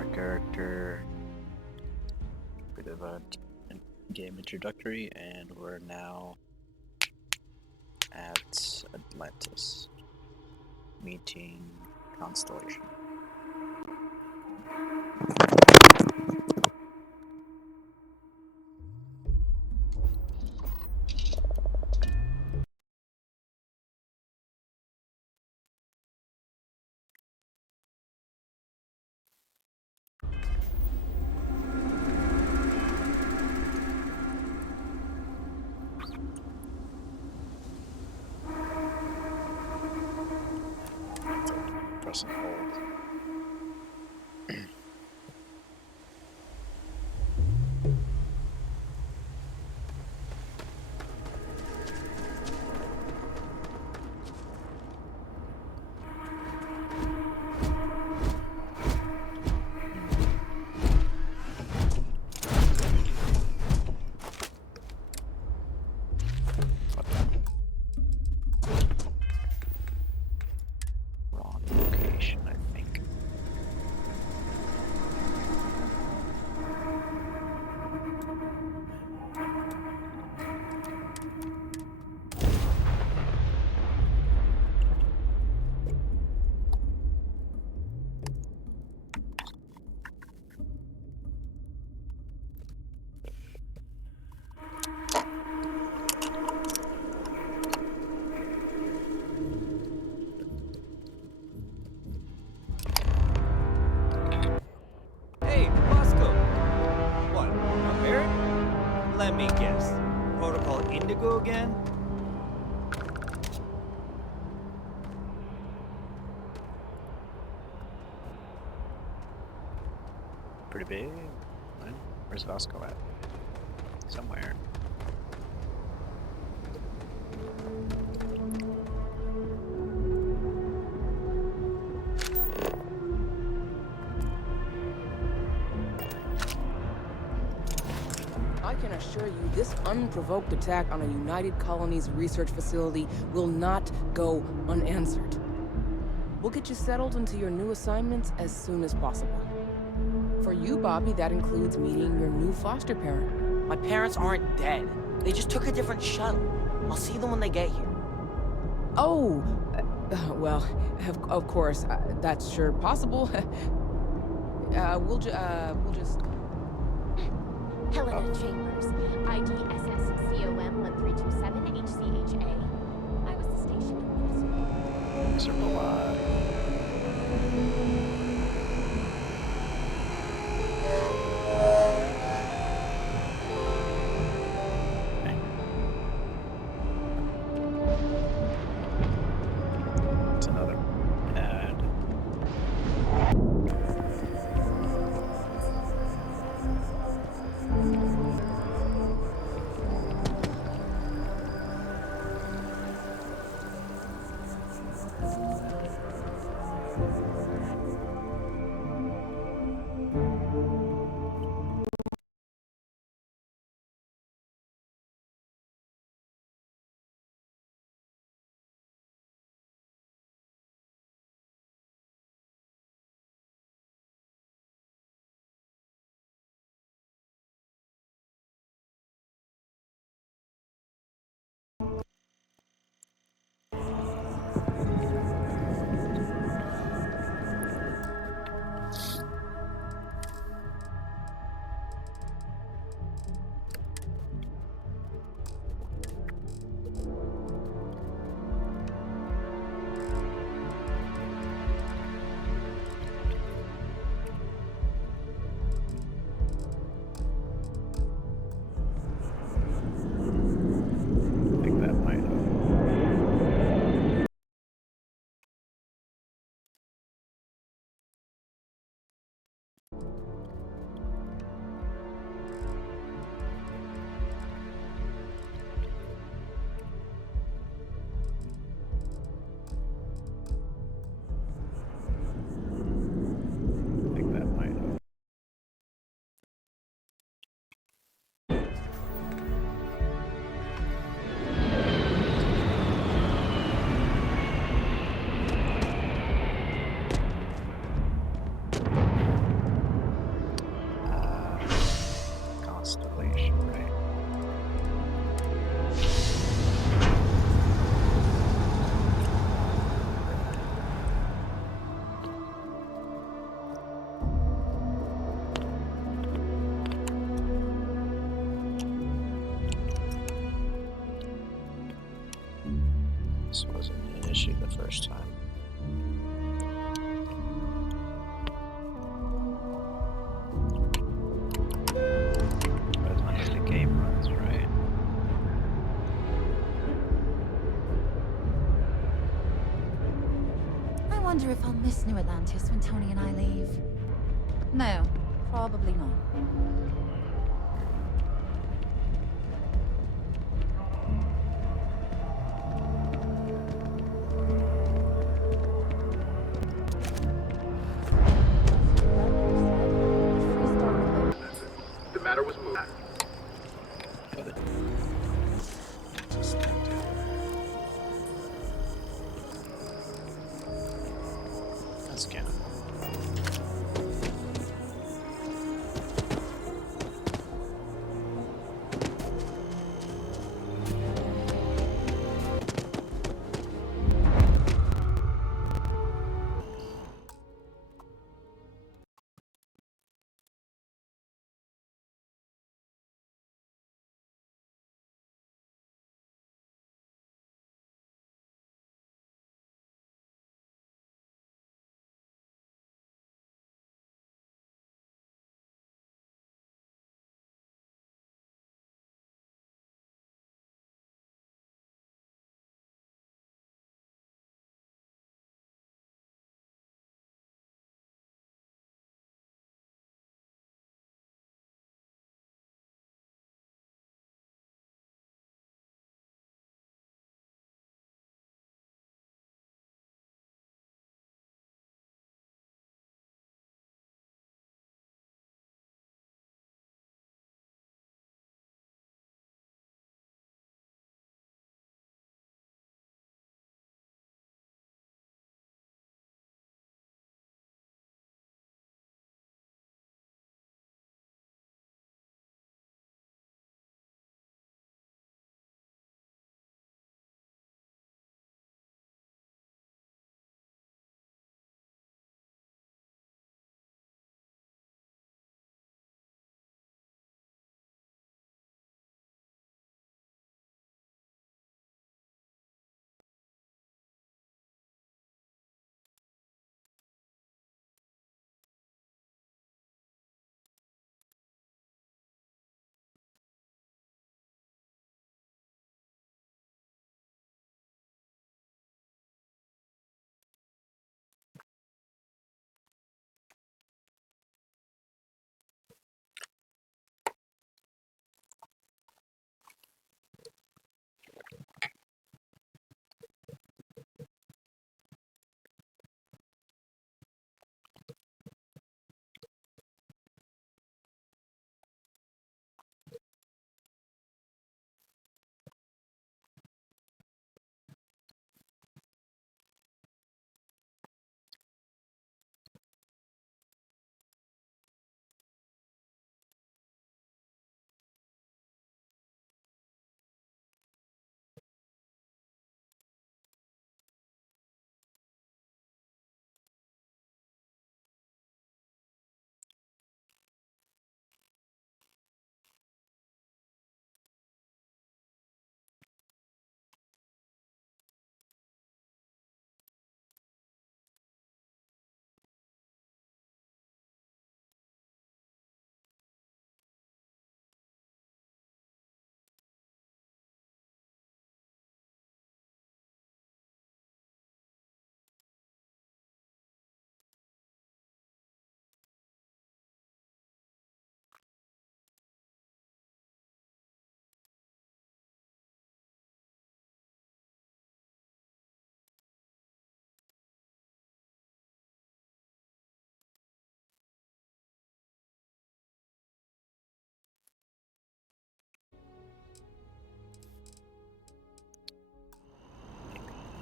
our character, bit of a game introductory, and we're now at Atlantis, meeting Constellation. Press and hold. Wrong location, I think. Hey, Bosco! What, prepared? Let me guess. Protocol Indigo again? Pretty big. Where's Vasco at? Somewhere. I can assure you, this unprovoked attack on a United Colonies research facility will not go unanswered. We'll get you settled into your new assignments as soon as possible. For you, Bobby, that includes meeting your new foster parent. My parents aren't dead. They just took a different shuttle. I'll see them when they get here. Oh, well, of course, that's sure possible. We'll just... Helena Chambers, ID SSCOM1327HCHA. I was the station administrator. Circle Y. Okay. It's another ad. This wasn't an issue the first time. But as long as the game runs right. I wonder if I'll miss New Atlantis when Tony and I leave. No, probably not. The matter was moved. But that's canon.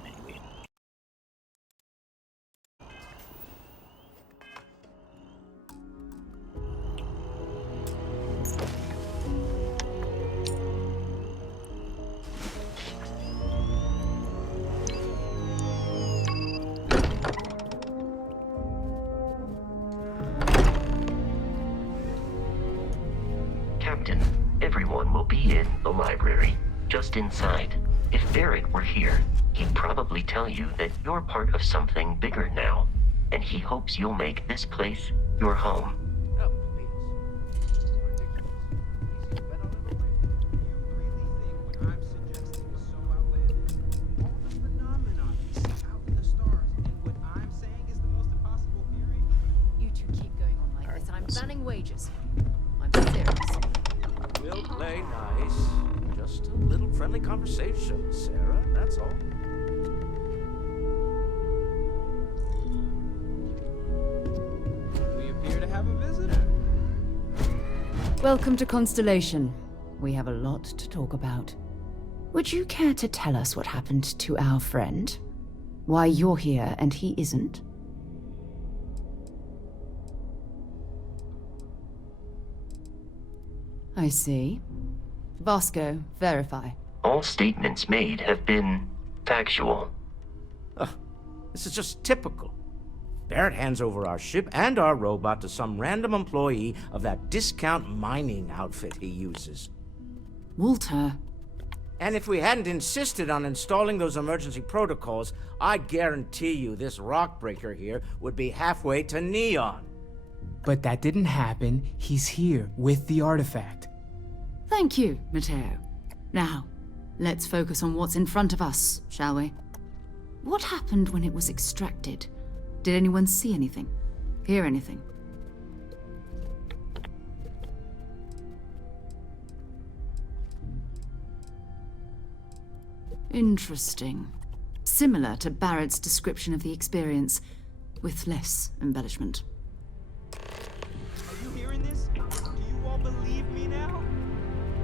Maybe. Captain, everyone will be in the library, just inside. If Barrett were here, he'd probably tell you that you're part of something bigger now, and he hopes you'll make this place your home. Oh, please. Ridiculous. He's been on the way. You really think what I'm suggesting is so outlandish? All the phenomena we see out in the stars, and what I'm saying is the most impossible theory? You two keep going on like this, and I'm banning wages. I'm serious. We'll play nice. Just a little friendly conversation, Sarah, that's all. We appear to have a visitor. Welcome to Constellation. We have a lot to talk about. Would you care to tell us what happened to our friend? Why you're here and he isn't? I see. Vasco, verify. All statements made have been factual. This is just typical. Barrett hands over our ship and our robot to some random employee of that discount mining outfit he uses. Walter. And if we hadn't insisted on installing those emergency protocols, I guarantee you this rock breaker here would be halfway to Neon. But that didn't happen. He's here with the artifact. Thank you, Matteo. Now, let's focus on what's in front of us, shall we? What happened when it was extracted? Did anyone see anything? Hear anything? Interesting. Similar to Barrett's description of the experience, with less embellishment. Are you hearing this? Do you all believe me now?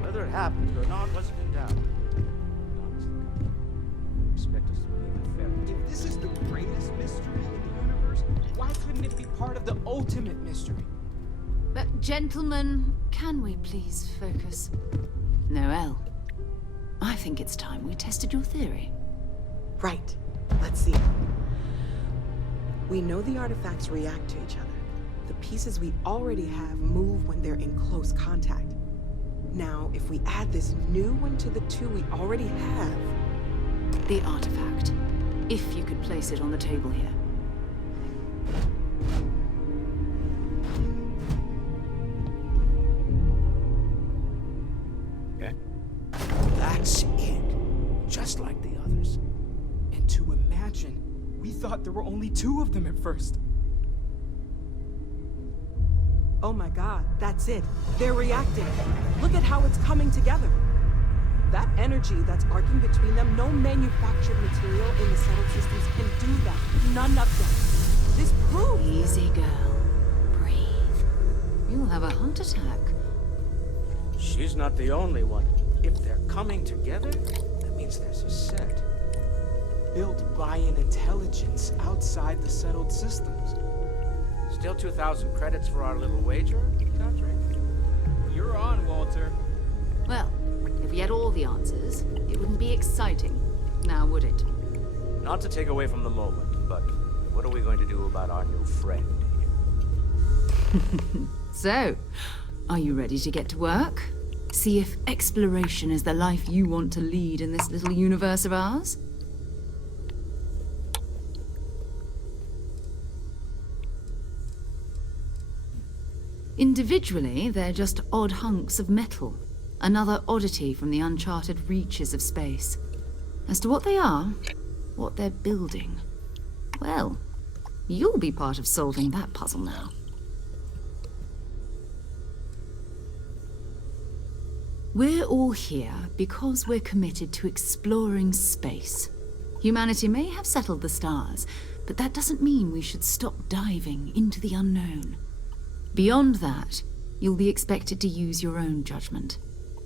Whether it happened or not wasn't in doubt. Honestly, expect us to believe it fair. If this is the greatest mystery in the universe, why couldn't it be part of the ultimate mystery? But gentlemen, can we please focus? Noel, I think it's time we tested your theory. Right. Let's see. We know the artifacts react to each other. The pieces we already have move when they're in close contact. Now, if we add this new one to the two we already have... The artifact. If you could place it on the table here. Okay. That's it. Just like the others. And to imagine, we thought there were only two of them at first. Oh my god, that's it. They're reacting. Look at how it's coming together. That energy that's arcing between them, no manufactured material in the settled systems can do that. None of them. This proves... Easy, girl. Breathe. You'll have a heart attack. She's not the only one. If they're coming together, that means there's a set. Built by an intelligence outside the settled systems. Still 2,000 credits for our little wager, Country? You're on, Walter. Well, if we had all the answers, it wouldn't be exciting, now would it? Not to take away from the moment, but what are we going to do about our new friend here? So, are you ready to get to work? See if exploration is the life you want to lead in this little universe of ours? Individually, they're just odd hunks of metal. Another oddity from the uncharted reaches of space. As to what they are, what they're building, well, you'll be part of solving that puzzle now. We're all here because we're committed to exploring space. Humanity may have settled the stars, but that doesn't mean we should stop diving into the unknown. Beyond that, you'll be expected to use your own judgment,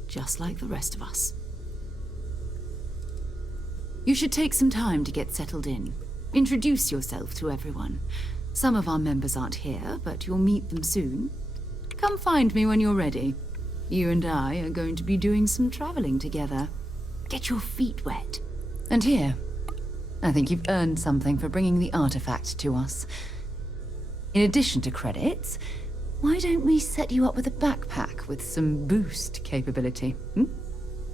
just like the rest of us. You should take some time to get settled in. Introduce yourself to everyone. Some of our members aren't here, but you'll meet them soon. Come find me when you're ready. You and I are going to be doing some traveling together. Get your feet wet. And here, I think you've earned something for bringing the artifact to us. In addition to credits, why don't we set you up with a backpack with some boost capability?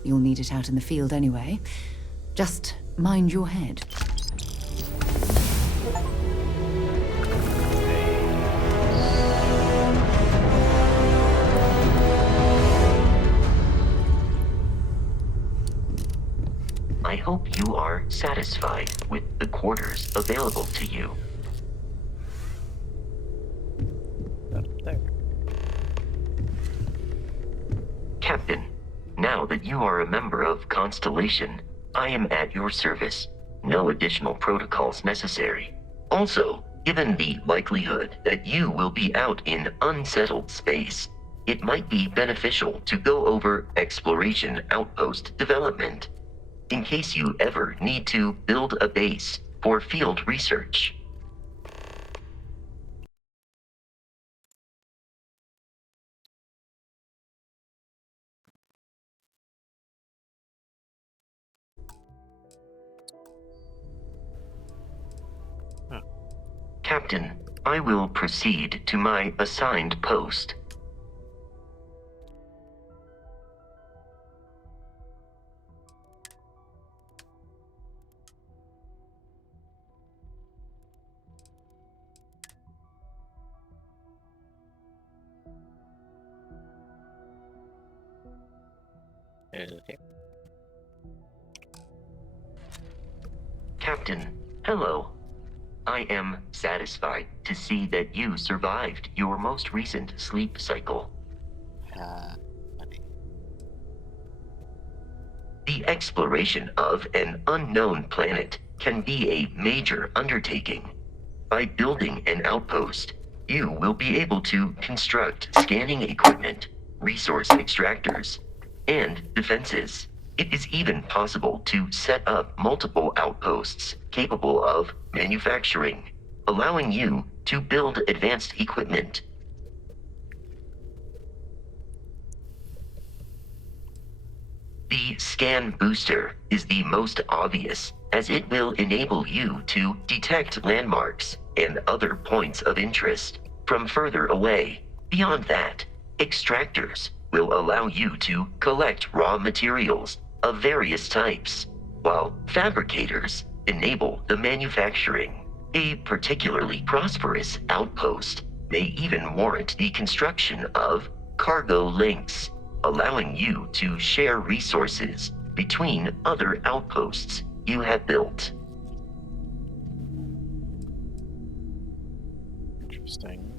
You'll need it out in the field anyway. Just mind your head. I hope you are satisfied with the quarters available to you. Up there. Captain, now that you are a member of Constellation, I am at your service. No additional protocols necessary. Also, given the likelihood that you will be out in unsettled space, it might be beneficial to go over exploration outpost development, in case you ever need to build a base for field research. Captain, I will proceed to my assigned post. Okay. Captain, hello. I am satisfied to see that you survived your most recent sleep cycle. Funny. The exploration of an unknown planet can be a major undertaking. By building an outpost, you will be able to construct scanning equipment, resource extractors, and defenses. It is even possible to set up multiple outposts capable of manufacturing, allowing you to build advanced equipment. The scan booster is the most obvious, as it will enable you to detect landmarks and other points of interest from further away. Beyond that, extractors will allow you to collect raw materials of various types, while fabricators enable the manufacturing. A particularly prosperous outpost may even warrant the construction of cargo links, allowing you to share resources between other outposts you have built. Interesting.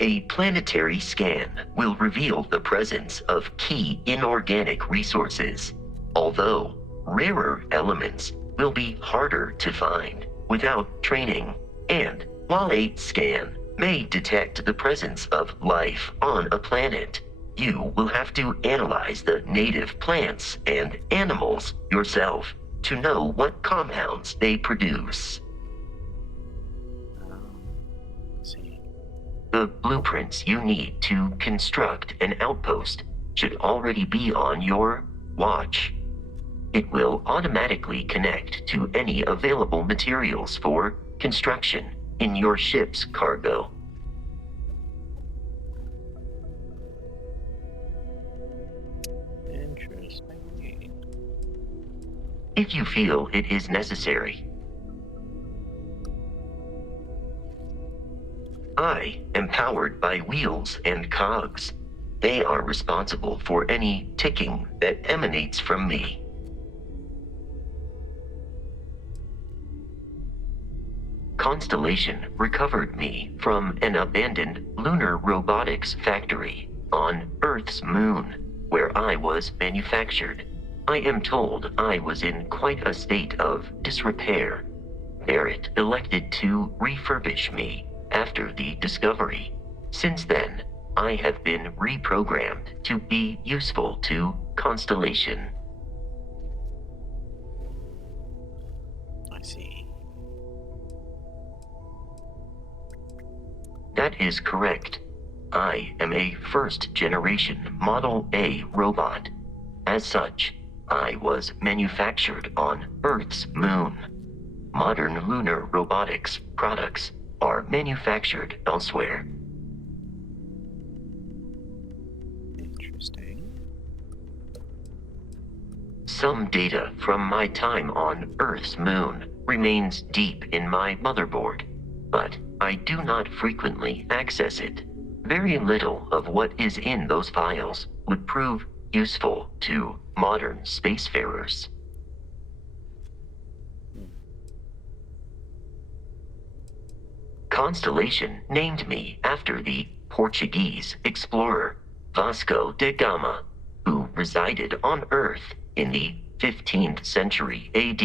A planetary scan will reveal the presence of key inorganic resources, although rarer elements will be harder to find without training. And while a scan may detect the presence of life on a planet, you will have to analyze the native plants and animals yourself to know what compounds they produce. See. The blueprints you need to construct an outpost should already be on your watch. It will automatically connect to any available materials for construction in your ship's cargo. Interesting. If you feel it is necessary. I am powered by wheels and cogs. They are responsible for any ticking that emanates from me. Constellation recovered me from an abandoned lunar robotics factory on Earth's moon, where I was manufactured. I am told I was in quite a state of disrepair. Barrett elected to refurbish me after the discovery. Since then, I have been reprogrammed to be useful to Constellation. I see. That is correct. I am a first-generation Model A robot. As such, I was manufactured on Earth's moon. Modern lunar robotics products are manufactured elsewhere. Interesting. some data from my time on Earth's moon remains deep in my motherboard, but I do not frequently access it. Very little of what is in those files would prove useful to modern spacefarers. Constellation named me after the Portuguese explorer Vasco da Gama, who resided on Earth in the 15th century AD.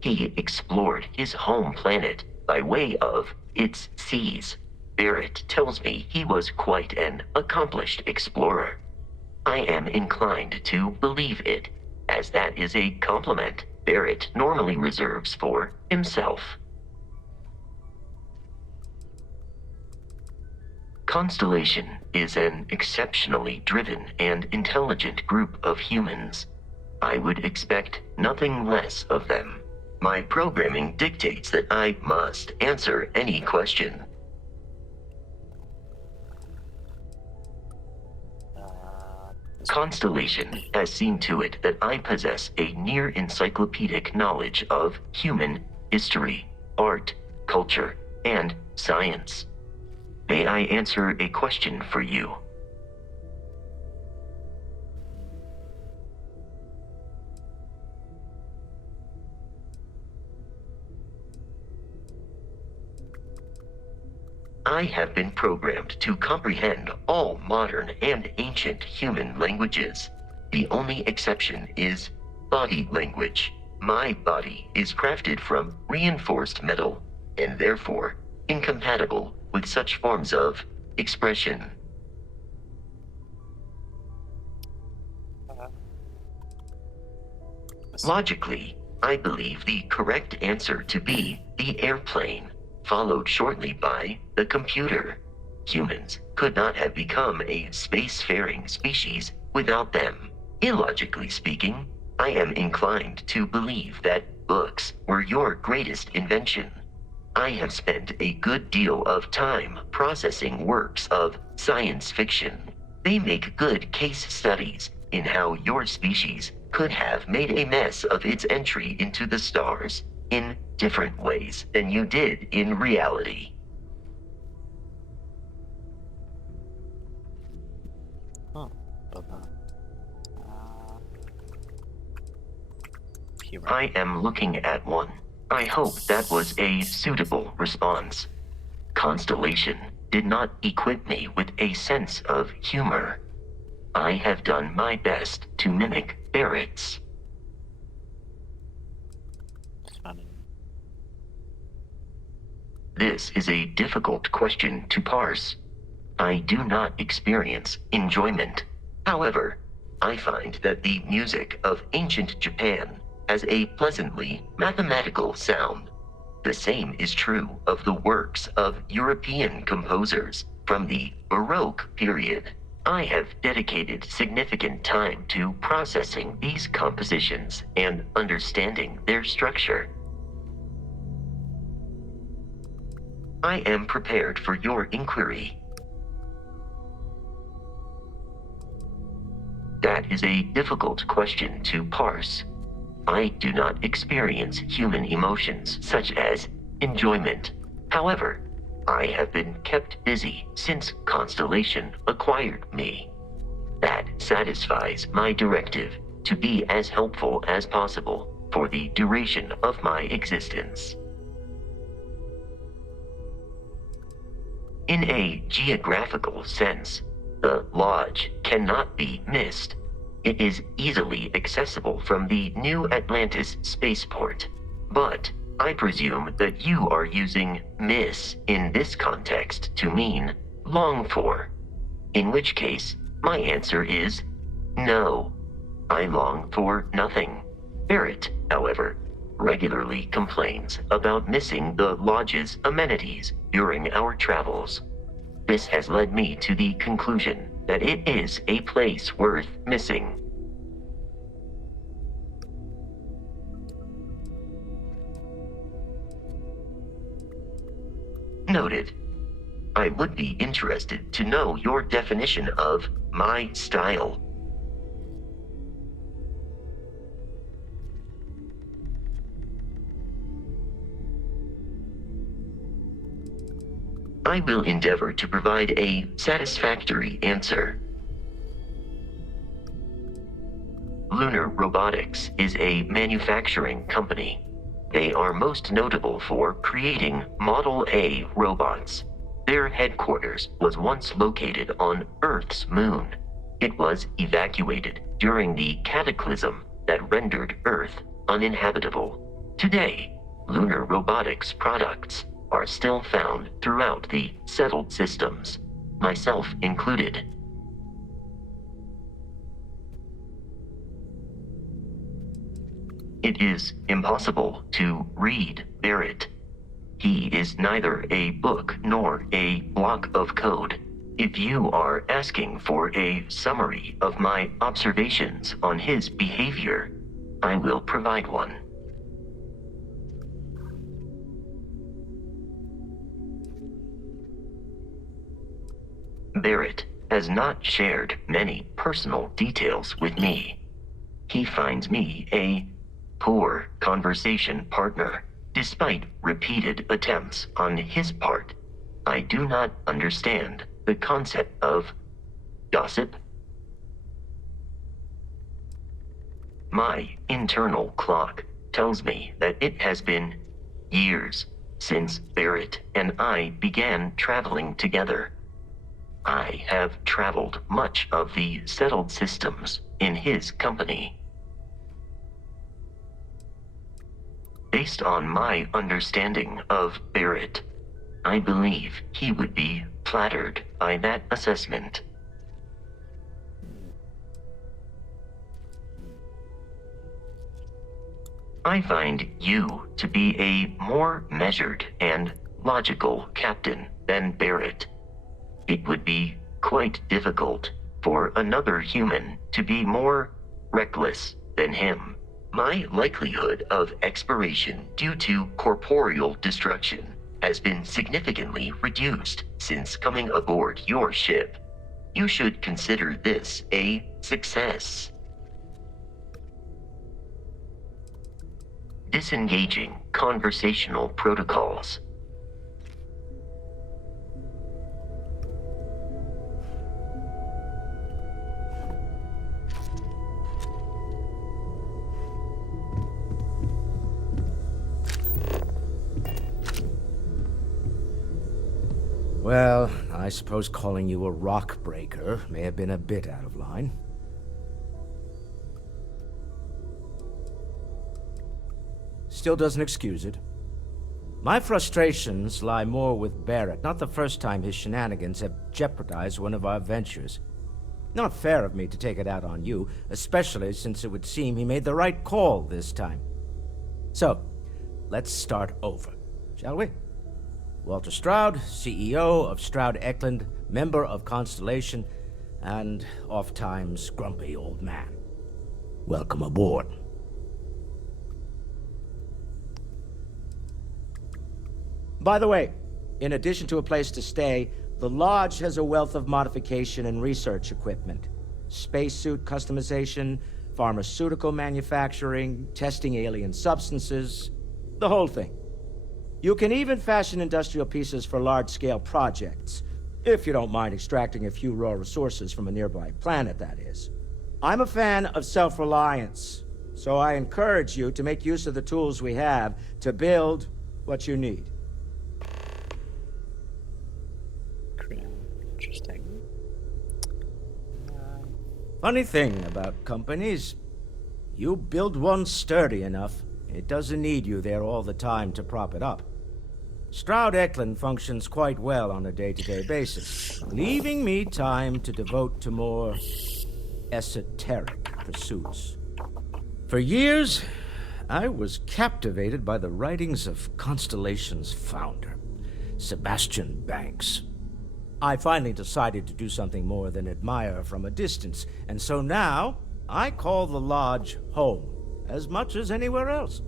He explored his home planet by way of its seas. Barrett tells me he was quite an accomplished explorer. I am inclined to believe it, as that is a compliment Barrett normally reserves for himself. Constellation is an exceptionally driven and intelligent group of humans. I would expect nothing less of them. My programming dictates that I must answer any question. Constellation has seen to it that I possess a near encyclopedic knowledge of human history, art, culture, and science. May I answer a question for you? I have been programmed to comprehend all modern and ancient human languages. The only exception is body language. My body is crafted from reinforced metal, and therefore incompatible with such forms of expression. Logically, I believe the correct answer to be the airplane, followed shortly by the computer. Humans could not have become a spacefaring species without them. Illogically speaking, I am inclined to believe that books were your greatest invention. I have spent a good deal of time processing works of science fiction. They make good case studies in how your species could have made a mess of its entry into the stars in different ways than you did in reality. I am looking at one. I hope that was a suitable response. Constellation did not equip me with a sense of humor. I have done my best to mimic Barrett's. This is a difficult question to parse. I do not experience enjoyment. However, I find that the music of ancient Japan has a pleasantly mathematical sound. The same is true of the works of European composers from the Baroque period. I have dedicated significant time to processing these compositions and understanding their structure. I am prepared for your inquiry. That is a difficult question to parse. I do not experience human emotions such as enjoyment. However, I have been kept busy since Constellation acquired me. That satisfies my directive to be as helpful as possible for the duration of my existence. In a geographical sense, the Lodge cannot be missed. It is easily accessible from the New Atlantis spaceport, but I presume that you are using miss in this context to mean long for, in which case my answer is no. I long for nothing. Barrett, however, regularly complains about missing the Lodge's amenities during our travels. This has led me to the conclusion that it is a place worth missing. Noted. I would be interested to know your definition of my style. I will endeavor to provide a satisfactory answer. Lunar Robotics is a manufacturing company. They are most notable for creating Model A robots. Their headquarters was once located on Earth's moon. It was evacuated during the cataclysm that rendered Earth uninhabitable. Today, Lunar Robotics products are still found throughout the settled systems, myself included. It is impossible to read Barrett. He is neither a book nor a block of code. If you are asking for a summary of my observations on his behavior, I will provide one. Barrett has not shared many personal details with me. He finds me a poor conversation partner. Despite repeated attempts on his part, I do not understand the concept of gossip. My internal clock tells me that it has been years since Barrett and I began traveling together. I have traveled much of the settled systems in his company. Based on my understanding of Barrett, I believe he would be flattered by that assessment. I find you to be a more measured and logical captain than Barrett. It would be quite difficult for another human to be more reckless than him. My likelihood of expiration due to corporeal destruction has been significantly reduced since coming aboard your ship. You should consider this a success. Disengaging conversational protocols. Well, I suppose calling you a rock breaker may have been a bit out of line. Still doesn't excuse it. My frustrations lie more with Barrett. Not the first time his shenanigans have jeopardized one of our ventures. Not fair of me to take it out on you, especially since it would seem he made the right call this time. So, let's start over, shall we? Walter Stroud, CEO of Stroud Eklund, member of Constellation, and oft-times grumpy old man. Welcome aboard. By the way, in addition to a place to stay, the Lodge has a wealth of modification and research equipment. Spacesuit customization, pharmaceutical manufacturing, testing alien substances, the whole thing. You can even fashion industrial pieces for large-scale projects, if you don't mind extracting a few raw resources from a nearby planet, that is. I'm a fan of self-reliance, so I encourage you to make use of the tools we have to build what you need. Interesting. Funny thing about companies, you build one sturdy enough, it doesn't need you there all the time to prop it up. Stroud Eklund functions quite well on a day-to-day basis, leaving me time to devote to more esoteric pursuits. For years, I was captivated by the writings of Constellation's founder, Sebastian Banks. I finally decided to do something more than admire from a distance, and so now I call the Lodge home as much as anywhere else.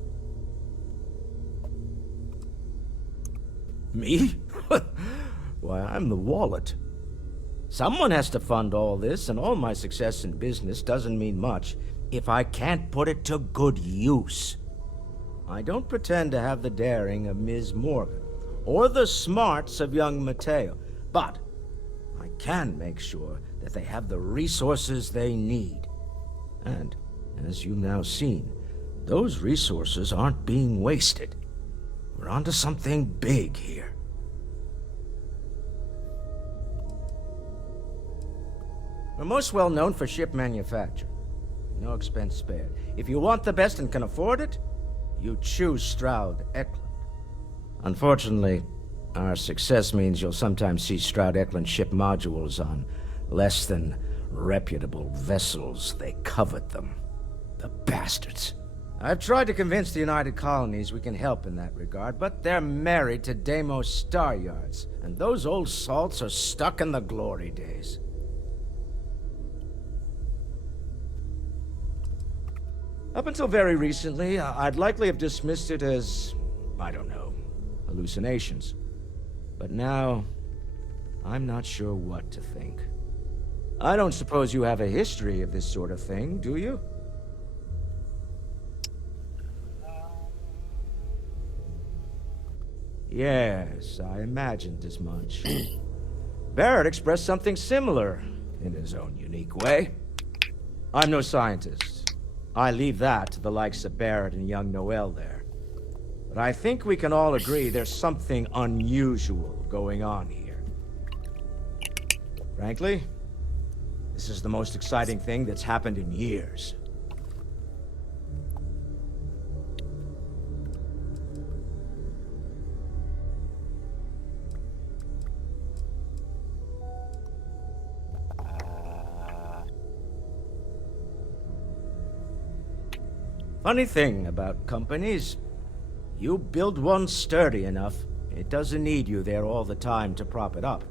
Me? Why, I'm the wallet. Someone has to fund all this, and all my success in business doesn't mean much if I can't put it to good use. I don't pretend to have the daring of Ms. Morgan, or the smarts of young Mateo. But I can make sure that they have the resources they need. And, as you've now seen, those resources aren't being wasted. We're onto something big here. We're most well known for ship manufacture. No expense spared. If you want the best and can afford it, you choose Stroud Eklund. Unfortunately, our success means you'll sometimes see Stroud Eklund ship modules on less than reputable vessels. They covet them. The bastards. I've tried to convince the United Colonies we can help in that regard, but they're married to Deimos Star Yards, and those old salts are stuck in the glory days. Up until very recently, I'd likely have dismissed it as, I don't know, hallucinations. But now, I'm not sure what to think. I don't suppose you have a history of this sort of thing, do you? Yes, I imagined as much. Barrett expressed something similar, in his own unique way. I'm no scientist. I leave that to the likes of Barrett and young Noel there. But I think we can all agree there's something unusual going on here. Frankly, this is the most exciting thing that's happened in years. Funny thing about companies, you build one sturdy enough, it doesn't need you there all the time to prop it up.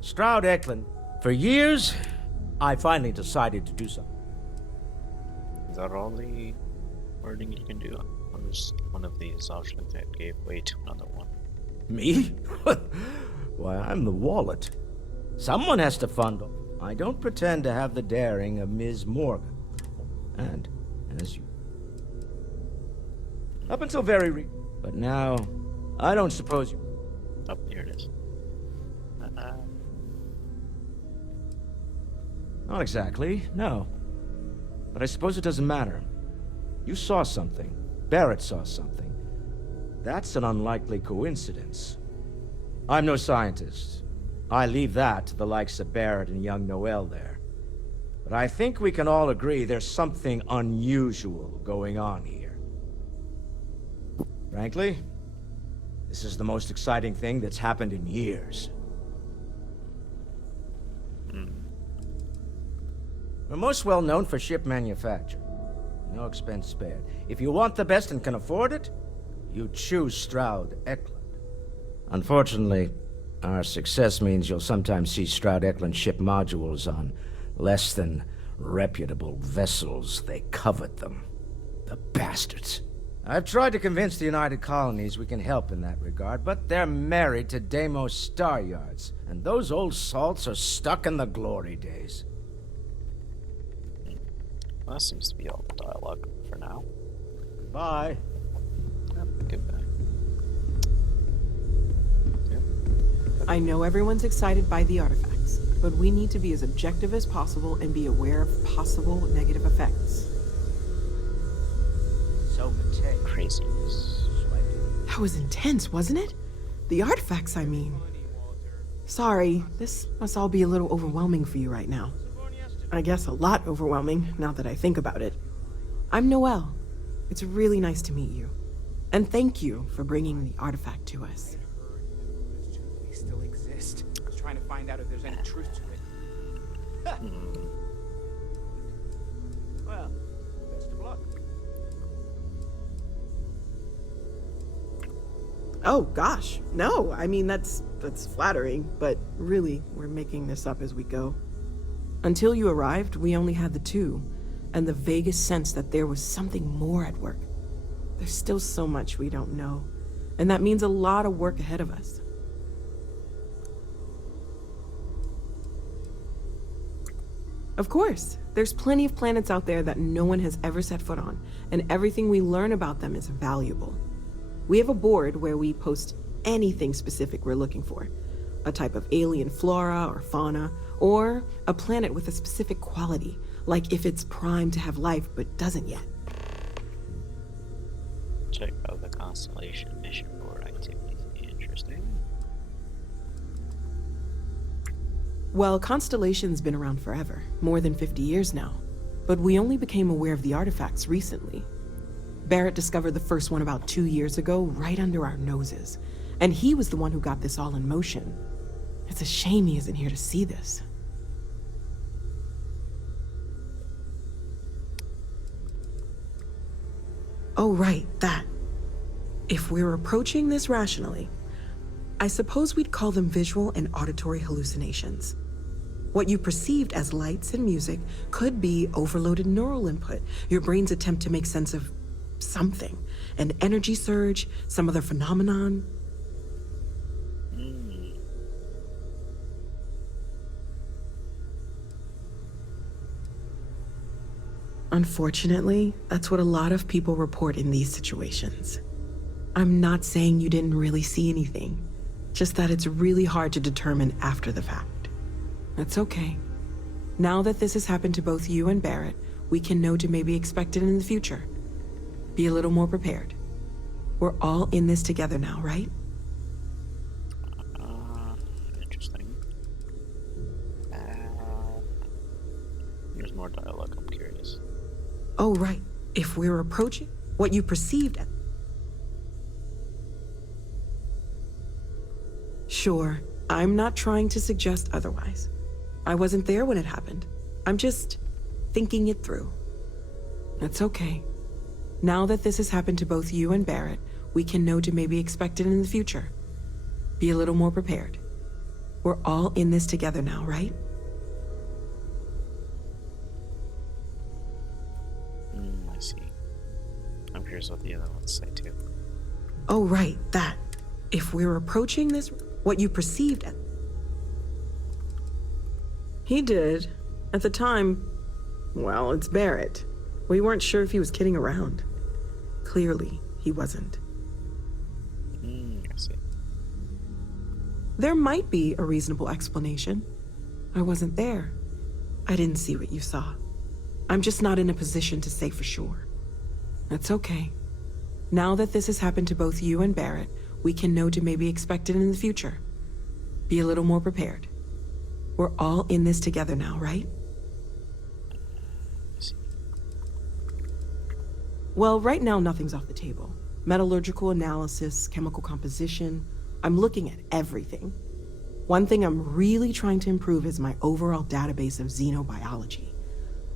Stroud Eklund, for years, I finally decided to do something. Is that all the wording you can do? Or was one of these options that gave way to another one? Me? Why, I'm the wallet. Someone has to fund them. I don't pretend to have the daring of Ms. Morgan. And, as you... Up until very but now, I don't suppose you... Oh, here it is. Not exactly, no. But I suppose it doesn't matter. You saw something. Barrett saw something. That's an unlikely coincidence. I'm no scientist. I leave that to the likes of Barrett and young Noel there. But I think we can all agree there's something unusual going on here. Frankly, this is the most exciting thing that's happened in years. We're most well known for ship manufacture. No expense spared. If you want the best and can afford it, you choose Stroud Eklund. Unfortunately, our success means you'll sometimes see Stroud Eklund ship modules on less than reputable vessels. They covet them. The bastards. I've tried to convince the United Colonies we can help in that regard, but they're married to Deimos Star Yards, and those old salts are stuck in the glory days. Well, that seems to be all the dialogue for now. Goodbye. Yep, goodbye. I know everyone's excited by the artifacts, but we need to be as objective as possible and be aware of possible negative effects. So, Mateo. Craziness. That was intense, wasn't it? The artifacts, I mean. Sorry, this must all be a little overwhelming for you right now. I guess a lot overwhelming, now that I think about it. I'm Noel. It's really nice to meet you. And thank you for bringing the artifact to us. They still exist. I was trying to find out if there's any truth to it. Well, best of luck. Oh, gosh. No, I mean, that's flattering, but really, we're making this up as we go. Until you arrived, we only had the two, and the vaguest sense that there was something more at work. There's still so much we don't know, and that means a lot of work ahead of us. Of course, there's plenty of planets out there that no one has ever set foot on, and everything we learn about them is valuable. We have a board where we post anything specific we're looking for. A type of alien flora or fauna, or a planet with a specific quality, like if it's primed to have life but doesn't yet. Check out the constellation mission board activities. Interesting. Well, Constellation's been around forever, more than 50 years now. But we only became aware of the artifacts recently. Barrett discovered the first one about 2 years ago, right under our noses. And he was the one who got this all in motion. It's a shame he isn't here to see this. Oh, right, that. If we're approaching this rationally, I suppose we'd call them visual and auditory hallucinations. What you perceived as lights and music could be overloaded neural input, your brain's attempt to make sense of something, an energy surge, some other phenomenon. Unfortunately, that's what a lot of people report in these situations. I'm not saying you didn't really see anything, just that it's really hard to determine after the fact. That's okay. Now that this has happened to both you and Barrett, we can know to maybe expect it in the future. Be a little more prepared. We're all in this together now, right? Interesting. There's more dialogue, I'm curious. Oh, right. If we're approaching what you perceived as... Sure, I'm not trying to suggest otherwise. I wasn't there when it happened. I'm just thinking it through. That's okay. Now that this has happened to both you and Barrett, we can know to maybe expect it in the future. Be a little more prepared. We're all in this together now, right? I see. I'm curious what the other ones say too. Oh, right, that. If we're approaching this, what you perceived as... He did. At the time, well, it's Barrett. We weren't sure if he was kidding around. Clearly, he wasn't. I see. There might be a reasonable explanation. I wasn't there. I didn't see what you saw. I'm just not in a position to say for sure. That's okay. Now that this has happened to both you and Barrett, we can know to maybe expect it in the future. Be a little more prepared. We're all in this together now, right? I see. Well, right now nothing's off the table. Metallurgical analysis, chemical composition. I'm looking at everything. One thing I'm really trying to improve is my overall database of xenobiology.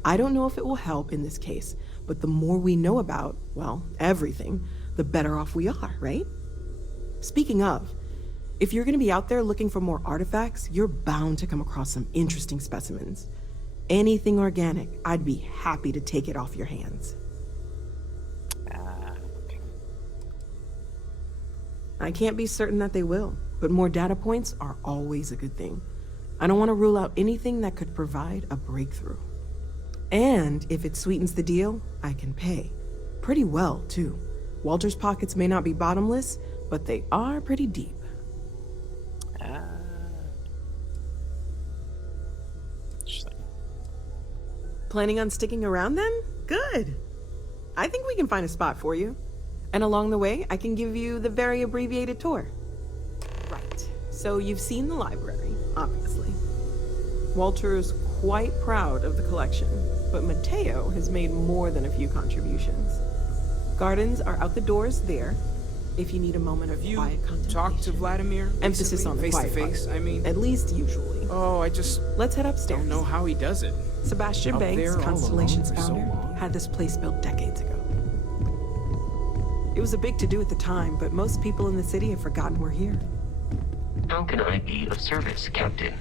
I don't know if it will help in this case, but the more we know about, well, everything, the better off we are, right? Speaking of, if you're gonna be out there looking for more artifacts, you're bound to come across some interesting specimens. Anything organic, I'd be happy to take it off your hands. Okay. I can't be certain that they will, but more data points are always a good thing. I don't want to rule out anything that could provide a breakthrough. And if it sweetens the deal, I can pay. Pretty well, too. Walter's pockets may not be bottomless, but they are pretty deep. Interesting. Planning on sticking around then? Good. I think we can find a spot for you. And along the way, I can give you the very abbreviated tour. Right. So you've seen the library, obviously. Walter is quite proud of the collection, but Mateo has made more than a few contributions. Gardens are out the doors there, if you need a moment of quiet contemplation. Talked to Vladimir Emphasis on the face quiet to face, part. I mean. At least usually. Oh, I just Let's head upstairs. don't know how he does it. Sebastian Out Banks, there all Constellation's alone for so founder, long. had this place built decades ago. It was a big to-do at the time, but most people in the city have forgotten we're here. How can I be of service, Captain?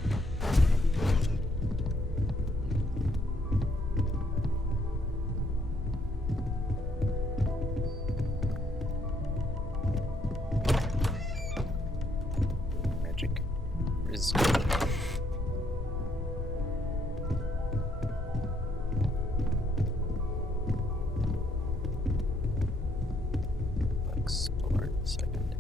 Magic. Where is explore in a second.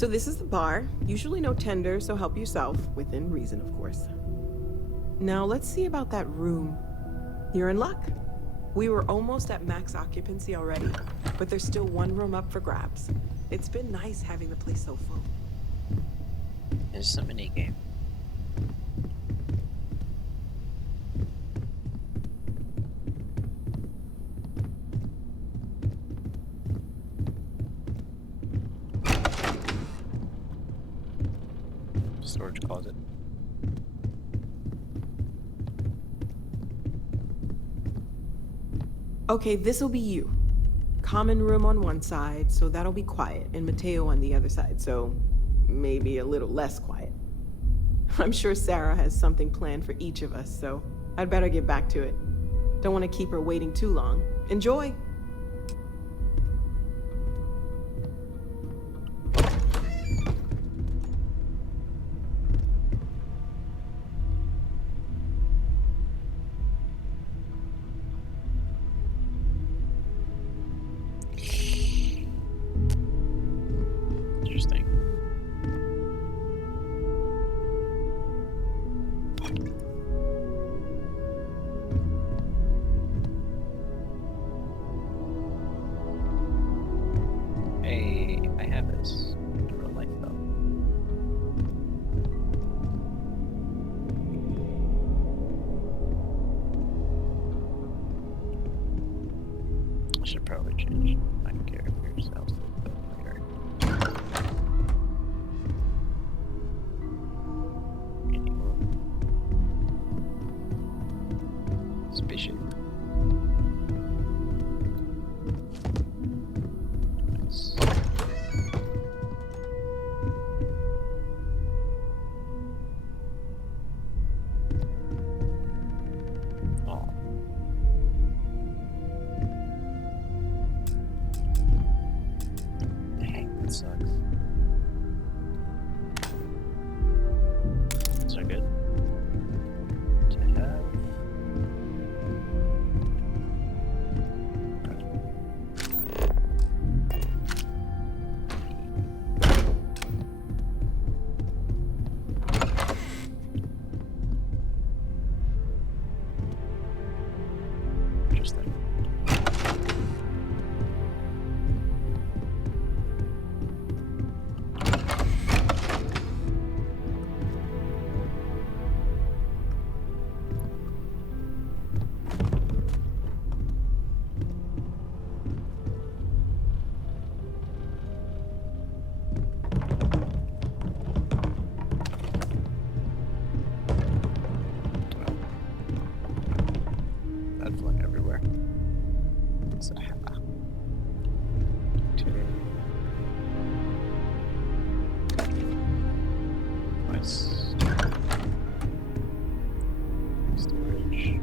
So this is the bar. Usually no tender, so help yourself. Within reason, of course. Now let's see about that room. You're in luck. We were almost at max occupancy already, but there's still one room up for grabs. It's been nice having the place so full. It's a mini game. Storage closet. Okay, this'll be you. Common room on one side, so that'll be quiet, and Mateo on the other side, so maybe a little less quiet. I'm sure Sarah has something planned for each of us, so I'd better get back to it. Don't want to keep her waiting too long. Enjoy! Interesting. Hey, I have this. I don't like though. I should probably change my character's outfit later. Spaceship. Nice. Oh. Dang, that sucks. So good to have. Interesting. That flying everywhere. So, nice. Storage.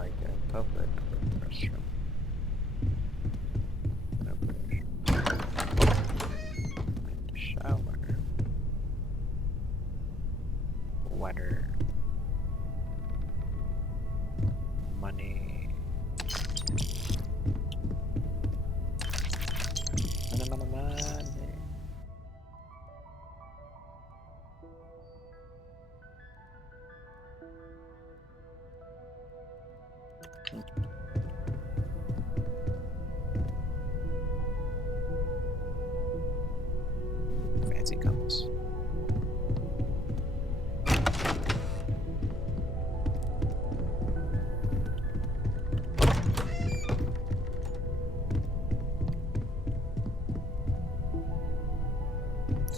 like a public restroom. Like the shower. Water. Money. Money. Fancy compass.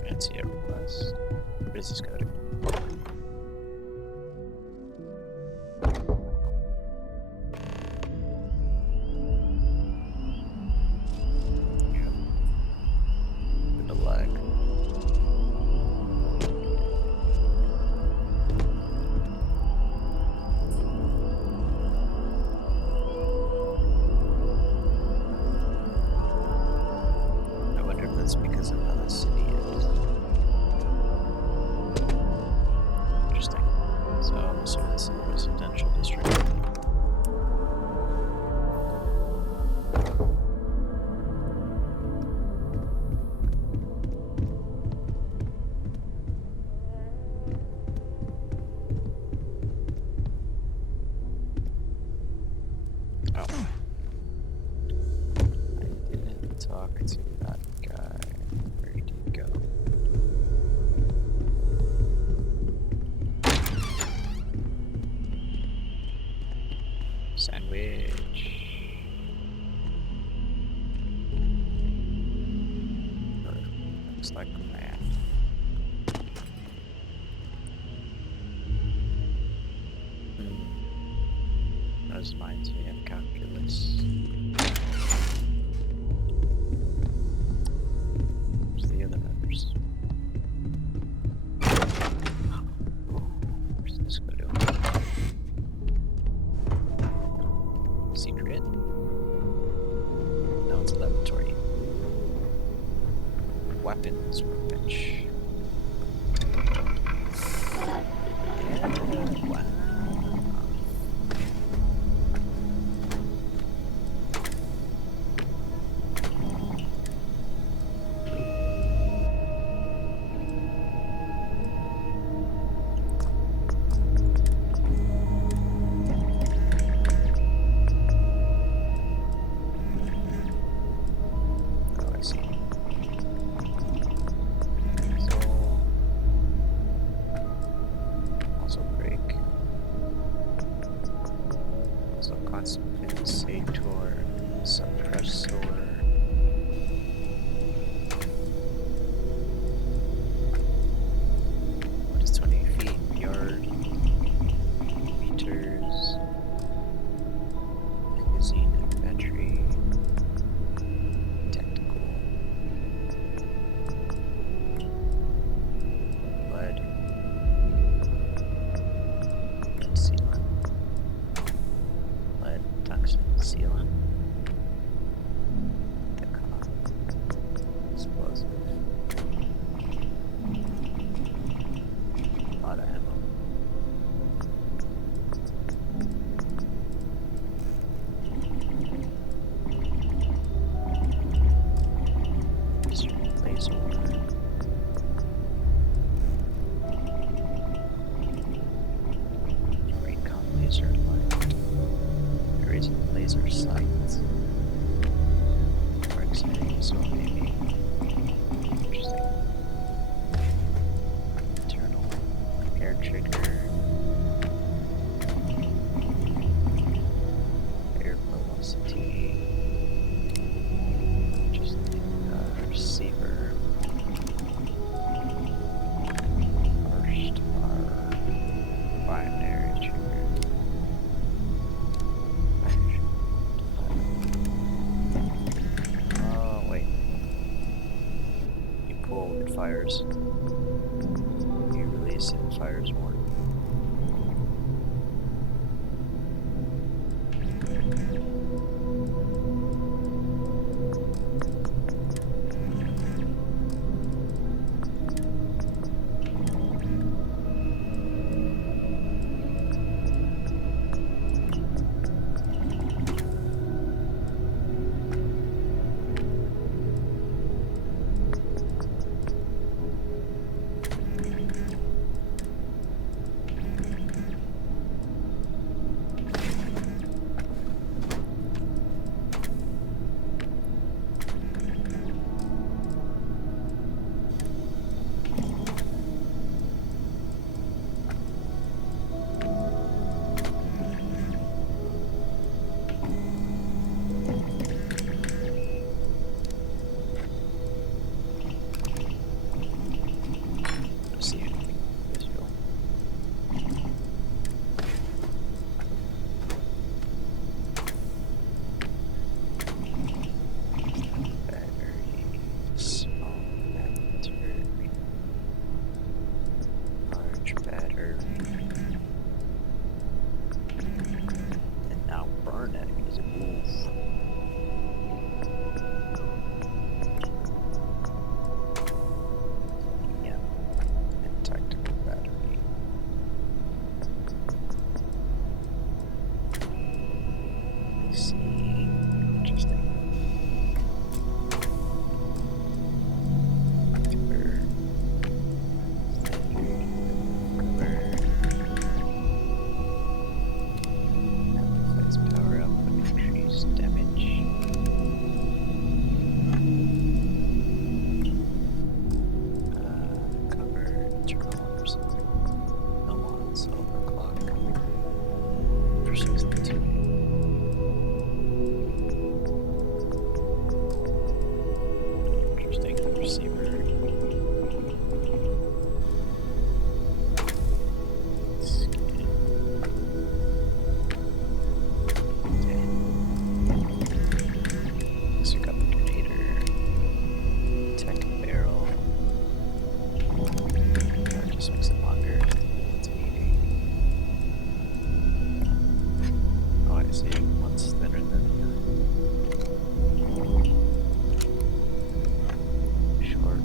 Fancy request. What is this code? Bit of lag. I wonder if that's because of how the city is. Interesting. So I'm assuming this is a residential district. Oh. I didn't talk to that guy. Where did he go? Sandwich. Looks like a man. Those reminds me of calculus. Where's the other members? Where's this go to? Secret? No, it's a laboratory. Weapons workbench. Yeah, wow. Oh, I see. So, also break. Also compensator, suppressor. What is 20 feet? Yard. Meters. Magazine inventory. Tactical. Lead. Sealant. Lead, tungsten, sealant. The cop. Explosive. A lot of ammo. Laser. Recon laser light. There is a laser sight. More exciting, so maybe. Interesting. Internal air trigger. Air velocity. Interesting. Receiver. Burst bar. Binary trigger. Oh, wait. You pull, it fires. You release, it fires more. Just makes it longer. It's 80. Oh, I see. One's thinner than the other. Short.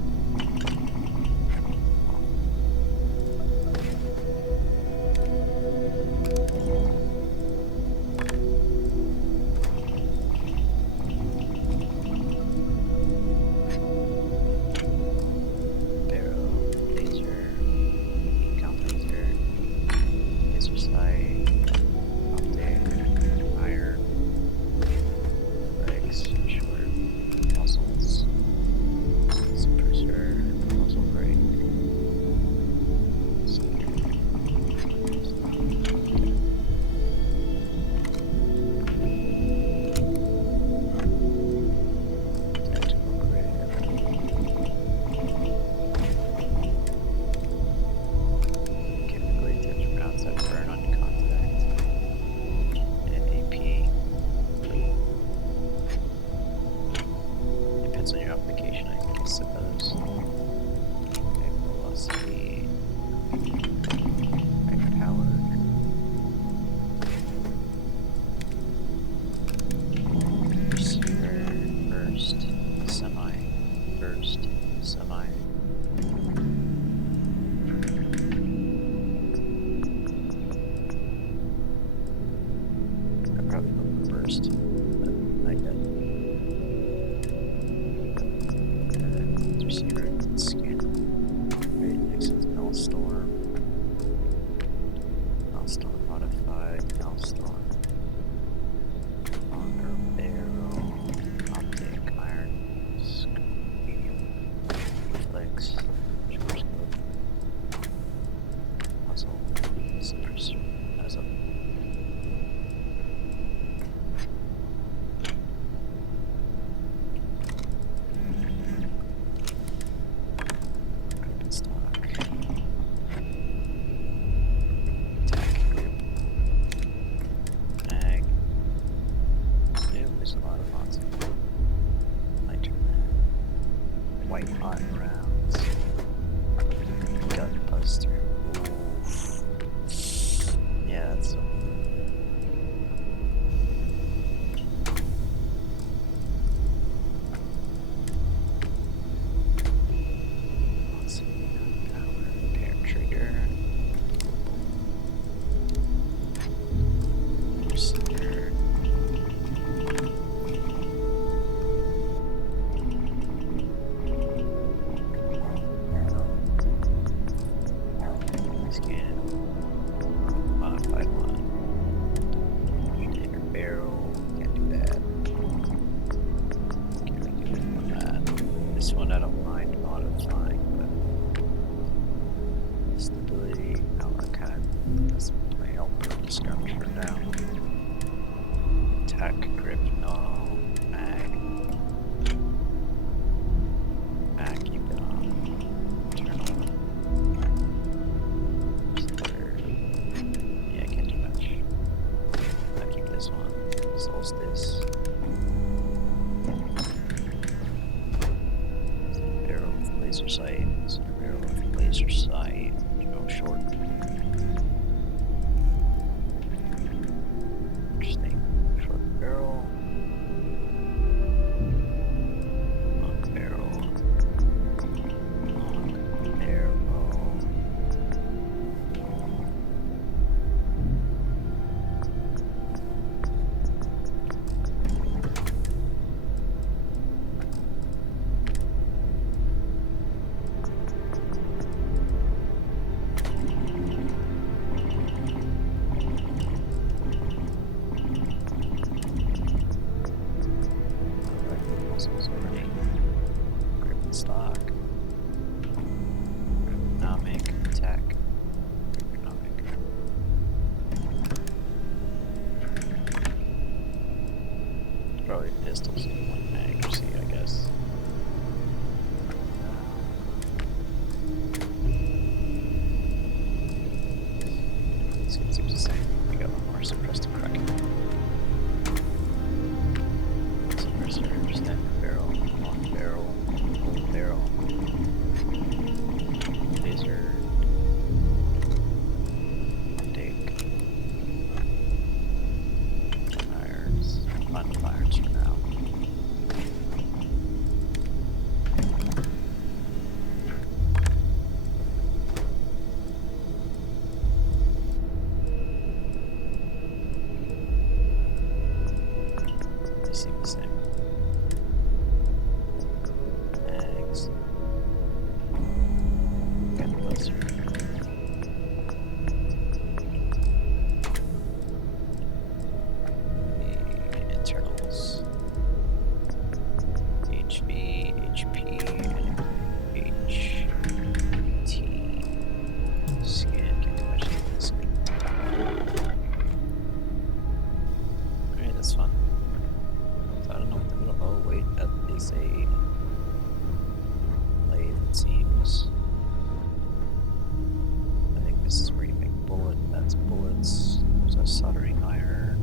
That's bullets. There's a soldering iron.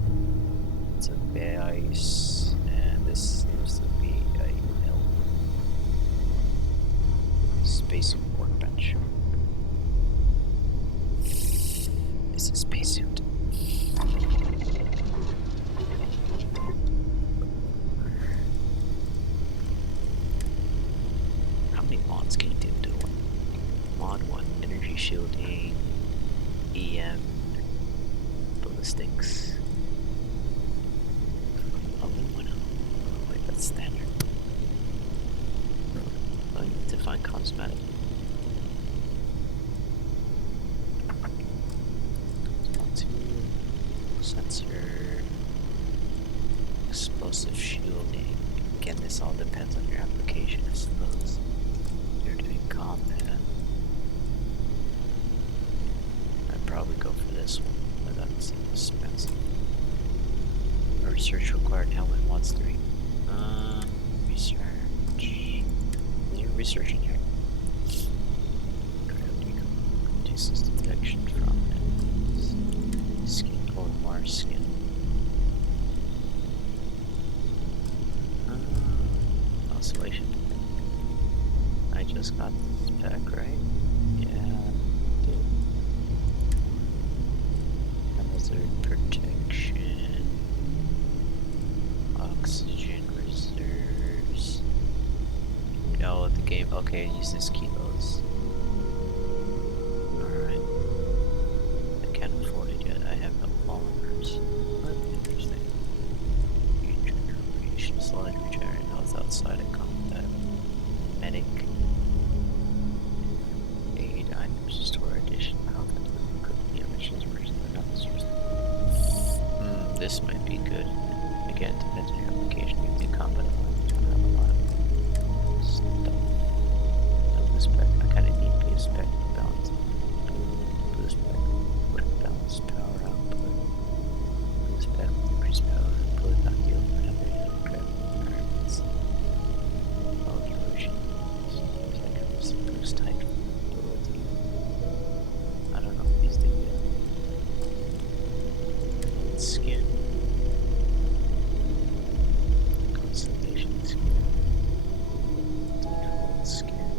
It's a base, and this seems to be a mill. Spacesuit workbench. It's a spacesuit. How many mods can you do to one? Mod 1, energy shielding, EM, ballistics, aluminum. Oh, wait, that's standard. I need to find cosmetic. Sensor, explosive shielding. Again, this all depends on your application, I suppose. You're doing combat. I'd probably go for this one, but that seems expensive. Research required helmet mods 3. Research. Is there research in here? Reduces detection from it. Skin or Mars skin. Oscillation. I just got this pack, right? Yeah, dude. Hazard protection. Oxygen reserves. Oh, the game. Okay, it uses kilos. Alright. I can't afford it yet. I have no polymers. But interesting. Regeneration, slowly regenerate health outside of combat. Medic. Aid items, restore addition health and could be emissions versus the health source. This might be good. Again, depends on your application. You can do combat have a lot of stuff. No boost spec. I kinda need boost spec balance. Boost spec with balanced power output. Boost spec with increased power output, not deal for every crafting environments. Duration. Boost height ability. I don't know if these do yet. Skin. Constellation skin. Default skin.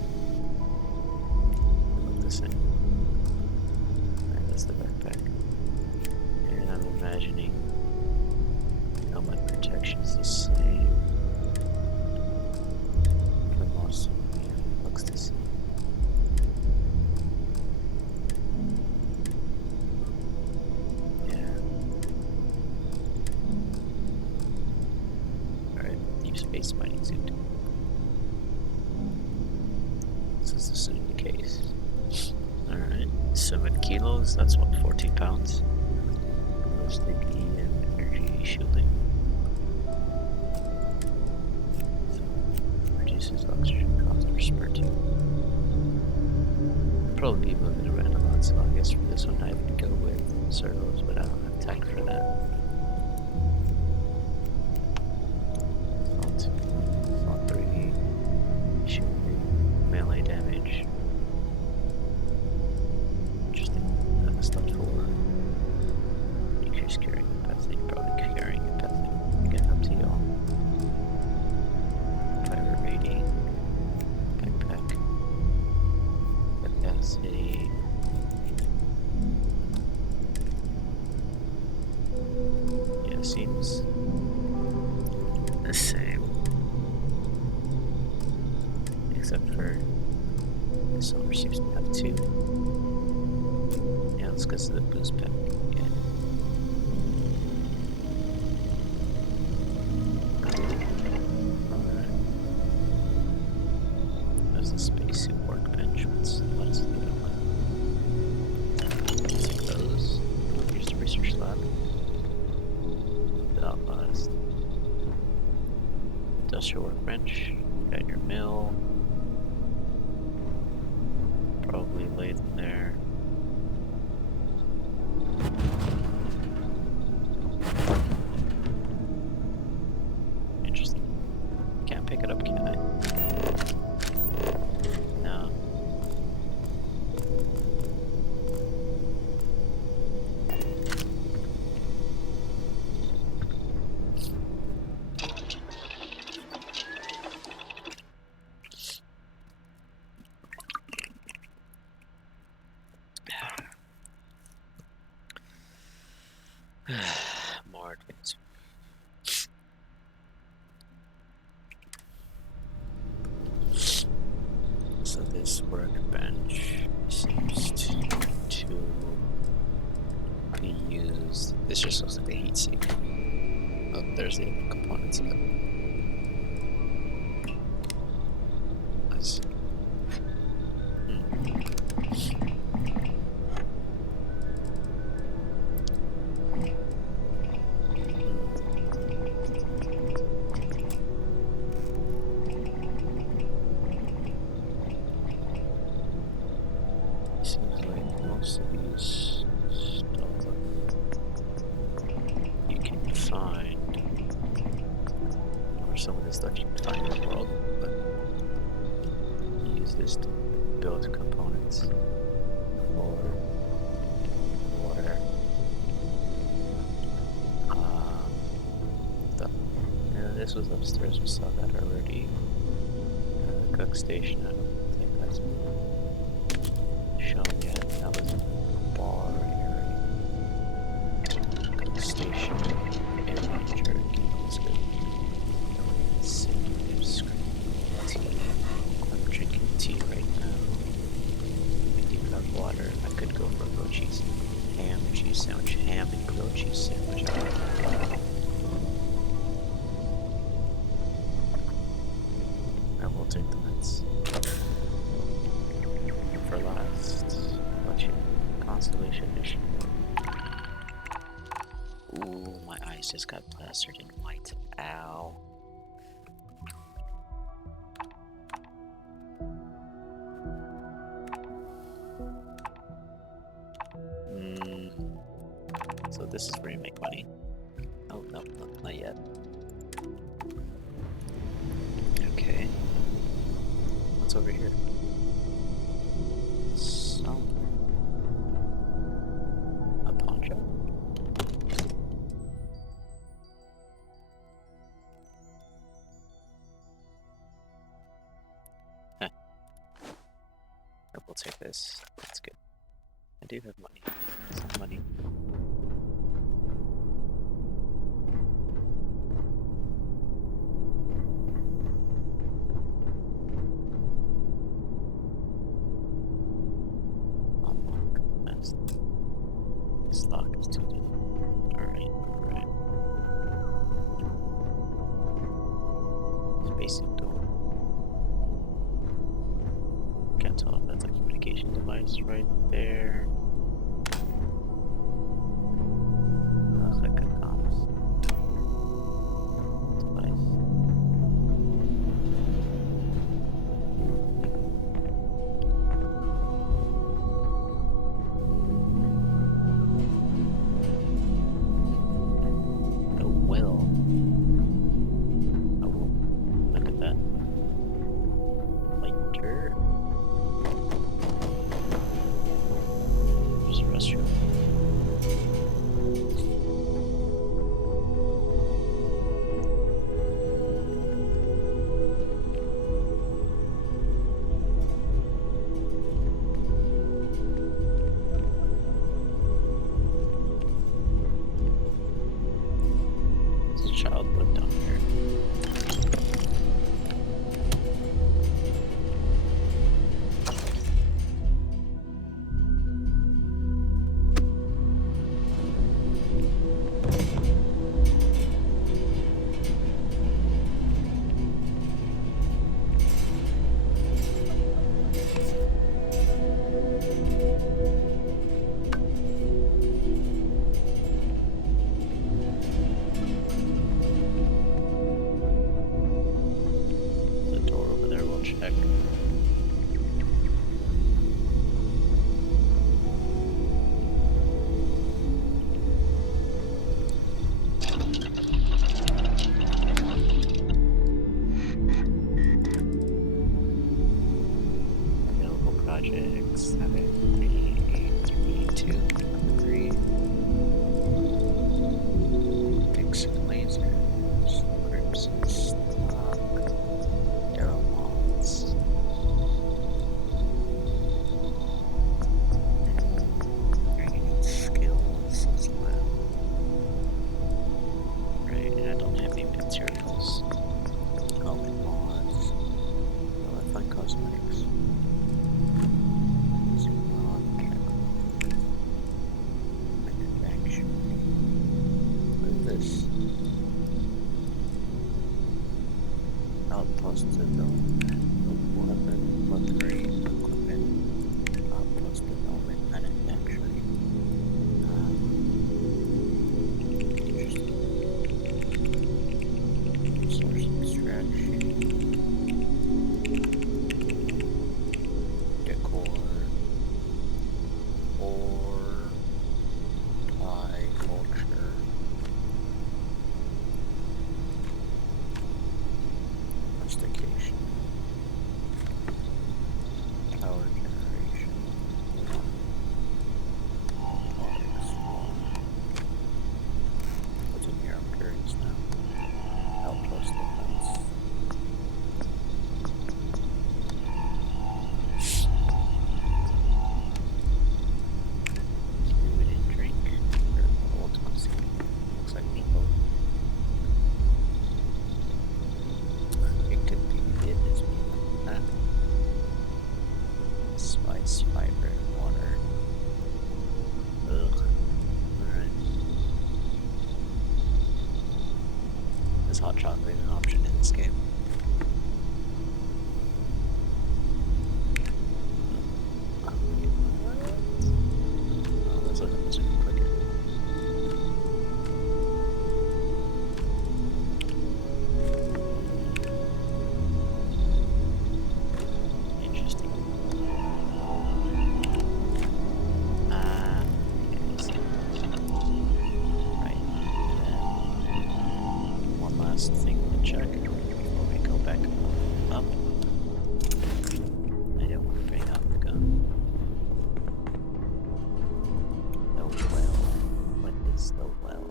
They look the same. Alright, that's the backpack. And I'm imagining helmet protection is the same. For most of them, yeah, it looks the same. Yeah. Alright, new space mining suit. This is the suit in the case. Alright, 7 kilos, that's what, 14 pounds? Ballistic and energy shielding. So, reduces oxygen cost per spare 2. Probably be moving around a lot, so I guess for this one I would go with servos, but I don't have tech for that. Assault 3, shielding, melee damage. Interesting. Stuff 4. Increased carrying capacity, probably carrying capacity. Again, up to y'all. Private rating. Backpack. Capacity. Yeah, seems the same. Except for this one seems to have 2. Yeah, let's go to the boost pack. Yeah. Alright. There's the spacesuit workbench. What is the other one? Take those. Here's the research lab. Outlast. Industrial workbench. Got your mill. Probably lathe in there. Interesting. Can't pick it up, can I? No. More advanced. So this workbench seems to be used. This just looks like a heatsink. Oh, there's the components of it. I see. Seems like most of these stuff you can find, or some of the stuff you can find in the world, but you use this to build components for water stuff. Yeah, this was upstairs, we saw that already. The cook station, I don't think that's shown yet. That was a bar area. Cook station, and jerky. That's good. Tea. I'm drinking tea right now. I do have water. I could go for a grilled cheese ham and cheese sandwich. Ham and grilled cheese sandwich. I will take the mints. For last, what you constellation mission. Ooh, my eyes just got plastered in white. Ow. So this is where you make money. Oh no, not yet. Okay. What's over here? A pawn shop? Huh. I will take this. That's good. I do have money. Some money. This lock is too deep. Alright. Basic door. Can't tell if that's a communication device right there. Looks like a comms device. Is hot chocolate an option in this game? Oh, this doesn't click it. Interesting. Right. And then one last thing to check before we go back up. I don't want to bring out the gun. The well. What is the well?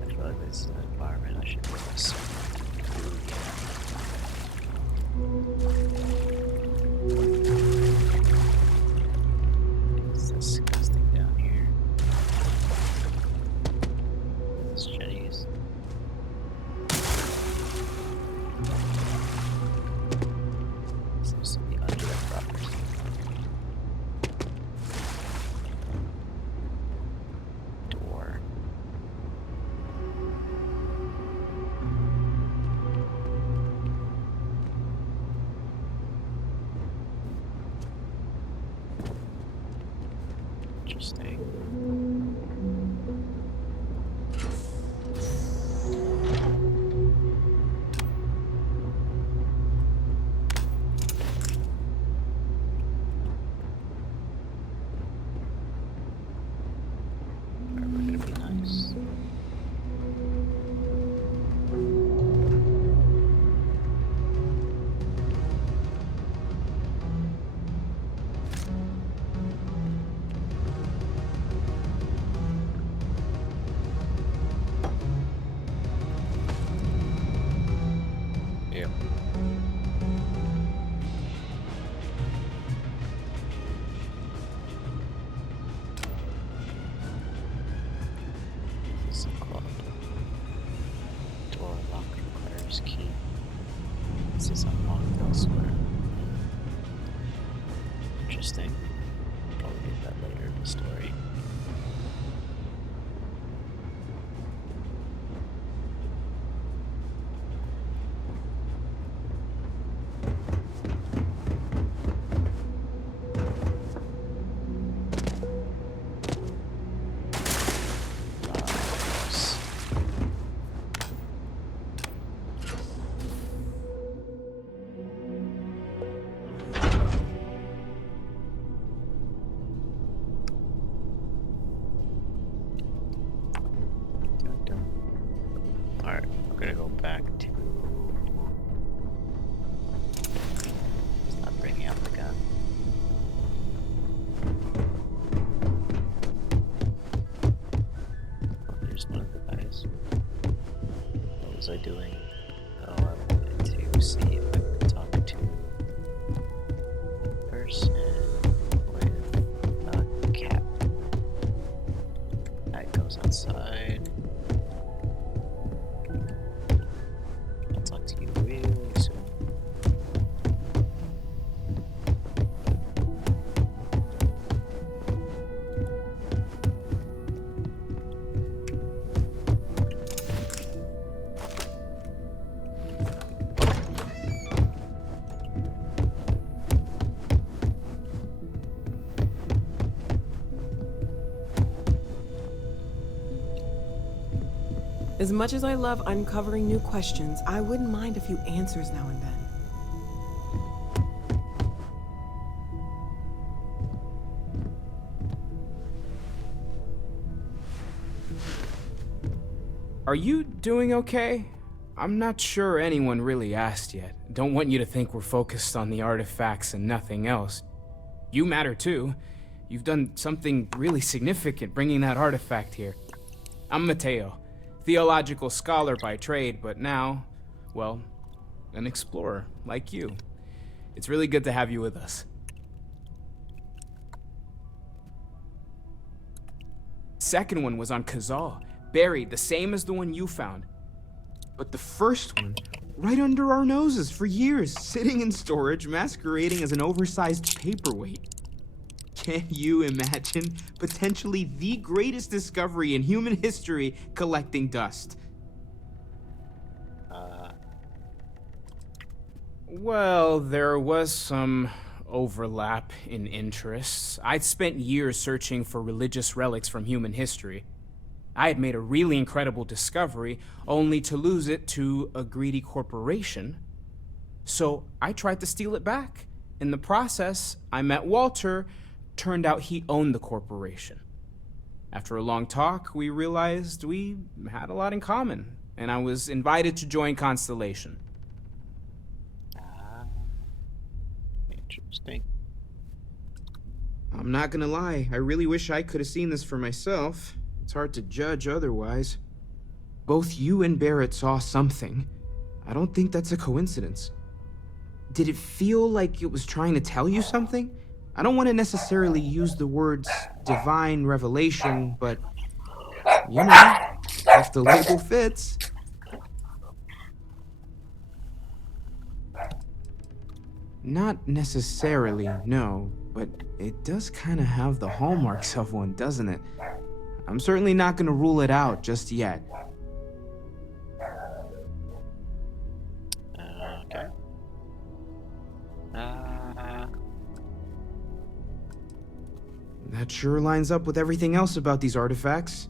I feel like this is an environment I should be able to see. It's disgusting down here. This jetties. Seems to be under the property. Door. Interesting. Are we gonna be nice? Yep. This is a club. Door lock requires key. This is unlocked elsewhere. Interesting. Probably get that later in the story. Nice. Alright, we're gonna go back to... It's not bringing out the gun. Oh, here's one of the guys. What was I doing? Oh, I wanted to see if I could talk to a person with a cap. That goes outside. I'll talk to you really soon. As much as I love uncovering new questions, I wouldn't mind a few answers now and then. Are you doing okay? I'm not sure anyone really asked yet. Don't want you to think we're focused on the artifacts and nothing else. You matter too. You've done something really significant bringing that artifact here. I'm Mateo, theological scholar by trade, but now, well, an explorer like you. It's really good to have you with us. Second one was on Kazal, buried, the same as the one you found. But the first one right under our noses for years, sitting in storage, masquerading as an oversized paperweight. Can you imagine potentially the greatest discovery in human history collecting dust? Well, there was some overlap in interests. I'd spent years searching for religious relics from human history. I had made a really incredible discovery, only to lose it to a greedy corporation. So I tried to steal it back. In the process, I met Walter. Turned out he owned the corporation. After a long talk, we realized we had a lot in common, and I was invited to join Constellation. Interesting. I'm not gonna lie, I really wish I could have seen this for myself. It's hard to judge otherwise. Both you and Barrett saw something. I don't think that's a coincidence. Did it feel like it was trying to tell you something? I don't want to necessarily use the words divine revelation, but, you know, if the label fits. Not necessarily, no, but it does kind of have the hallmarks of one, doesn't it? I'm certainly not going to rule it out just yet. Okay. That sure lines up with everything else about these artifacts.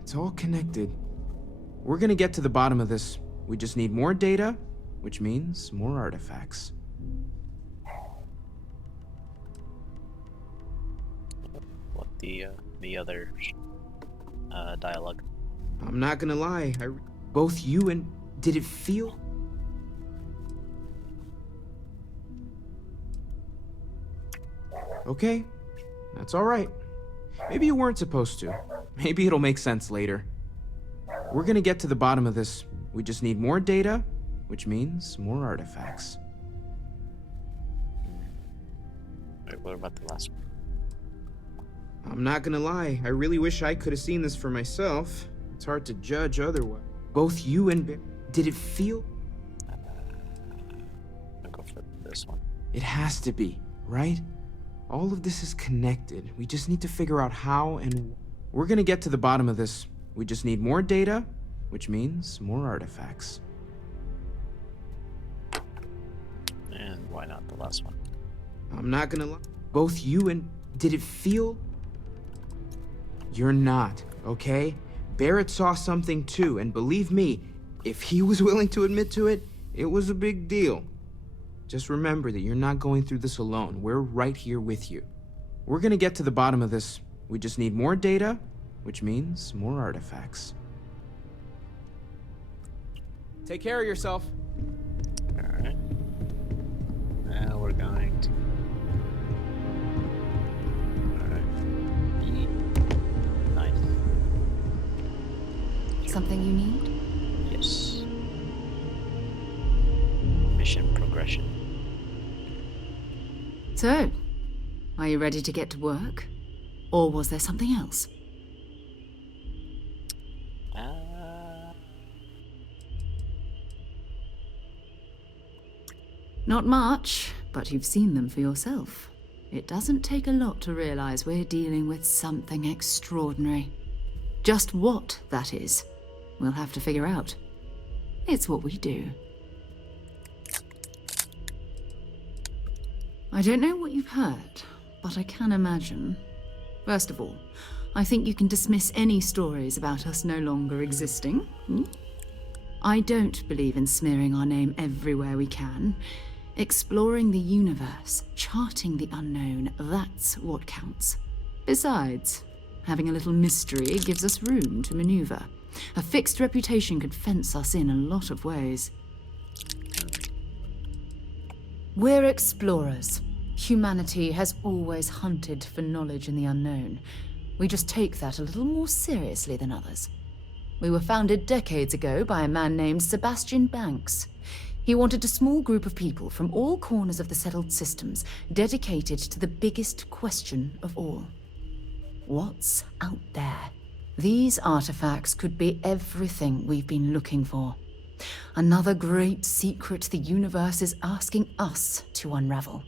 It's all connected. We're gonna get to the bottom of this. We just need more data, which means more artifacts. What the other dialogue? I'm not gonna lie, both you and... Did it feel... Okay, that's all right. Maybe you weren't supposed to. Maybe it'll make sense later. We're gonna get to the bottom of this. We just need more data, which means more artifacts. Wait, what about the last one? I'm not gonna lie, I really wish I could have seen this for myself. It's hard to judge otherwise. Both you and... Did it feel... I'll go for this one. It has to be, right? All of this is connected. We just need to figure out how and... We're gonna get to the bottom of this. We just need more data, which means more artifacts. And why not the last one? I'm not gonna lie. Both you and... Did it feel... You're not, okay? Barrett saw something too, and believe me, if he was willing to admit to it, it was a big deal. Just remember that you're not going through this alone. We're right here with you. We're gonna get to the bottom of this. We just need more data, which means more artifacts. Take care of yourself. Alright. Now we're going to... Alright. Nice. Something you need? Yes. Mission progression. So, are you ready to get to work? Or was there something else? Not much, but you've seen them for yourself. It doesn't take a lot to realize we're dealing with something extraordinary. Just what that is, we'll have to figure out. It's what we do. I don't know what you've heard, but I can imagine. First of all, I think you can dismiss any stories about us no longer existing. I don't believe in smearing our name everywhere we can. Exploring the universe, charting the unknown, that's what counts. Besides, having a little mystery gives us room to maneuver. A fixed reputation could fence us in a lot of ways. We're explorers. Humanity has always hunted for knowledge in the unknown. We just take that a little more seriously than others. We were founded decades ago by a man named Sebastian Banks. He wanted a small group of people from all corners of the settled systems dedicated to the biggest question of all. What's out there? These artifacts could be everything we've been looking for. Another great secret the universe is asking us to unravel.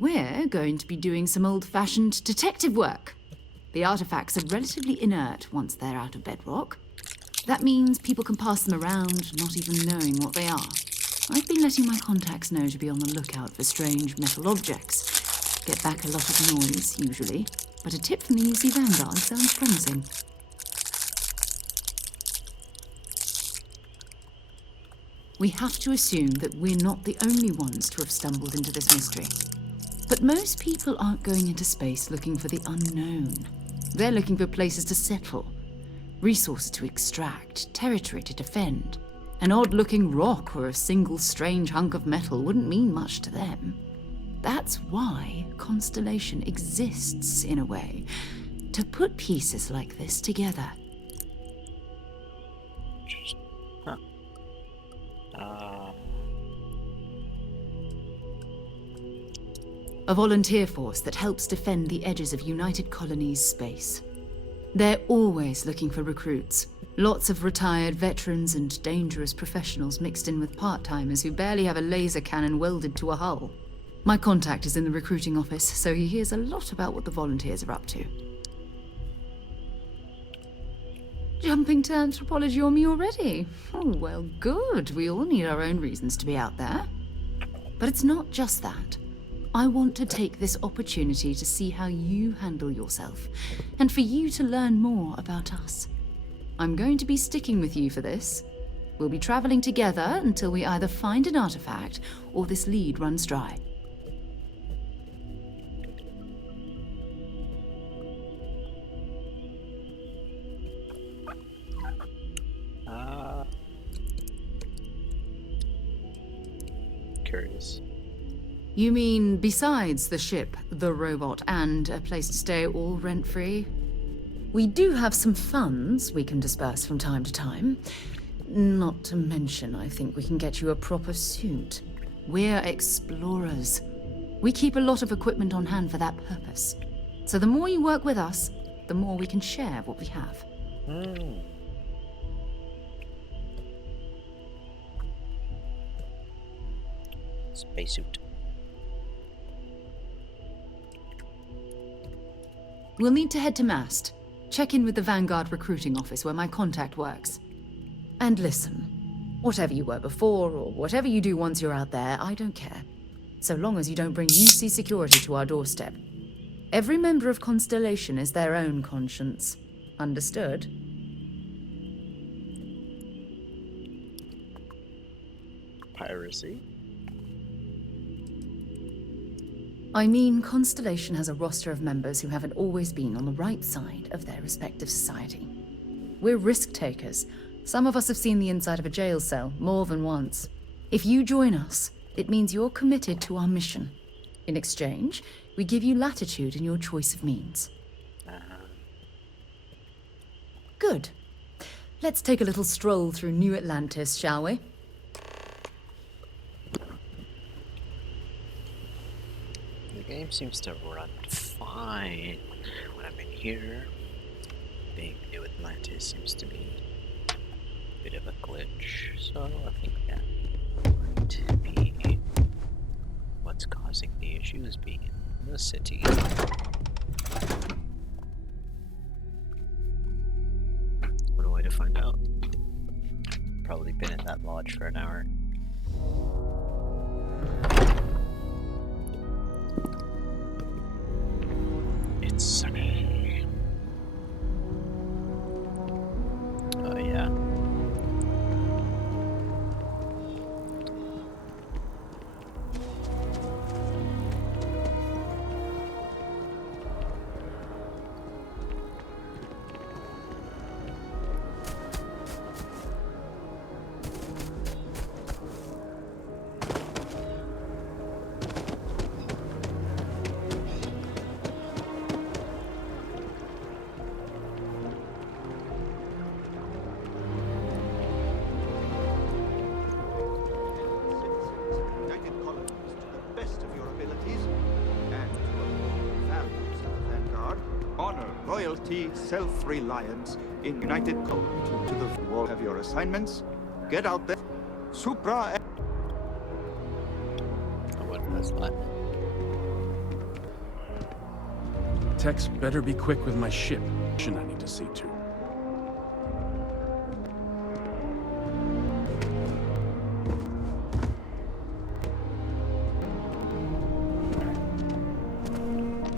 We're going to be doing some old-fashioned detective work. The artifacts are relatively inert once they're out of bedrock. That means people can pass them around, not even knowing what they are. I've been letting my contacts know to be on the lookout for strange metal objects. Get back a lot of noise, usually, but a tip from the UC Vanguard sounds promising. We have to assume that we're not the only ones to have stumbled into this mystery. But most people aren't going into space looking for the unknown. They're looking for places to settle, resources to extract, territory to defend. An odd-looking rock or a single strange hunk of metal wouldn't mean much to them. That's why Constellation exists, in a way, to put pieces like this together. A volunteer force that helps defend the edges of United Colonies space. They're always looking for recruits. Lots of retired veterans and dangerous professionals mixed in with part-timers who barely have a laser cannon welded to a hull. My contact is in the recruiting office, so he hears a lot about what the volunteers are up to. Jumping to anthropology on me already? Oh, well, good. We all need our own reasons to be out there. But it's not just that. I want to take this opportunity to see how you handle yourself, and for you to learn more about us. I'm going to be sticking with you for this. We'll be traveling together until we either find an artifact or this lead runs dry. Curious. You mean besides the ship, the robot, and a place to stay all rent-free? We do have some funds we can disperse from time to time. Not to mention, I think we can get you a proper suit. We're explorers. We keep a lot of equipment on hand for that purpose. So the more you work with us, the more we can share what we have. Spacesuit. We'll need to head to Mast. Check in with the Vanguard recruiting office where my contact works. And listen, whatever you were before or whatever you do once you're out there, I don't care. So long as you don't bring UC security to our doorstep. Every member of Constellation is their own conscience. Understood? Piracy? I mean, Constellation has a roster of members who haven't always been on the right side of their respective society. We're risk-takers. Some of us have seen the inside of a jail cell more than once. If you join us, it means you're committed to our mission. In exchange, we give you latitude in your choice of means. Good. Let's take a little stroll through New Atlantis, shall we? The game seems to run fine when I'm in here. Being New Atlantis seems to be a bit of a glitch, so I think that might be what's causing the issues being in the city. What a way to find out. Probably been in that lodge for an hour. It's sunny. Oh yeah. loyalty, self-reliance in united code to the wall. Have your assignments. Get out there. Supra. What was that? Tex better be quick with my ship. I need to see to.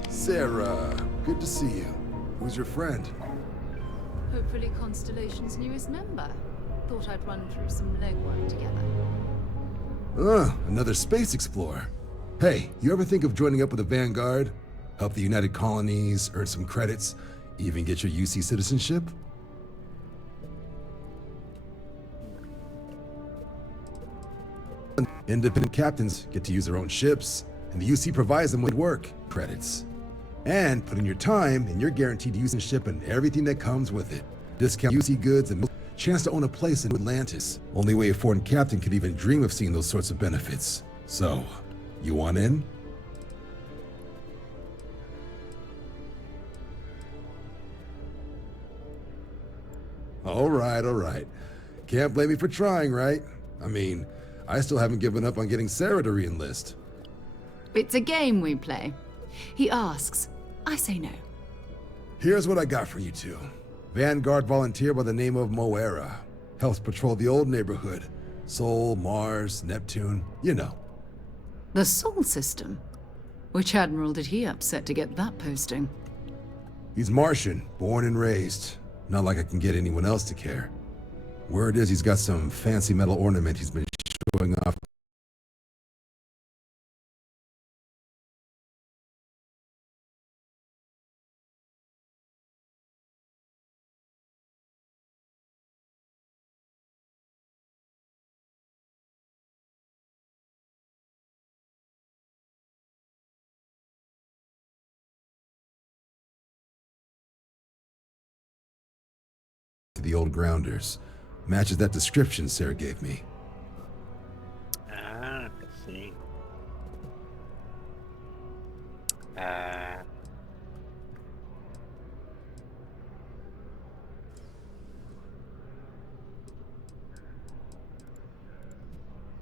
Sarah, good to see you. Who's your friend? Hopefully Constellation's newest member. Thought I'd run through some legwork together. Another space explorer. Hey, you ever think of joining up with the Vanguard? Help the United Colonies, earn some credits, even get your UC citizenship? Independent captains get to use their own ships, and the UC provides them with work credits. And put in your time, and you're guaranteed using the ship and everything that comes with it. Discount UC goods and chance to own a place in Atlantis. Only way a foreign captain could even dream of seeing those sorts of benefits. So, you want in? All right. Can't blame me for trying, right? I mean, I still haven't given up on getting Sarah to re-enlist. It's a game we play. He asks, I say no. Here's what I got for you two. Vanguard volunteer by the name of Moera. Helps patrol the old neighborhood. Sol, Mars, Neptune, you know. The Sol system? Which admiral did he upset to get that posting? He's Martian, born and raised. Not like I can get anyone else to care. Word is he's got some fancy metal ornament he's been showing off to the old grounders. Matches that description Sarah gave me. I see.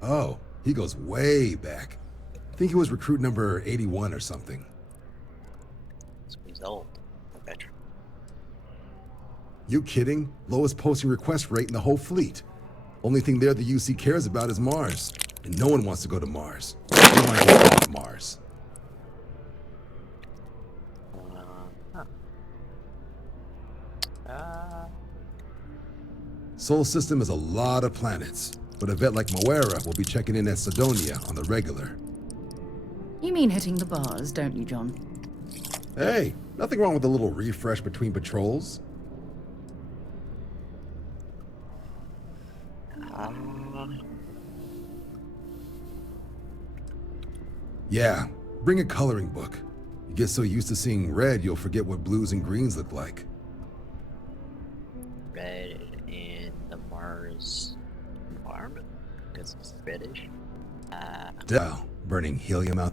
Oh, he goes way back. I think he was recruit number 81 or something. So he's old. A veteran. You kidding? Lowest posting request rate in the whole fleet. Only thing there the UC cares about is Mars. And no one wants to go to Mars. They want to get off Mars. Sol system is a lot of planets, but a vet like Moera will be checking in at Sidonia on the regular. You mean hitting the bars, don't you, John? Hey, nothing wrong with a little refresh between patrols. Yeah, bring a coloring book. You get so used to seeing red, you'll forget what blues and greens look like. Red in the Mars environment because it's reddish. Burning helium out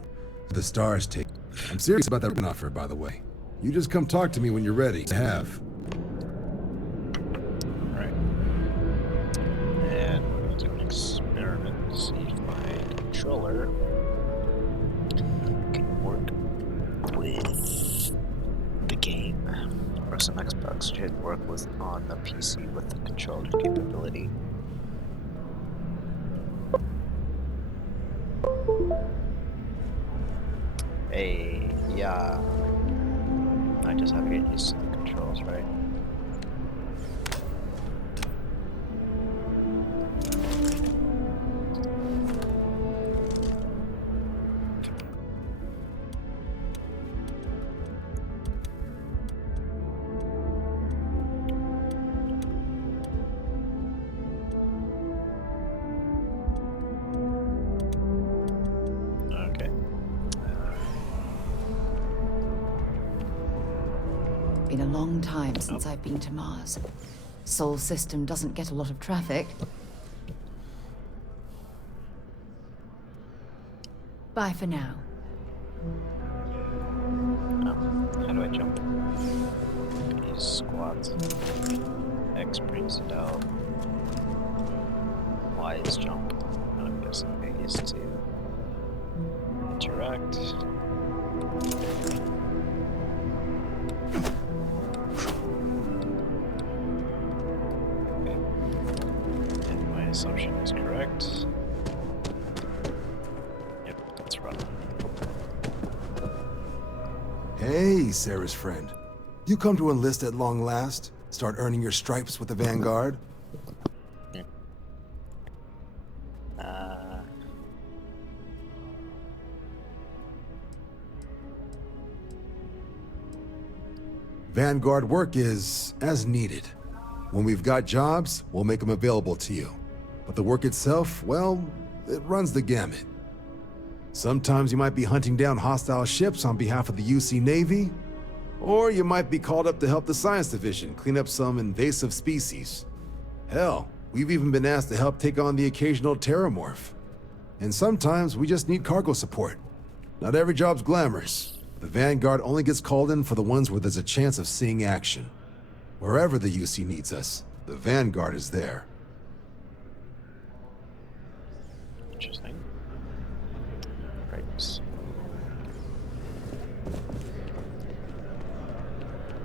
the stars take. I'm serious about that ribbon offer, by the way. You just come talk to me when you're ready. I have. Right. And we're going to do an experiment to see if my controller can work with the game. Or some Xbox should work with on the PC with the controller capability. Hey, yeah. I just have to get used to the controls, right? Been a long time since I've been to Mars. Sol system doesn't get a lot of traffic. Bye for now. How do I jump? out. X brings it out. Y is jump. And I'm guessing A is to interact. Okay. And my assumption is correct. Yep, that's right. Hey, Sarah's friend. You come to enlist at long last? Start earning your stripes with the Vanguard? Vanguard work is as needed. When we've got jobs, we'll make them available to you. But the work itself, well, it runs the gamut. Sometimes you might be hunting down hostile ships on behalf of the UC Navy, or you might be called up to help the Science Division clean up some invasive species. Hell, we've even been asked to help take on the occasional terramorph. And sometimes we just need cargo support. Not every job's glamorous. The Vanguard only gets called in for the ones where there's a chance of seeing action. Wherever the UC needs us, the Vanguard is there. Interesting. Right.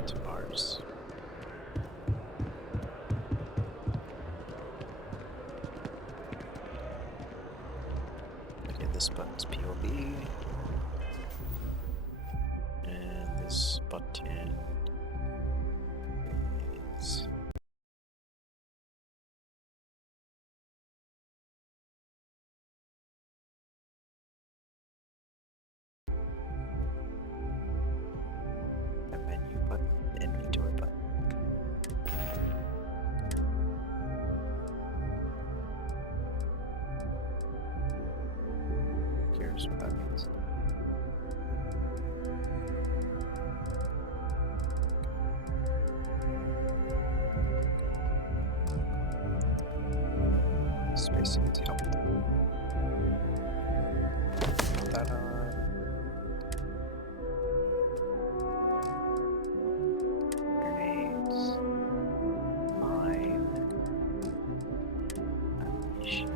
To Mars. Okay, this button's POV. And this button is a menu button, inventory button. Here's what that means. Basically to help them. Put that on. Grenades. Mine. Ammunition.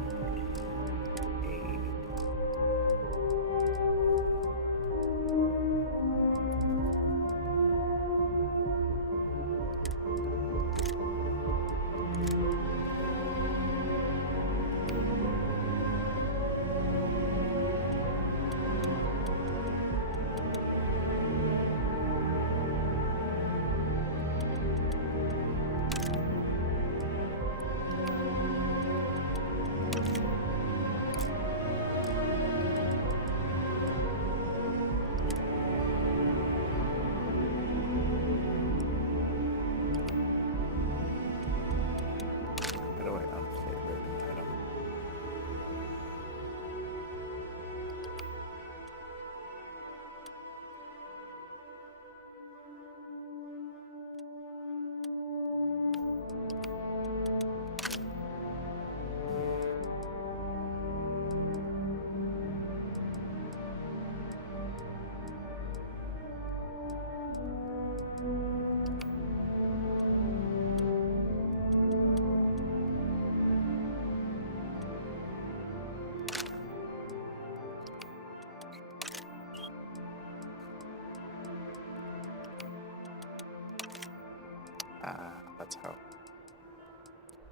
That's how.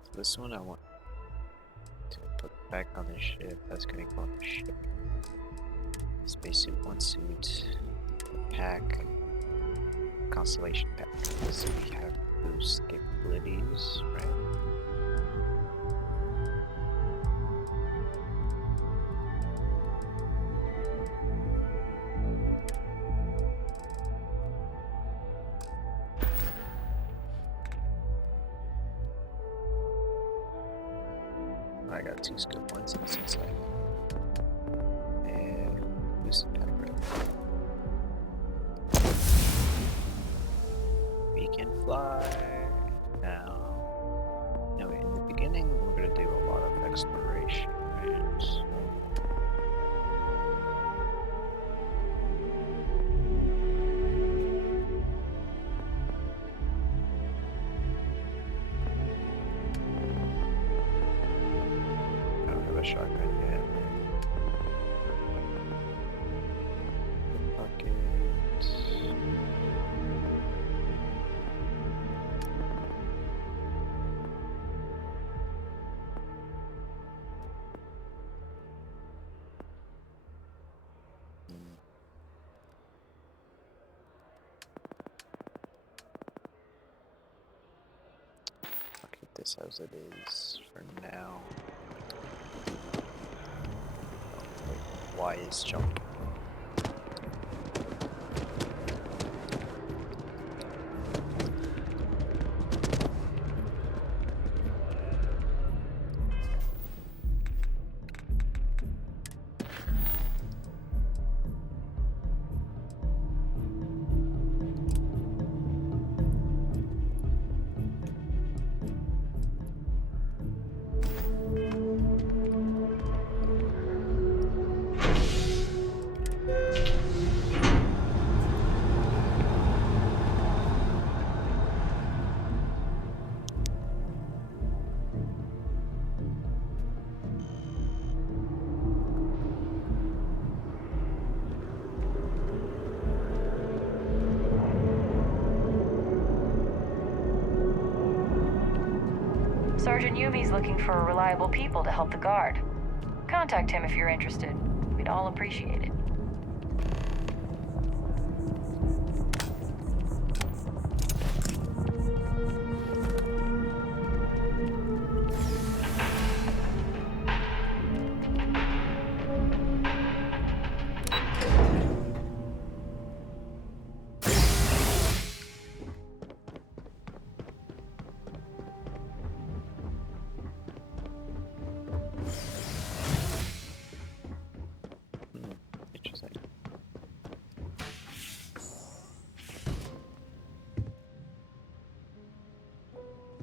So this one I want to put back on the ship. That's gonna go on the ship. Spacesuit, one suit, pack, constellation pack. So we have boost capabilities, right? I got 2 skill points on this inside. And boost pack right. We can fly now. No, in the beginning, we're gonna do a lot of exploration, right? this as it is for now. Oh, wait, why is jumping? Sergeant Yumi's looking for reliable people to help the guard. Contact him if you're interested. We'd all appreciate it.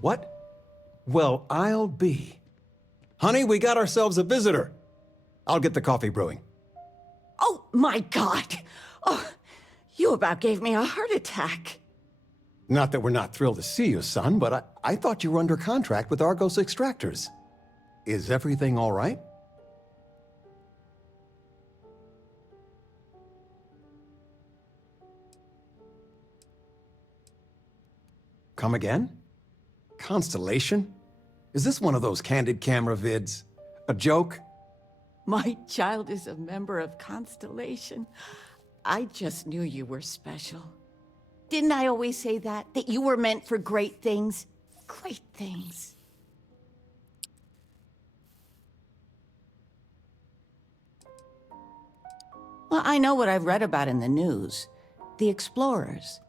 What? Well, I'll be. Honey, we got ourselves a visitor. I'll get the coffee brewing. Oh, my God! Oh, you about gave me a heart attack. Not that we're not thrilled to see you, son, but I thought you were under contract with Argos Extractors. Is everything all right? Come again? Constellation? Is this one of those candid camera vids? A joke? My child is a member of Constellation. I just knew you were special. Didn't I always say that? That you were meant for great things? Great things. Well, I know what I've read about in the news. The Explorers.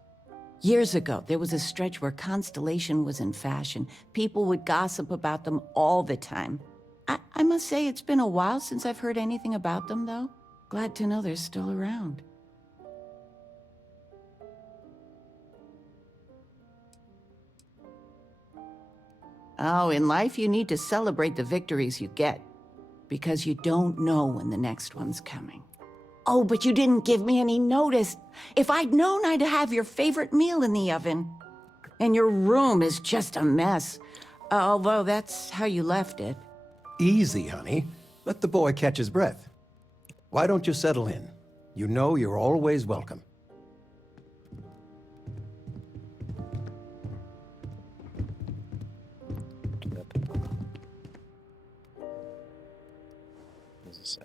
Years ago, there was a stretch where Constellation was in fashion. People would gossip about them all the time. I must say it's been a while since I've heard anything about them, though. Glad to know they're still around. Oh, in life you need to celebrate the victories you get, because you don't know when the next one's coming. Oh, but you didn't give me any notice. If I'd known, I'd have your favorite meal in the oven. And your room is just a mess. Although that's how you left it. Easy, honey. Let the boy catch his breath. Why don't you settle in? You know you're always welcome. What does it say?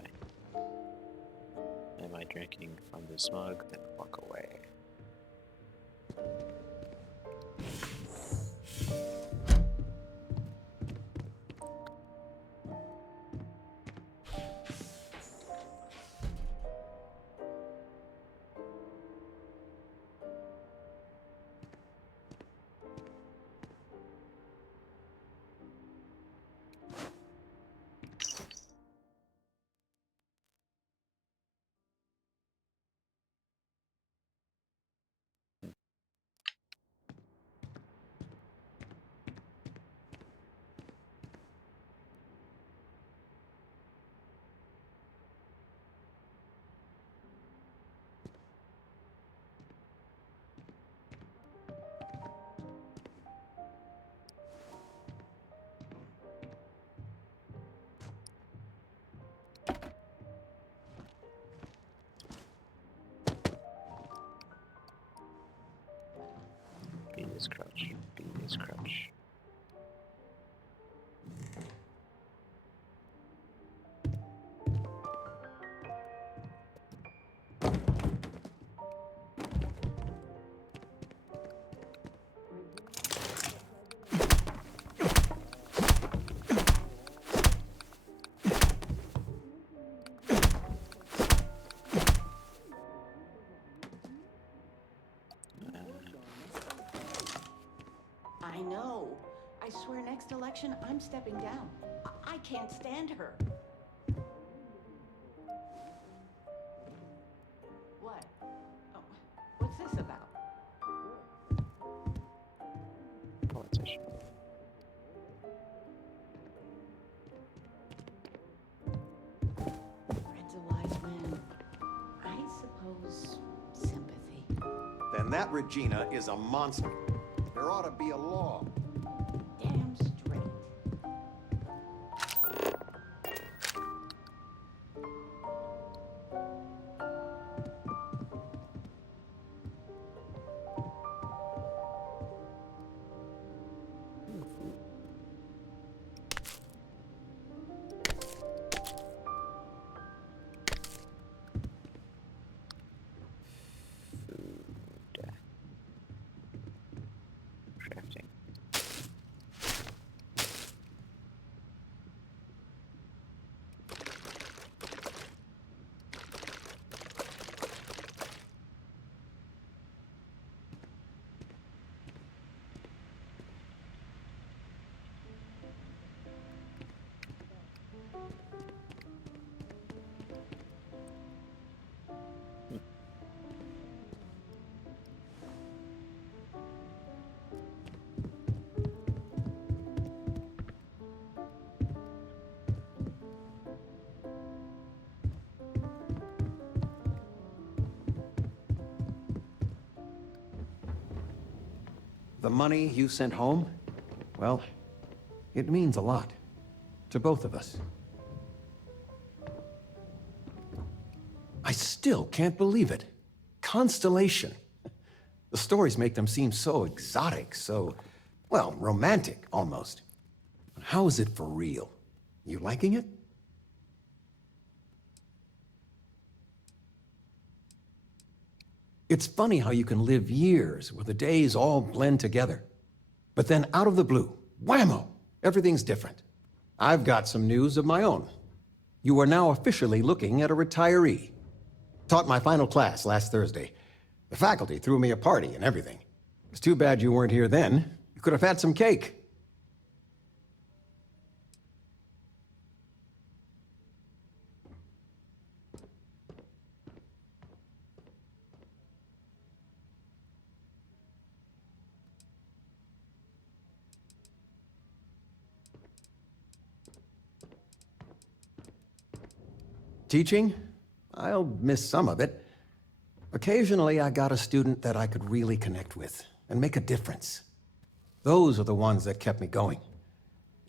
Am I drinking from this mug? Then walk away. Beat his crouch. Beat his crouch. I swear next election, I'm stepping down. I can't stand her. What? Oh, what's this about? Politician. Red's a wise man. I suppose sympathy. Then that Regina is a monster. There ought to be a law. Damn straight. Crafting. The money you sent home, well, it means a lot. To both of us. I still can't believe it. Constellation. The stories make them seem so exotic, so, well, romantic, almost. How is it for real? You liking it? It's funny how you can live years where the days all blend together. But then out of the blue, whammo, everything's different. I've got some news of my own. You are now officially looking at a retiree. Taught my final class last Thursday. The faculty threw me a party and everything. It's too bad you weren't here then. You could have had some cake. Teaching? I'll miss some of it. Occasionally, I got a student that I could really connect with and make a difference. Those are the ones that kept me going.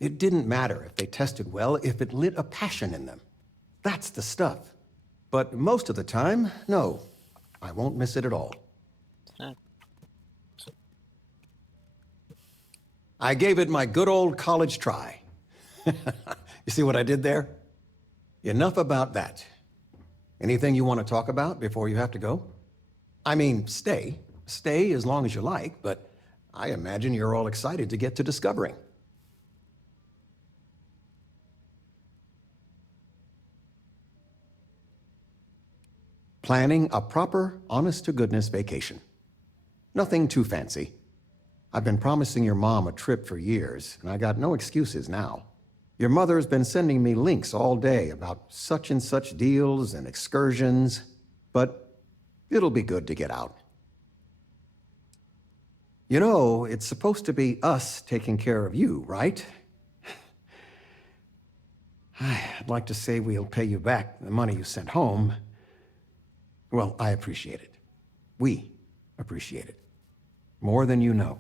It didn't matter if they tested well, if it lit a passion in them. That's the stuff. But most of the time, no. I won't miss it at all. I gave it my good old college try. You see what I did there? Enough about that. Anything you want to talk about before you have to go? I mean, stay. Stay as long as you like, but I imagine you're all excited to get to discovering. Planning a proper, honest-to-goodness vacation. Nothing too fancy. I've been promising your mom a trip for years, and I got no excuses now. Your mother's been sending me links all day about such and such deals and excursions, but it'll be good to get out. You know, it's supposed to be us taking care of you, right? I'd like to say we'll pay you back the money you sent home. Well, I appreciate it. We appreciate it. More than you know.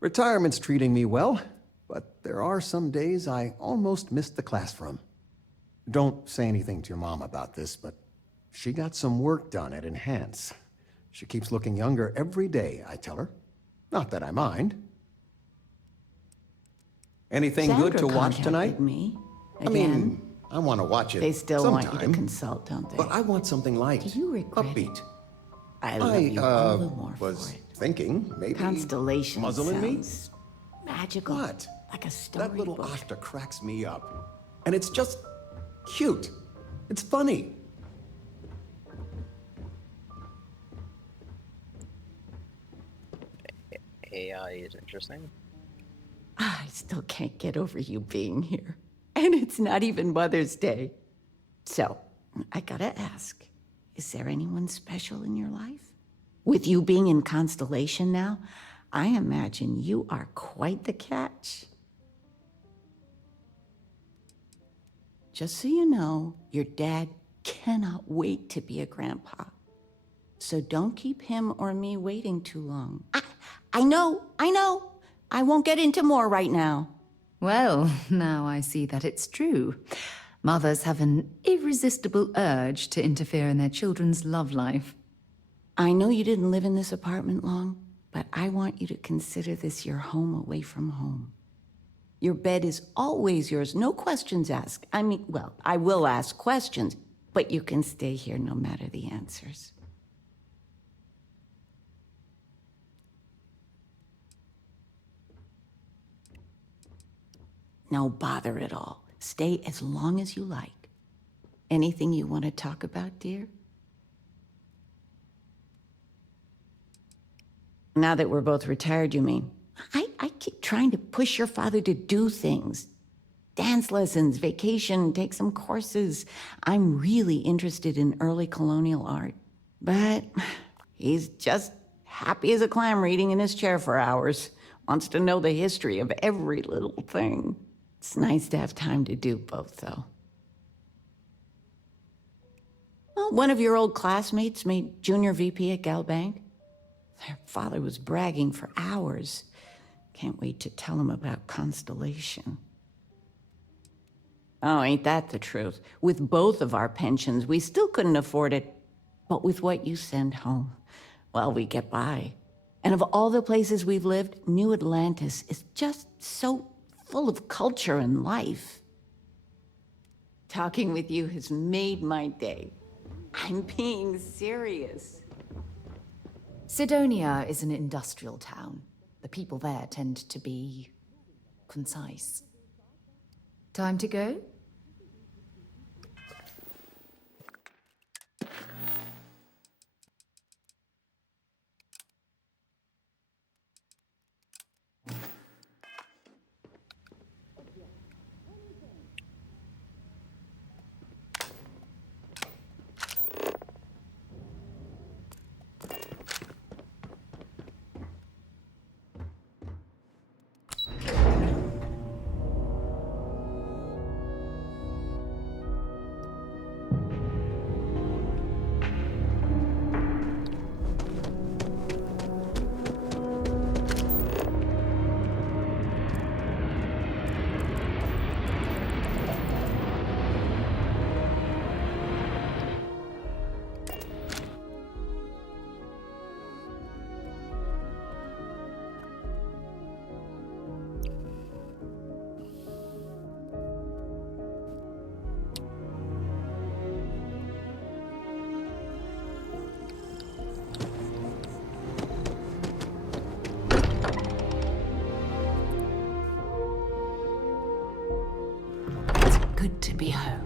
Retirement's treating me well. But there are some days I almost missed the classroom. Don't say anything to your mom about this, but she got some work done at Enhance. She keeps looking younger every day, I tell her. Not that I mind. Anything Sandra good to watch tonight? contacted me I mean, I want to watch it They still sometime, want you to consult, don't they? but I want something light, Do you regret upbeat. it? I love you all the more was for it. thinking maybe Constellation muzzling me. sounds magical. What? Like a storybook. That little Ashta cracks me up. And it's just cute. It's funny. AI is interesting. still can't get over you being here. And it's not even Mother's Day. So, I gotta ask, is there anyone special in your life? With you being in Constellation now, I imagine you are quite the catch. Just so you know, your dad cannot wait to be a grandpa. So don't keep him or me waiting too long. I know. I won't get into more right now. Well, now I see that it's true. Mothers have an irresistible urge to interfere in their children's love life. I know you didn't live in this apartment long, but I want you to consider this your home away from home. Your bed is always yours, no questions asked. I mean, well, I will ask questions, but you can stay here no matter the answers. No bother at all. Stay as long as you like. Anything you want to talk about, dear? Now that we're both retired, you mean? I keep trying to push your father to do things. Dance lessons, vacation, take some courses. I'm really interested in early colonial art. But he's just happy as a clam reading in his chair for hours. Wants to know the history of every little thing. It's nice to have time to do both, though. Well, one of your old classmates made junior VP at Galbank. Their father was bragging for hours. Can't wait to tell him about Constellation. Oh, ain't that the truth? With both of our pensions, we still couldn't afford it. But with what you send home, well, we get by. And of all the places we've lived, New Atlantis is just so full of culture and life. Talking with you has made my day. I'm being serious. Sidonia is an industrial town. The people there tend to be concise. Time to go? Good to be home.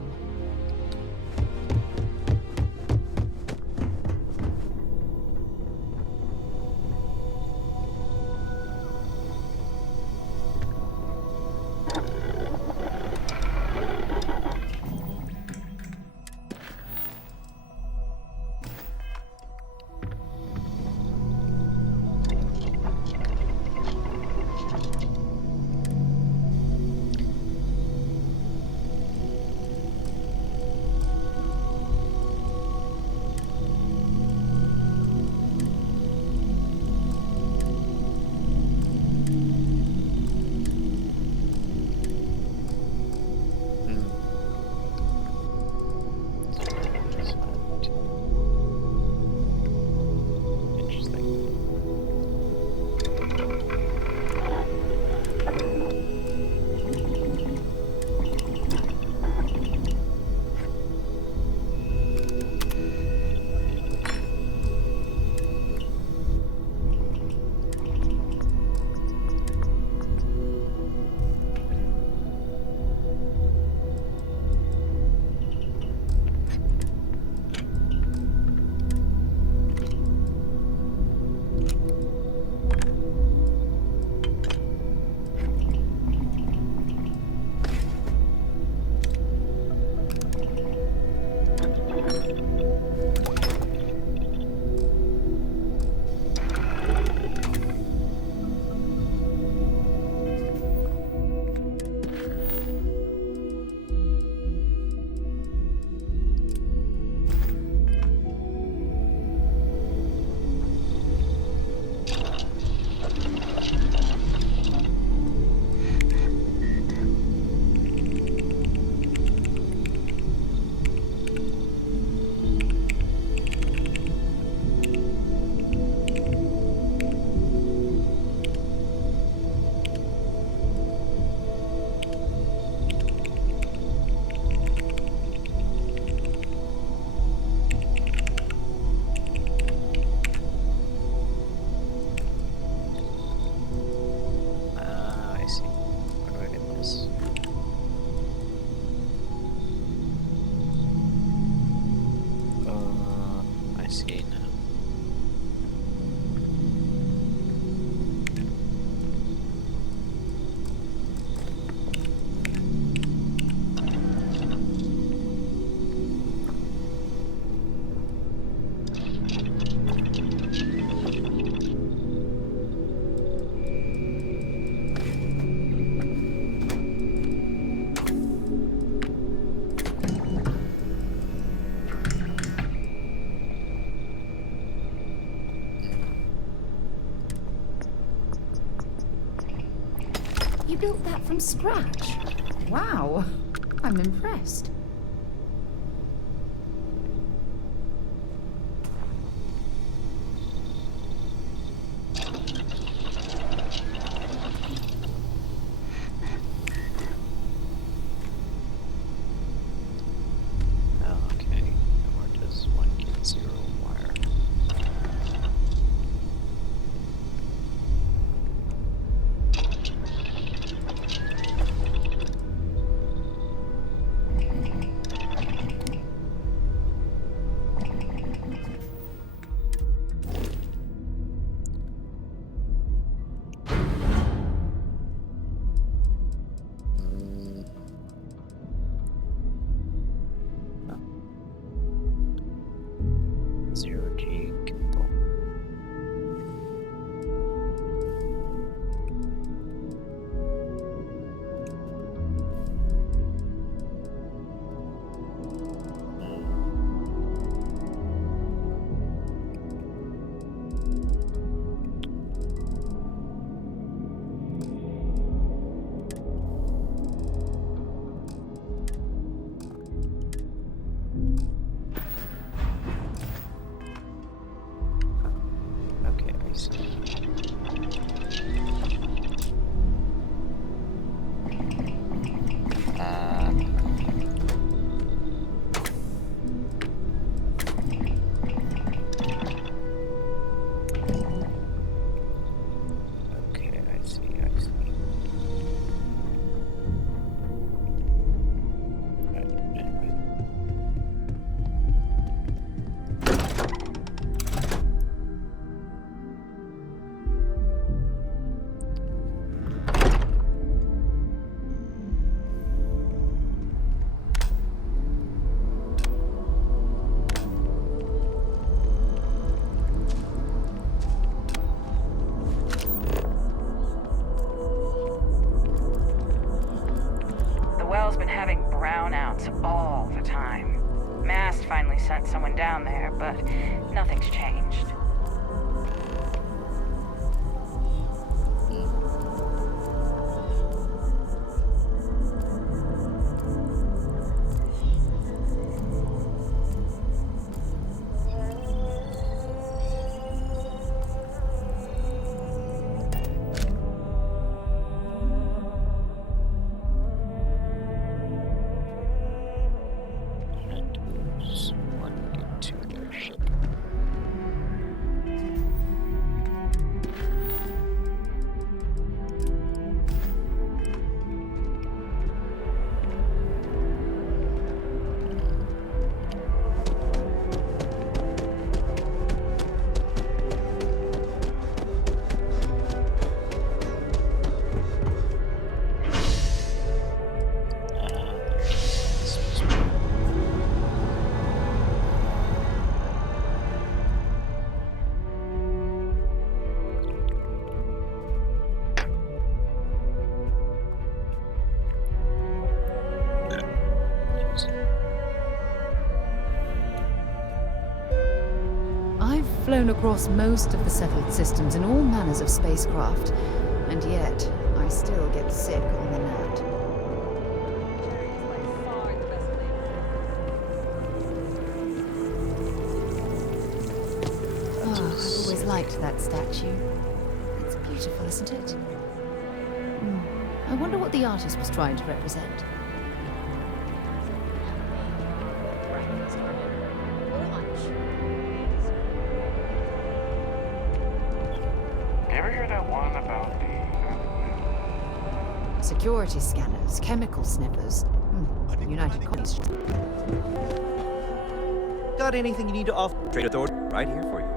You built that from scratch? Wow, I'm impressed. Okay, where does one get 0 wire? Zero G gimbal. Okay, I see. Okay, I see, I see. Anyway. The well's been having brownouts all the time. Mast finally sent someone down there, but nothing's changed. One get to their ship. I've flown across most of the settled systems in all manners of spacecraft, and yet I still get sick on the gnat. Oh, I've always liked that statue. It's beautiful, isn't it? I wonder what the artist was trying to represent. Ever hear that one about the... Security scanners, chemical sniffers. United Colonies. Got anything you need to offer? Trade Authority right here for you.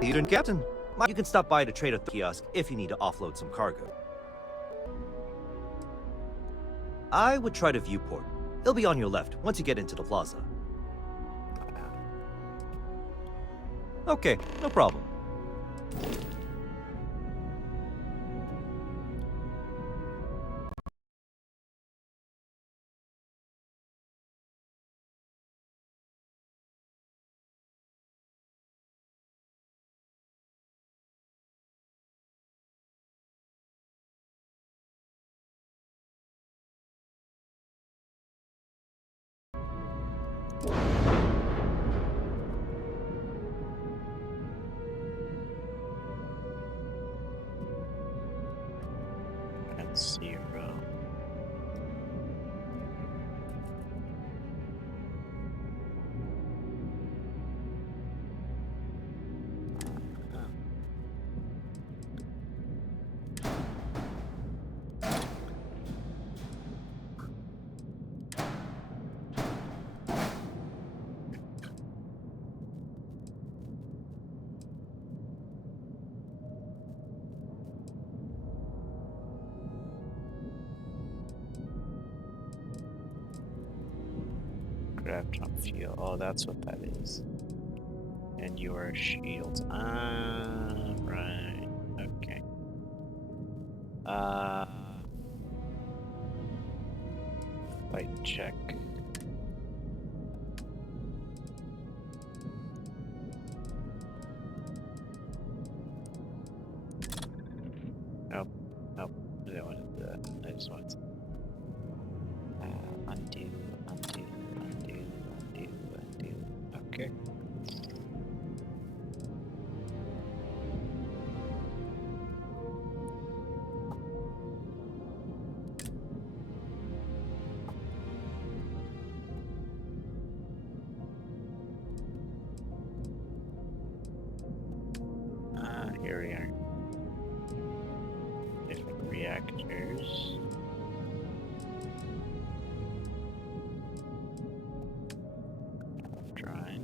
Leader and Captain, you can stop by the Trade Authority kiosk if you need to offload some cargo. I would try to viewport. It'll be on your left once you get into the plaza. Okay, no problem. Graviton fuel. Oh, that's what that is. And your shields. Ah, right. Okay. Fight check. Nope. Nope. I don't want to do that. I just want to undo, undo, undo, undo, undo. Okay. Here we are. Different reactors. Drive.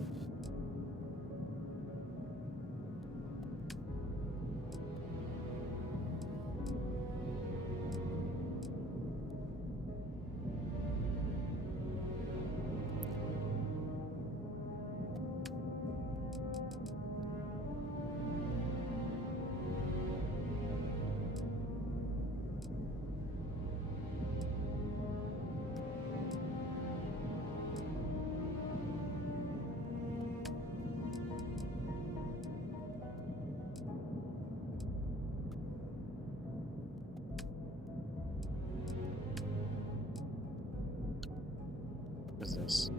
What is this?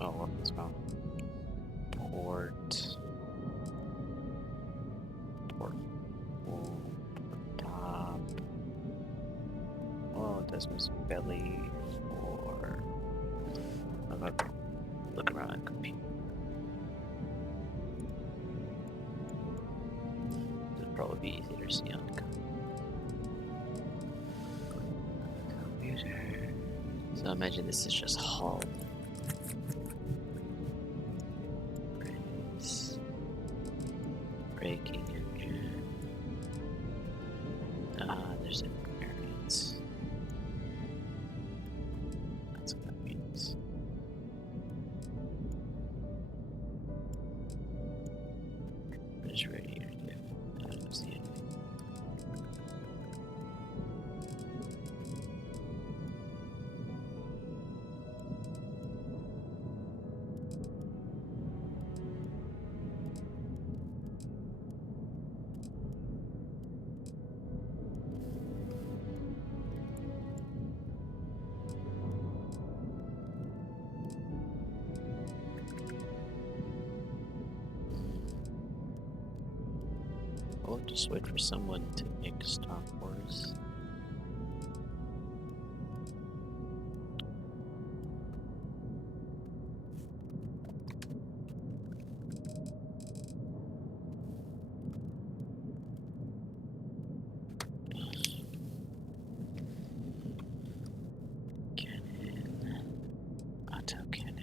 Oh, weapons mount. Port. Top. Oh, Desmond's belly for. Look around, compete. It'd probably be easier to see on the computer. So I imagine this is just hull. Braking engine. There's variants. That's what that means. It's ready to get. I don't see anything. I'll just wait for someone to make Star Wars. Cannon. Auto cannon.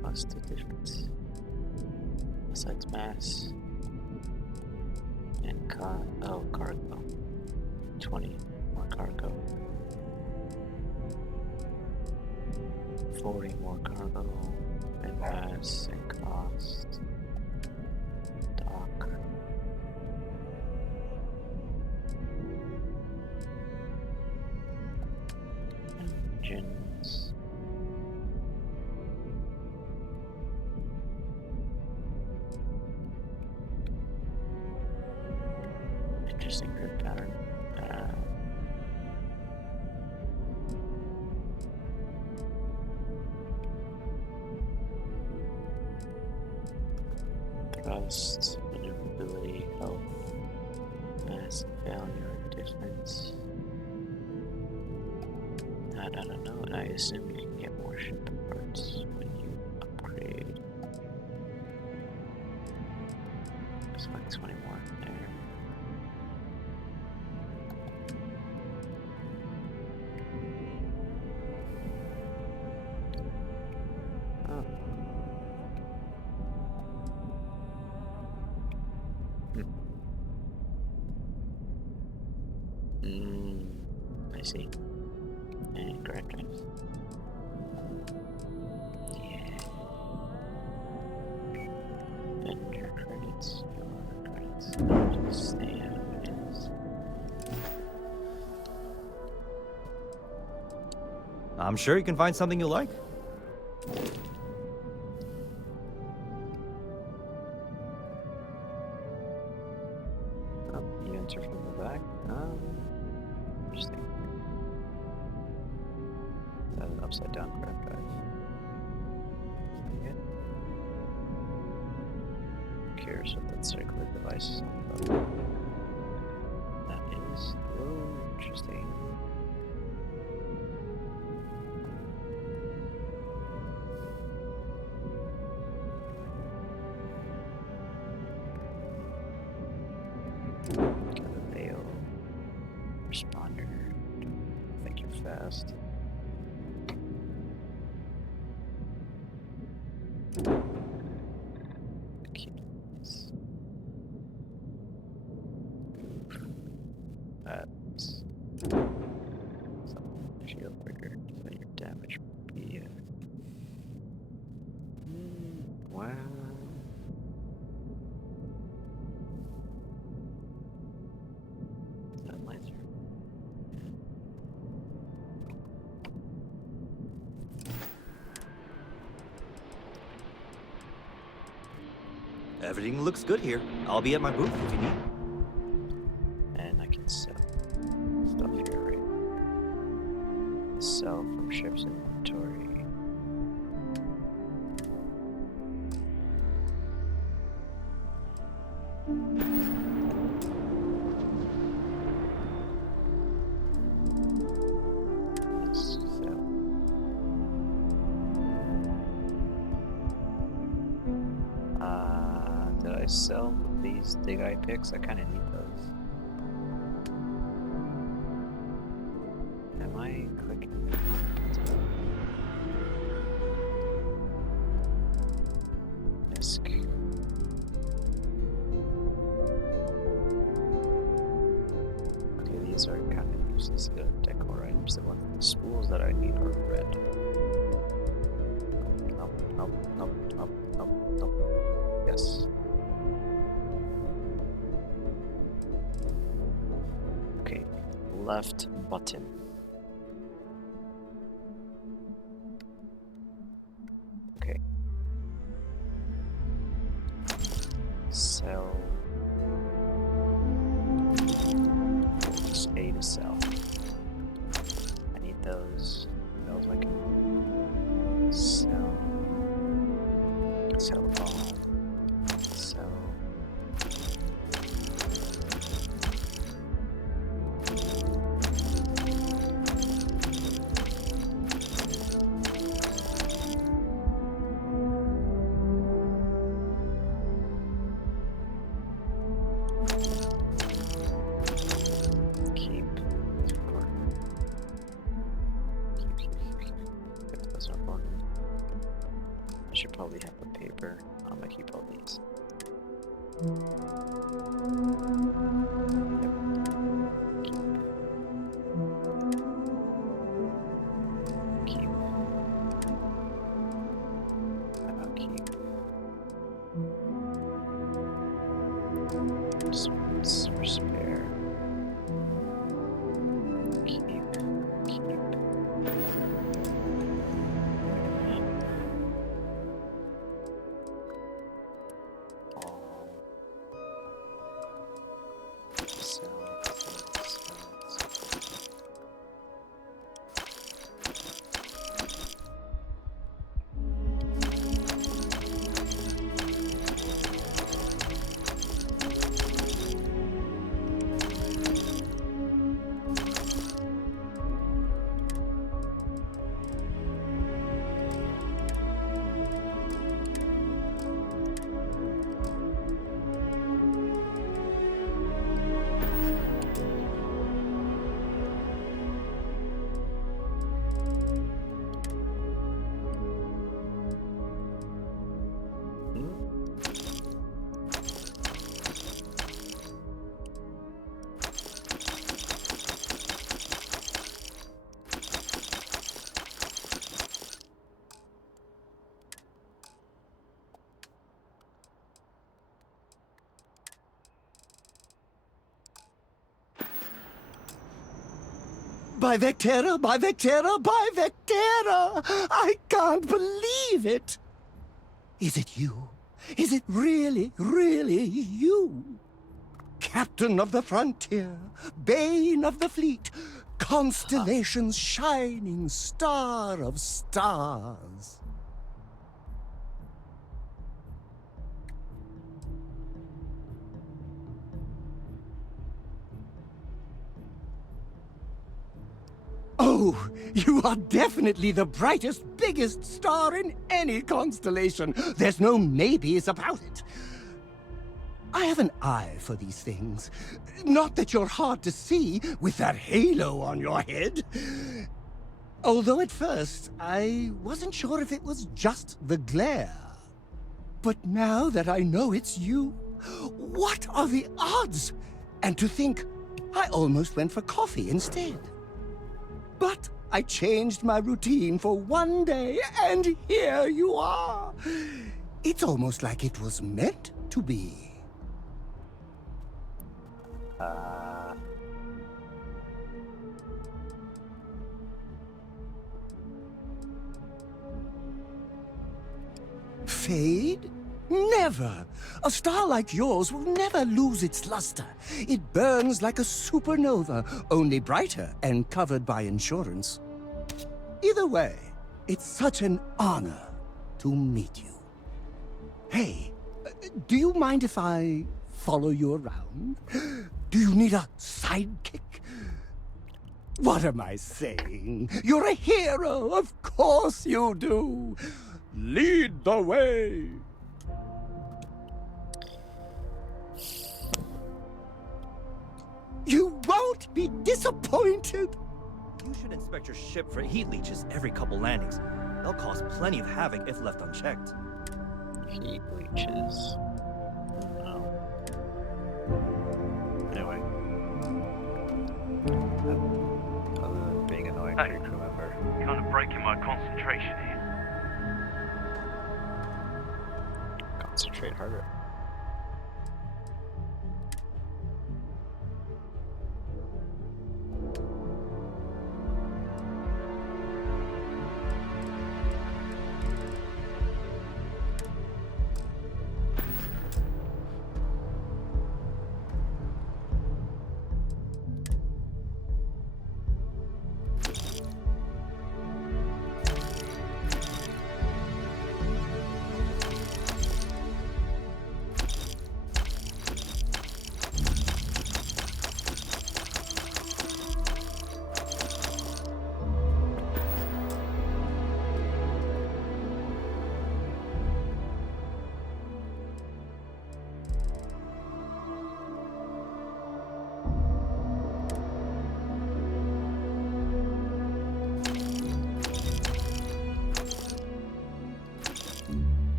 What's the difference? Besides mass and cargo. 20 more cargo. 40 more cargo and mass and cost. Dock. interesting grid pattern. Thrust, maneuverability, health, mass failure, difference. I don't know, and I assume you can get more ship parts when you upgrade. It's like 20 more there. Oh. I see. And grab drives. Yeah. Spend your credits. Your credits. Just stay how it is. I'm sure you can find something you like. Oh, you enter from the back. Interesting. That's an upside down grab drive. Okay. Curious what that circular device is all about. That is interesting. Galileo responder. I think you're fast. Keep this. That's something shield quicker, so your damage will be wow. That laser. Everything looks good here. I'll be at my booth if you need. And I can sell stuff here, right? Sell from ship's inventory. Yes, sell. Did I sell these Gigabyte picks? I kind of need those. Am I clicking? Disk. Okay, these are kind of useless decor items. The spools that I need are red. Nope. Yes. Okay, left button. Okay. Sell. Just A to sell. I need those. Those I can sell. Sell all. Sell. Keep. That's important. I should probably have the paper. I'm gonna keep all these. Keep. I'll keep. Just for spare. Keep. All. So. By Vectera, by Vectera, by Vectera! I can't believe it! Is it you? Is it really, really you? Captain of the frontier, bane of the fleet, constellation's shining star of stars. Oh, you are definitely the brightest, biggest star in any constellation. There's no maybes about it. I have an eye for these things. Not that you're hard to see with that halo on your head. Although at first, I wasn't sure if it was just the glare. But now that I know it's you, what are the odds? And to think, I almost went for coffee instead. But I changed my routine for one day, and here you are. It's almost like it was meant to be. Fade? Never! A star like yours will never lose its luster. It burns like a supernova, only brighter and covered by insurance. Either way, it's such an honor to meet you. Hey, do you mind if I follow you around? Do you need a sidekick? What am I saying? You're a hero, of course you do. Lead the way. You won't be disappointed. You should inspect your ship for heat leeches every couple landings. They'll cause plenty of havoc if left unchecked. Heat leeches. No. Anyway. Other than being annoying for your crew member. Kind of breaking my concentration here. Concentrate harder.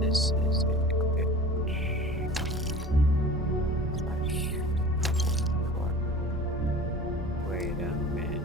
This is a glitch. Wait a minute.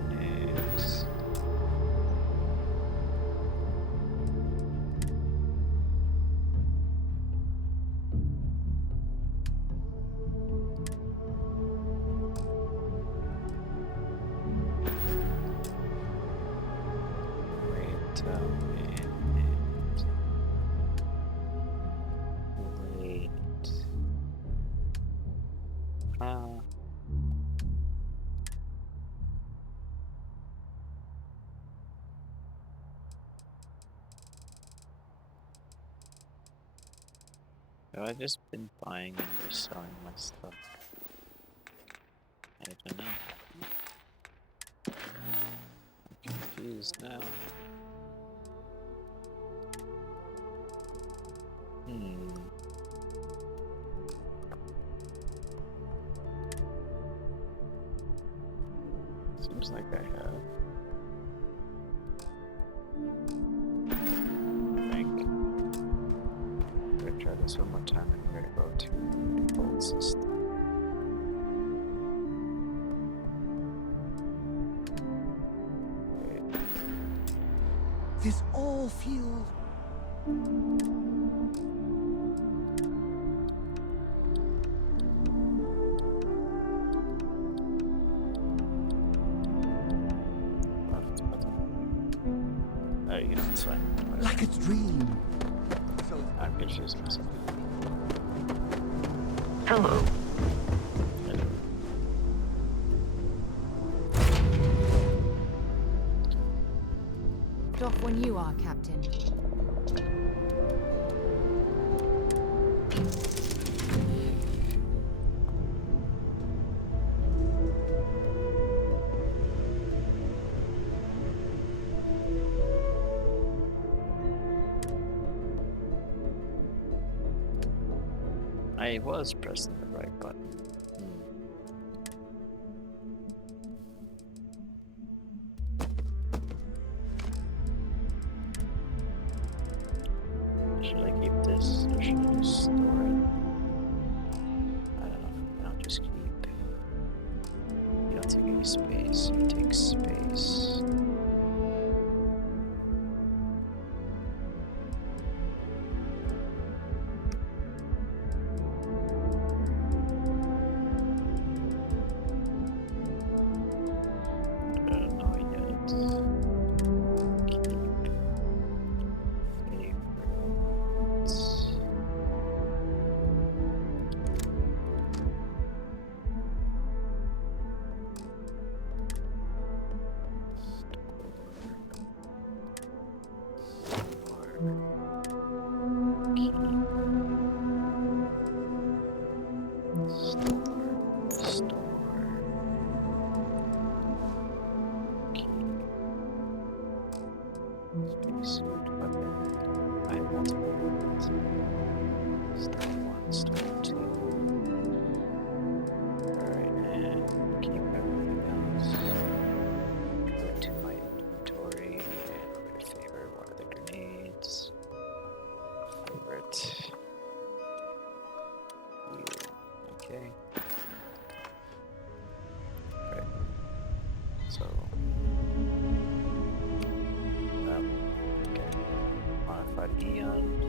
Have I just been buying and reselling my stuff? I don't know. I'm confused now. Seems like I have. I think. I'm gonna try this one more time and we're gonna go to default system. Wait. This all feels... Oh, yeah, that's fine. Whatever. like a dream. So I'm confusing myself. Hello. Off when you are, Captain. I was pressing the right button. Should I keep this or should I just store it? I don't know. I'll just keep. You don't take any space, you take space.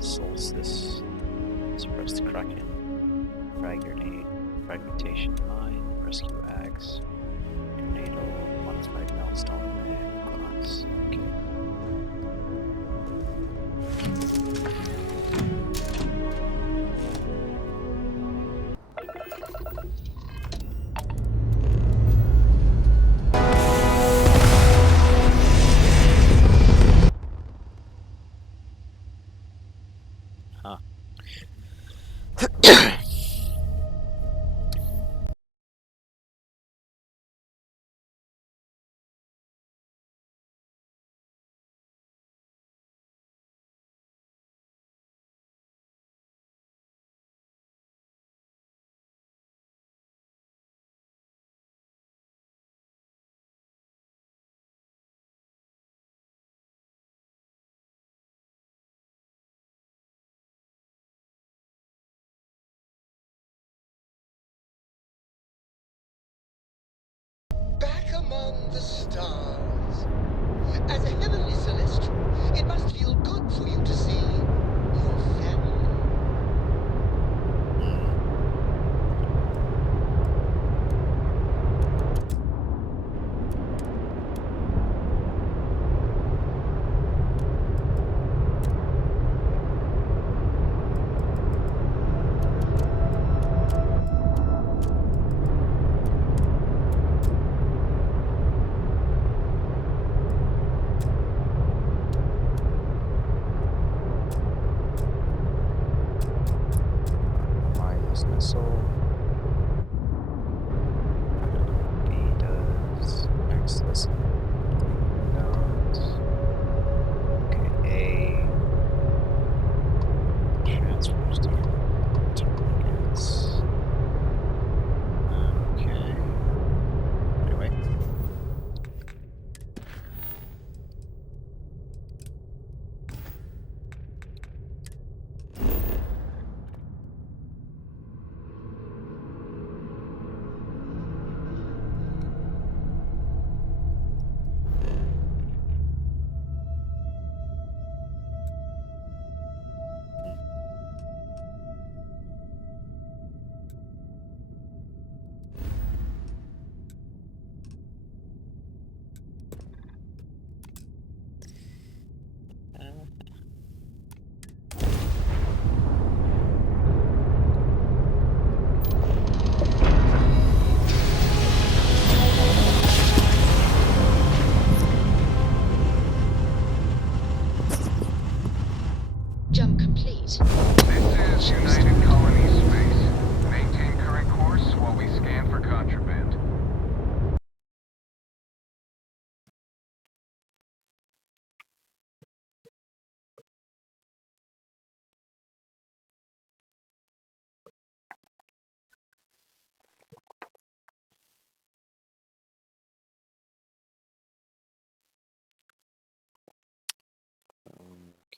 Solstice, suppress the Kraken, frag grenade, fragmentation mine, rescue axe, tornado, modified meltstone, and glass. Okay. Back among the stars. As a heavenly celestial, it must feel good for you to see your family. complete. This is United Colonies Space. Maintain current course while we scan for contraband.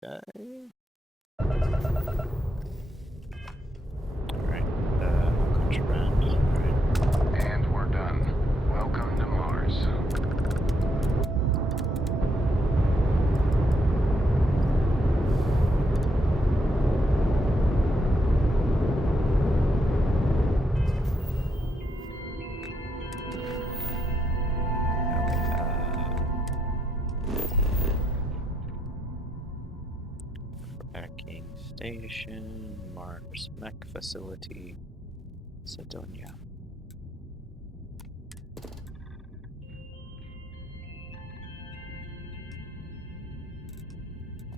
Okay. Alright, contraband. Alright. And we're done. Welcome to Mars. Tracking station, Mars mech facility, Sidonia.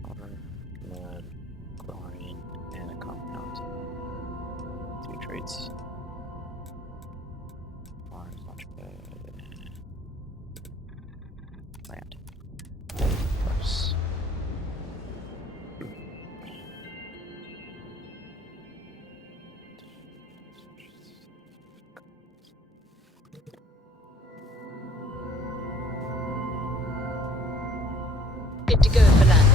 Water, blood, chlorine, and a compound. 3 traits. Mars launchpad and land. Plus. Good to go for landing.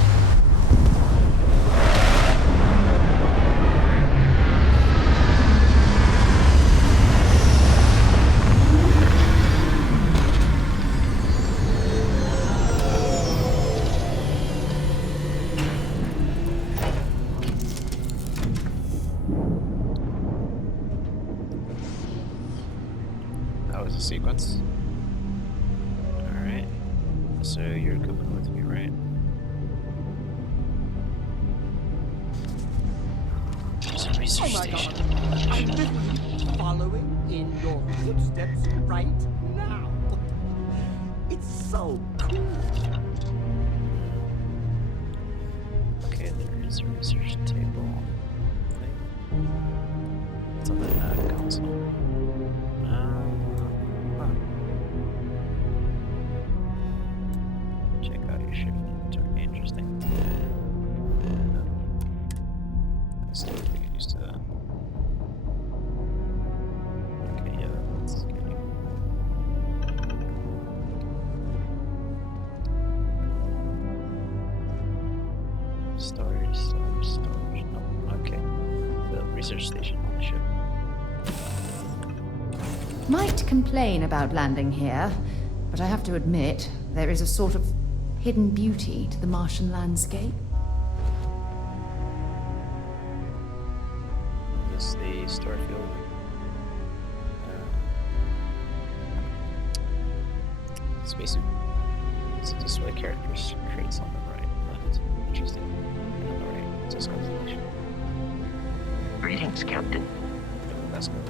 That was a sequence. Alright. So you're coming with me, right? There's a research Oh my station. God. I'm literally following in your footsteps right now. It's so cool. Okay, there is a research table. It's on the console. Check out your shift inventory. Interesting. I still have to get used to that. Okay, yeah, that's good. Storage. Oh, okay. The research station on the ship. Might complain about landing here, but I have to admit, there is a sort of hidden beauty to the Martian landscape. This is the Starfield. Spacesuit. This is display characters traits on the right. Left. Interesting. And on the right, it's a constellation. Greetings, Captain. That's good.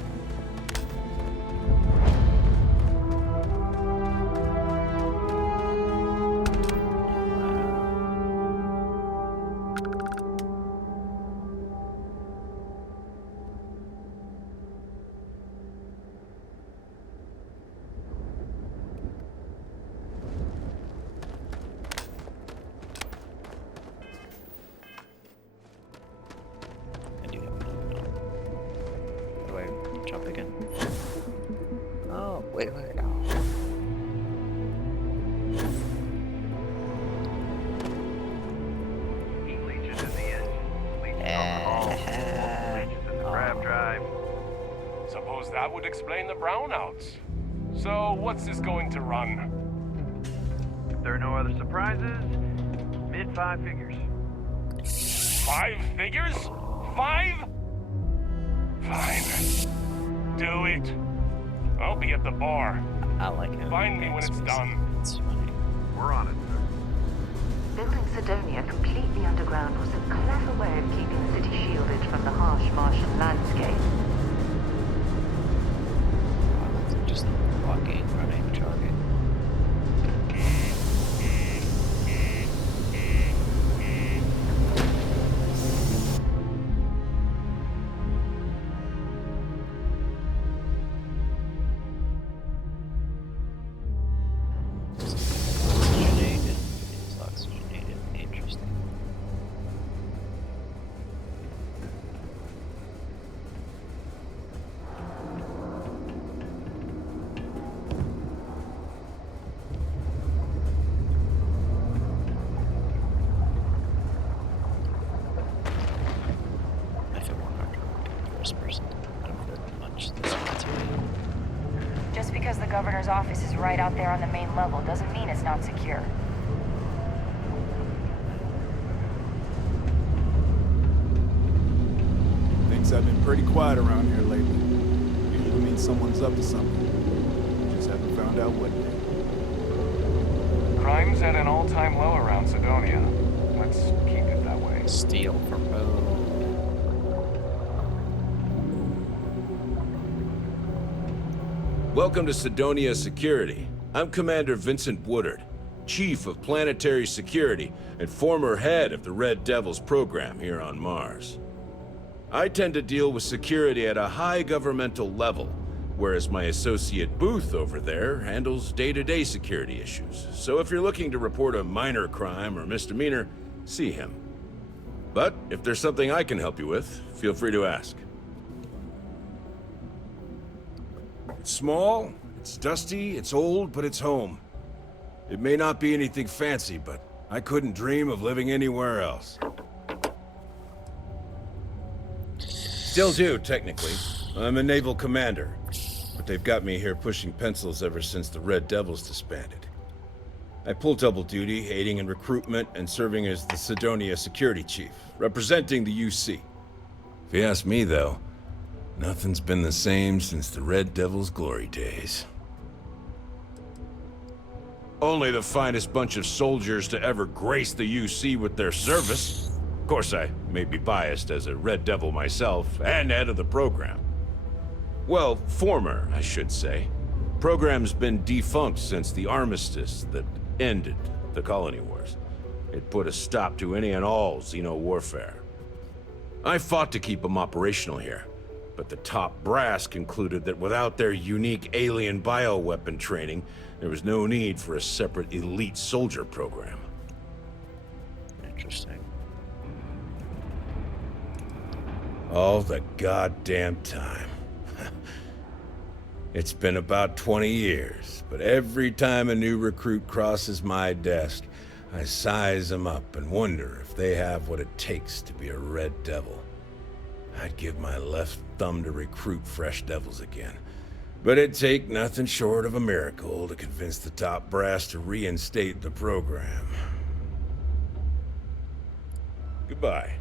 Jump again. Oh, wait. Oh. Heat leeches in the engine. Leeches on the hull. Leeches in the grab drive. Suppose that would explain the brownouts. So, what's this going to run? If there are no other surprises, mid 5 figures. 5 figures? 5? Fine. Do it. I'll be at the bar. I like it. Find me when it's done. It's funny. We're on it. Building Sidonia completely underground was a clever way of keeping the city shielded from the harsh Martian landscape. Just walking, running, jogging. office is right out there on the main level doesn't mean it's not secure. Things have been pretty quiet around here lately. Usually means someone's up to something. Just haven't found out what yet. Crime's at an all-time low around Sidonia. Let's keep it that way. Steal from Welcome to Sidonia Security. I'm Commander Vincent Woodard, Chief of Planetary Security and former head of the Red Devils program here on Mars. I tend to deal with security at a high governmental level, whereas my associate Booth over there handles day-to-day security issues. So if you're looking to report a minor crime or misdemeanor, see him. But if there's something I can help you with, feel free to ask. It's small, it's dusty, it's old, but it's home. It may not be anything fancy, but I couldn't dream of living anywhere else. Still do, technically. I'm a naval commander, but they've got me here pushing pencils ever since the Red Devils disbanded. I pull double duty, aiding in recruitment and serving as the Sidonia Security Chief, representing the UC. If you ask me, though, nothing's been the same since the Red Devils' glory days. Only the finest bunch of soldiers to ever grace the UC with their service. Of course, I may be biased as a Red Devil myself, and head of the program. Well, former, I should say. Program's been defunct since the armistice that ended the colony wars. It put a stop to any and all Xeno warfare. I fought to keep them operational here, but the top brass concluded that without their unique alien bioweapon training, there was no need for a separate elite soldier program. Interesting. All the goddamn time. It's been about 20 years, but every time a new recruit crosses my desk, I size them up and wonder if they have what it takes to be a Red Devil. I'd give my left thumb to recruit fresh devils again, but it'd take nothing short of a miracle to convince the top brass to reinstate the program. Goodbye.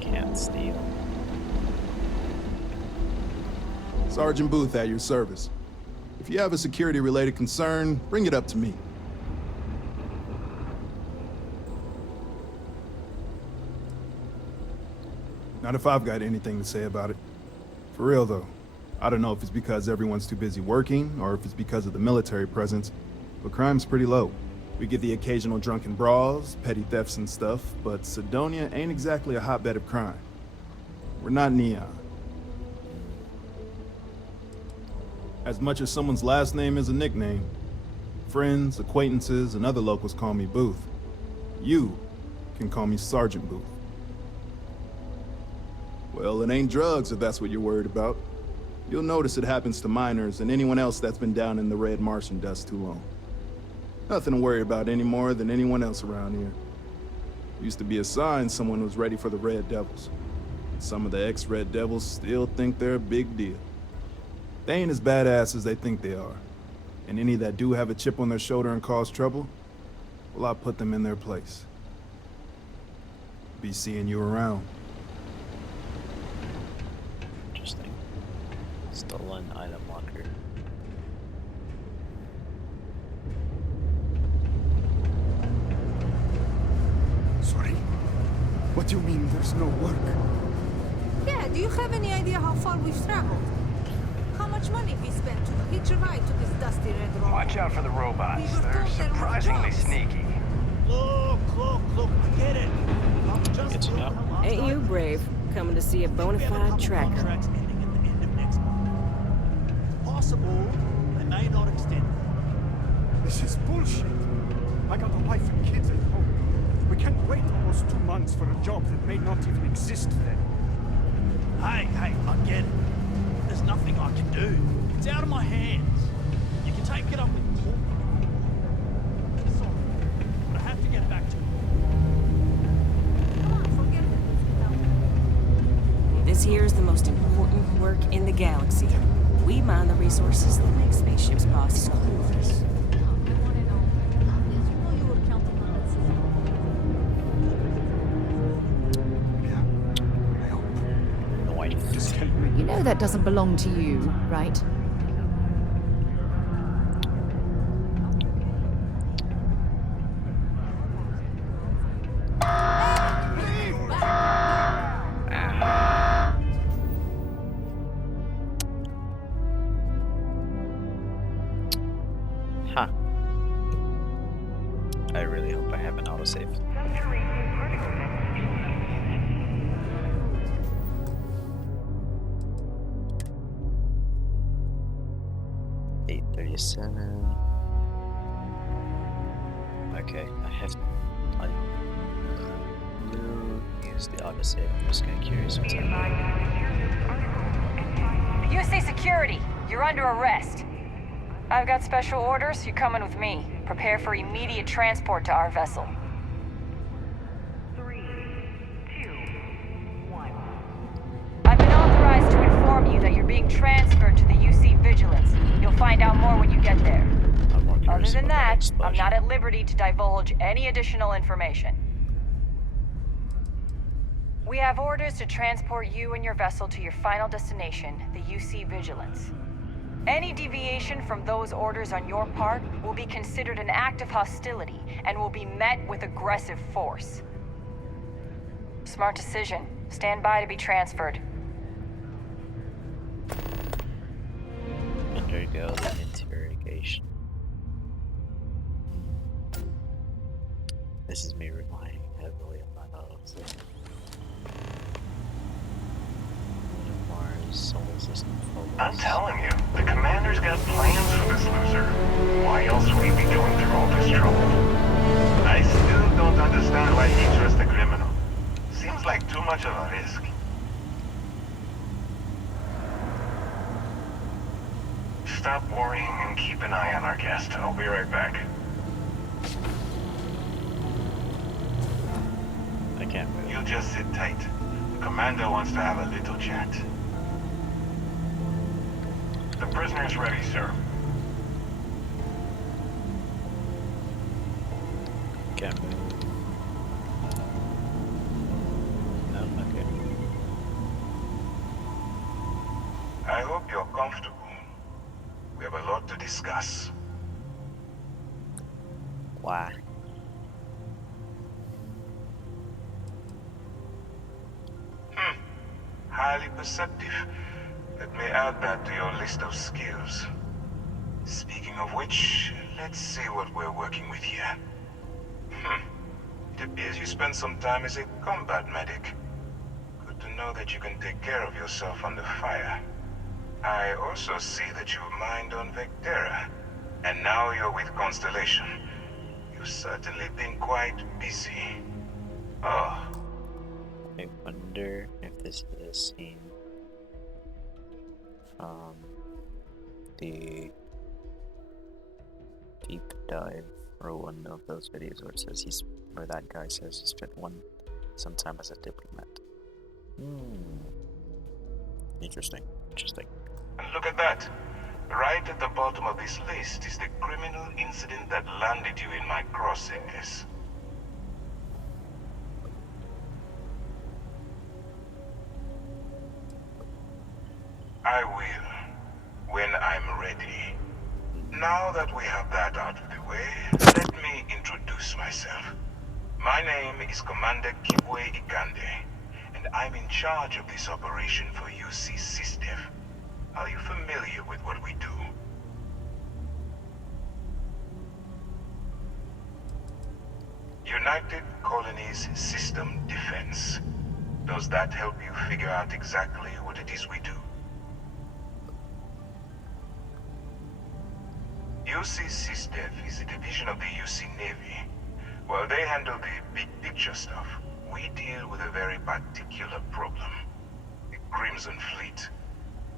Can't steal. Sergeant Booth at your service. If you have a security-related concern, bring it up to me. Not if I've got anything to say about it. For real, though. I don't know if it's because everyone's too busy working, or if it's because of the military presence, but crime's pretty low. We get the occasional drunken brawls, petty thefts and stuff, but Sidonia ain't exactly a hotbed of crime. We're not Neon. As much as someone's last name is a nickname, friends, acquaintances, and other locals call me Booth. You can call me Sergeant Booth. Well, it ain't drugs if that's what you're worried about. You'll notice it happens to minors and anyone else that's been down in the red Martian dust too long. Nothing to worry about any more than anyone else around here. Used to be a sign someone was ready for the Red Devils. Some of the ex-Red Devils still think they're a big deal. They ain't as badass as they think they are. And any that do have a chip on their shoulder and cause trouble, well, I'll put them in their place. Be seeing you around. Interesting. Stolen item locker. Sorry? What do you mean there's no work? Yeah, do you have any idea how far we've traveled? How much money we spent to hitch a ride to this dusty red road? Watch out for the robots. We were They're told there were surprisingly jobs. sneaky. Look, I get it. I'm just Ain't you brave, coming to see a bona fide tracker? Contracts ending at the end of next month. It's possible they may not extend. This is bullshit. I got a wife and kids at home. We can't wait almost 2 months for a job that may not even exist then. Hey, I get it. There's nothing I can do. It's out of my hands. You can take it up with Paul. Sorry, but I have to get back to you. network in the galaxy. We mine the resources that make spaceships possible. You know that doesn't belong to you, right? Huh. I really hope I have an autosave. 837. Okay, I have to use the autosave. I'm just kind of curious what's happening. UC Security, you're under arrest. I've got special orders. You're coming with me. Prepare for immediate transport to our vessel. 3, 2, 1. I've been authorized to inform you that you're being transferred to the UC Vigilance. You'll find out more when you get there. Other than that, I'm not at liberty to divulge any additional information. We have orders to transport you and your vessel to your final destination, the UC Vigilance. Any deviation from those orders on your part will be considered an act of hostility and will be met with aggressive force. Smart decision. Stand by to be transferred. Undergo the interrogation. This is me relying heavily on my autosave. Mars, solar system focus. I'm telling you, the commander's got plans for this loser. Why else would he be going through all this trouble? I still don't understand why he trusts a criminal. Seems like too much of a risk. Stop worrying and keep an eye on our guest. I'll be right back. I can't move. You just sit tight. The commander wants to have a little chat. The prisoner's ready, sir. Can't move. No, okay. I hope you're comfortable. We have a lot to discuss. Why? Highly perceptive. Let me add that to your list of skills. Speaking of which, let's see what we're working with here. It appears you spent some time as a combat medic. Good to know that you can take care of yourself under fire. I also see that you've mined on Vectera, and now you're with Constellation. You've certainly been quite busy. Oh. I wonder if this is a scene from the deep dive, or one of those videos where it says where that guy says he spent some time as a diplomat. Interesting. And look at that. Right at the bottom of this list is the criminal incident that landed you in my crosshairs. I will, when I'm ready. Now that we have that out of the way, let me introduce myself. My name is Commander Kibwe Ikande, and I'm in charge of this operation for UC SysDev. Are you familiar with what we do? United Colonies System Defense. Does that help you figure out exactly what it is we do? UC SysDev is a division of the UC Navy. While they handle the big picture stuff, we deal with a very particular problem. The Crimson Fleet.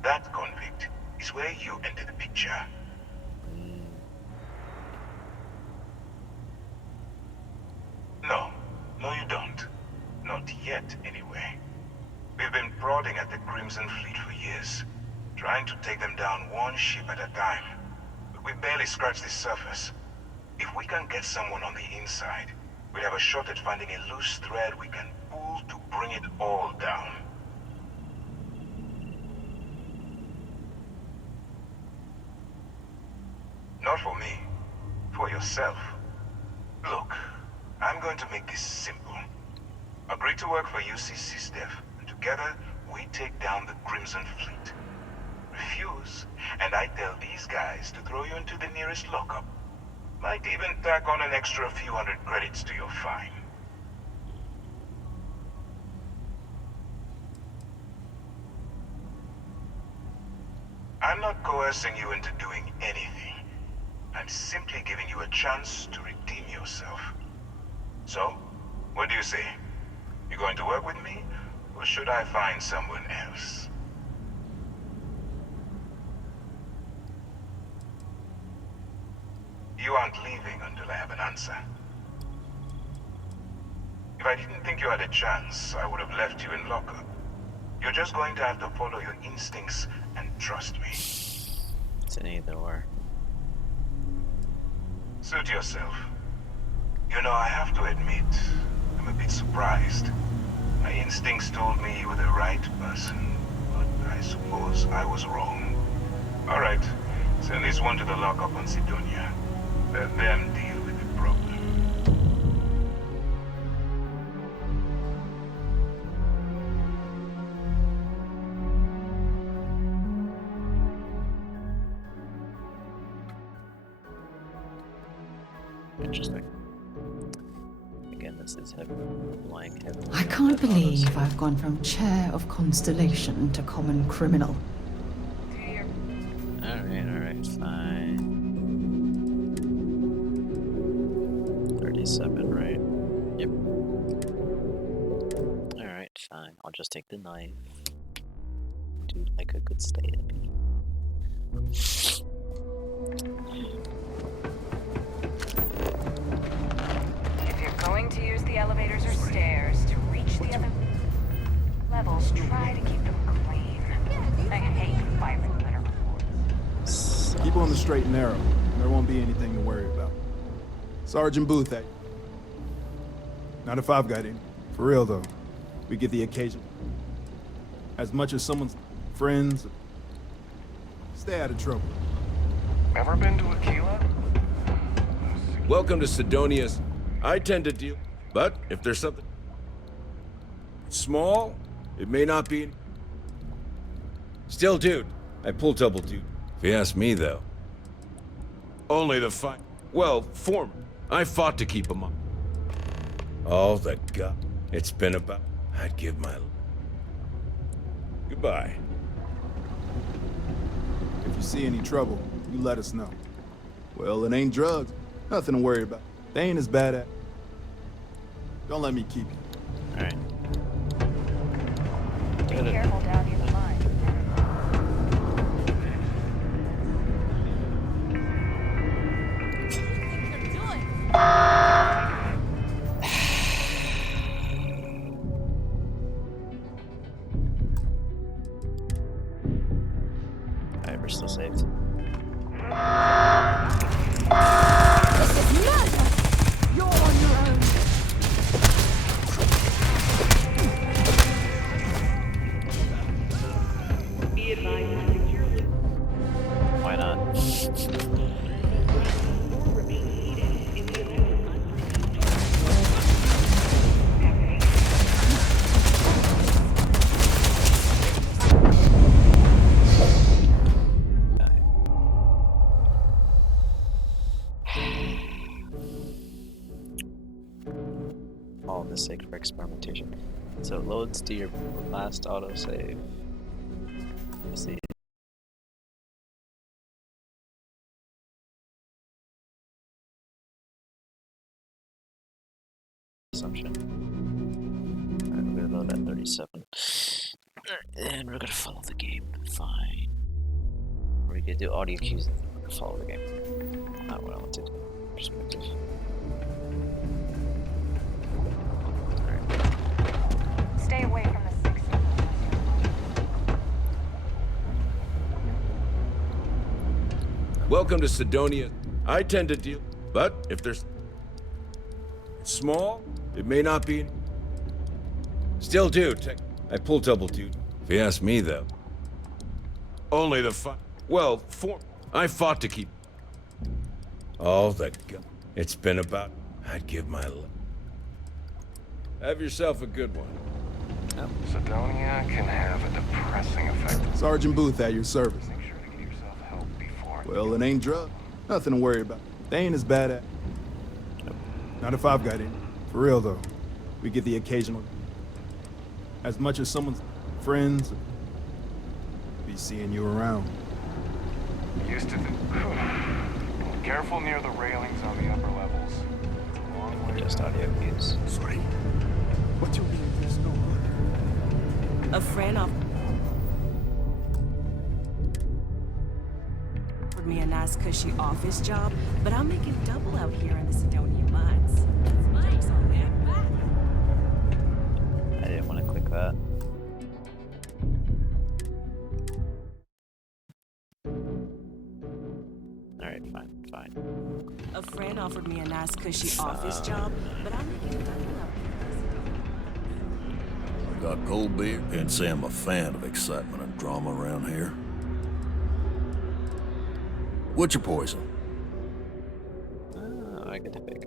That convict is where you enter the picture. No, you don't. Not yet, anyway. We've been marauding at the Crimson Fleet for years, trying to take them down one ship at a time. But we barely scratched the surface. If we can get someone on the inside, we'll have a shot at finding a loose thread we can pull to bring it all down. Not for me. For yourself. Look, I'm going to make this simple. Agree to work for UCCSDEF, and together we take down the Crimson Fleet. Refuse, and I tell these guys to throw you into the nearest lockup. Might even tack on an extra few hundred credits to your fine. I'm not coercing you into doing anything. I'm simply giving you a chance to redeem yourself. So, what do you say? You going to work with me, or should I find someone else? You aren't leaving until I have an answer. If I didn't think you had a chance, I would have left you in lockup. You're just going to have to follow your instincts and trust me. It's an either or. Suit yourself. You know, I have to admit, I'm a bit surprised. My instincts told me you were the right person, but I suppose I was wrong. Alright, send this one to the lockup on Sidonia. Let them deal with the problem. Interesting. Again, this is relying heavily. I can't believe I've gone from chair of constellation to common criminal. Alright, fine. 37, right? Yep. Alright, fine. I'll just take the knife. Dude, like a good stay at me. If you're going to use the elevators or stairs to reach the other levels, try to keep them clean. I hate violent litter. Keep on the straight and narrow. There won't be anything to worry about. Sergeant Booth, not if I've got any. For real, though. We get the occasion. As much as someone's friends, stay out of trouble. Ever been to Aquila? Welcome to Sidonia's. I tend to deal, but if there's something small, it may not be. Still, dude, I pull double dude. If you ask me, though. Only the fight. Well, foreman. I fought to keep him up. All the gut. It's been about. I'd give my. Goodbye. If you see any trouble, you let us know. Well, it ain't drugs. Nothing to worry about. They ain't as bad at. Don't let me keep you. Alright. Be careful down near the line. Alright, we're still saved. This is murder! You're on your own. Be advised, securely. Why not? Or remain seated in the event of All of this sake for experimentation. So it loads to your last autosave. Let's see. Assumption. Alright, we're gonna load at 37. And we're gonna follow the game. Fine. We're gonna do audio cues and we're gonna follow the game. Not what I want to do. Perspective. Stay away from the 6th. Welcome to Sidonia. I tend to deal, but if there's... It's small, it may not be... Still do, I pull double duty. If you ask me, though. Only the Well, I fought to keep... Oh, the gun. It's been about... I'd give my... Have yourself a good one. Sidonia can have a depressing effect. Sergeant Booth at your service. Make sure to get yourself help before... Well, it ain't drug. Nothing to worry about. They ain't as bad at... Not if I've got it. For real, though. We get the occasional... As much as someone's friends... Be seeing you around. Used to Careful near the railings on the upper levels. It's a long way. Just audio cues. Sorry. What do you mean there's no one? A friend offered me a nice cushy office job, but I'm making double out here in the Sidonia mines. Mike's on that back. I didn't want to click that. Alright, fine. A friend offered me a nice cushy office job, but I'm making double out here. Got cold beer? Can't say I'm a fan of excitement and drama around here. What's your poison? Oh, I get to pick.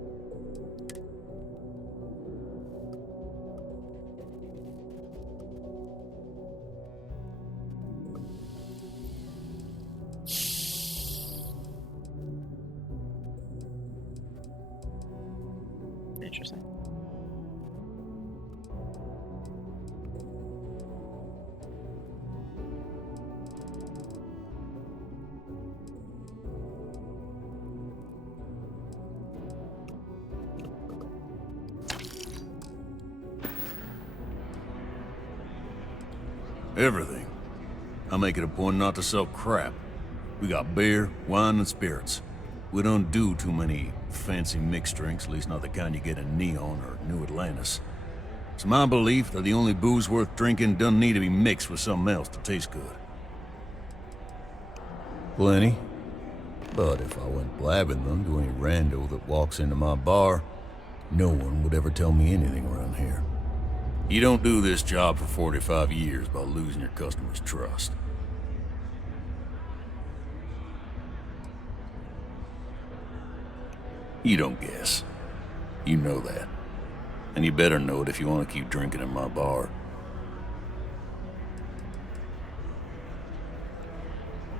Interesting. Everything. I make it a point not to sell crap. We got beer, wine, and spirits. We don't do too many fancy mixed drinks, at least not the kind you get in Neon or New Atlantis. It's my belief that the only booze worth drinking doesn't need to be mixed with something else to taste good. Plenty. But if I went blabbing them to any rando that walks into my bar, no one would ever tell me anything around here. You don't do this job for 45 years by losing your customers' trust. You don't guess. You know that. And you better know it if you want to keep drinking in my bar.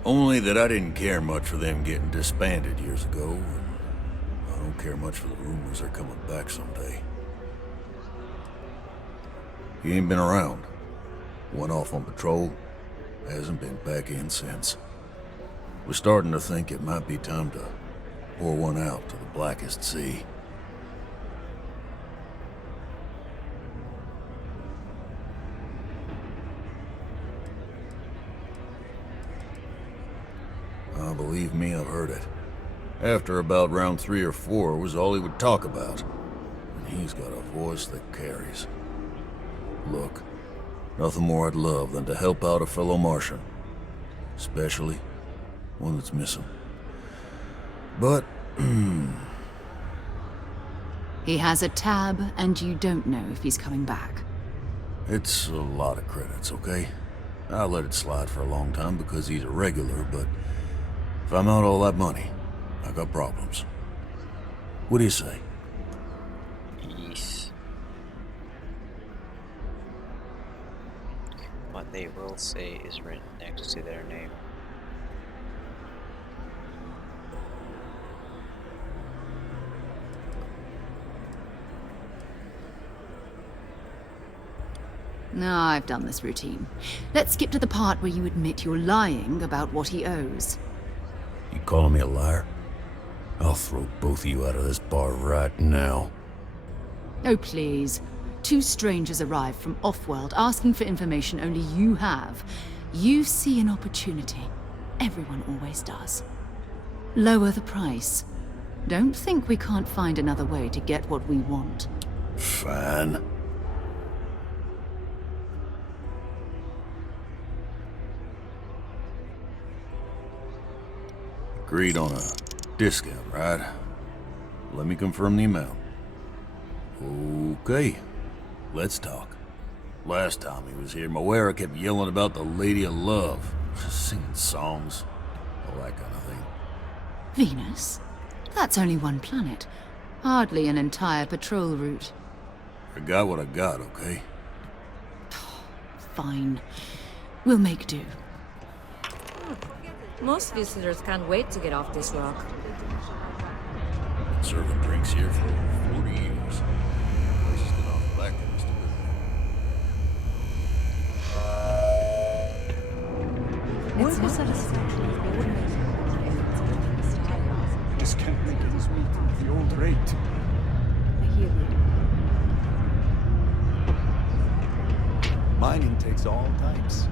Only that I didn't care much for them getting disbanded years ago, and I don't care much for the rumors they're coming back someday. He ain't been around. Went off on patrol, hasn't been back in since. We're starting to think it might be time to pour one out to the blackest sea. Believe me, I've heard it. After about round 3 or 4 was all he would talk about. And he's got a voice that carries. Look, nothing more I'd love than to help out a fellow Martian. Especially one that's missing. But, He has a tab, and you don't know if he's coming back. It's a lot of credits, okay? I let it slide for a long time because he's a regular, but if I'm out all that money, I got problems. What do you say? Yes. What they will say is written next to their name. No, I've done this routine. Let's skip to the part where you admit you're lying about what he owes. You calling me a liar? I'll throw both of you out of this bar right now. Oh, please. 2 strangers arrive from off-world asking for information only you have. You see an opportunity. Everyone always does. Lower the price. Don't think we can't find another way to get what we want. Fine. Agreed on a discount, right? Let me confirm the amount. Okay, let's talk. Last time he was here, Moira kept yelling about the Lady of Love, just singing songs, all that kind of thing. Venus? That's only one planet. Hardly an entire patrol route. I got what I got, okay? Fine. We'll make do. Most visitors can't wait to get off this rock. Been serving drinks here for over 40 years. Place has been off black list It's not satisfaction. Just can't make ends meet at the old rate. I hear you. Mining takes all types.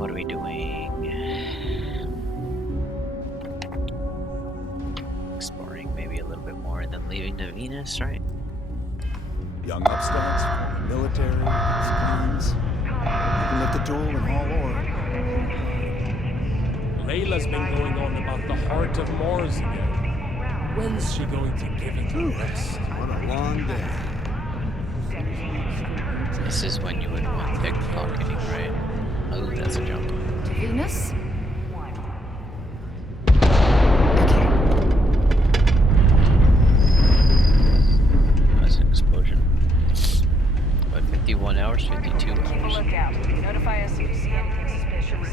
What are we doing? Exploring maybe a little bit more and then leaving to Venus, right? Young upstarts, former military, civilians. You can lift a tool and haul ore. Layla's been going on about the heart of Mars again. When's she going to give it a rest? What a long day. This is when you would want pickpocketing, right? Oh, that's a jump. To Venus? That's an explosion. What, 51 hours, 52 Keep a hours? lookout. Notify us if you see anything suspicious.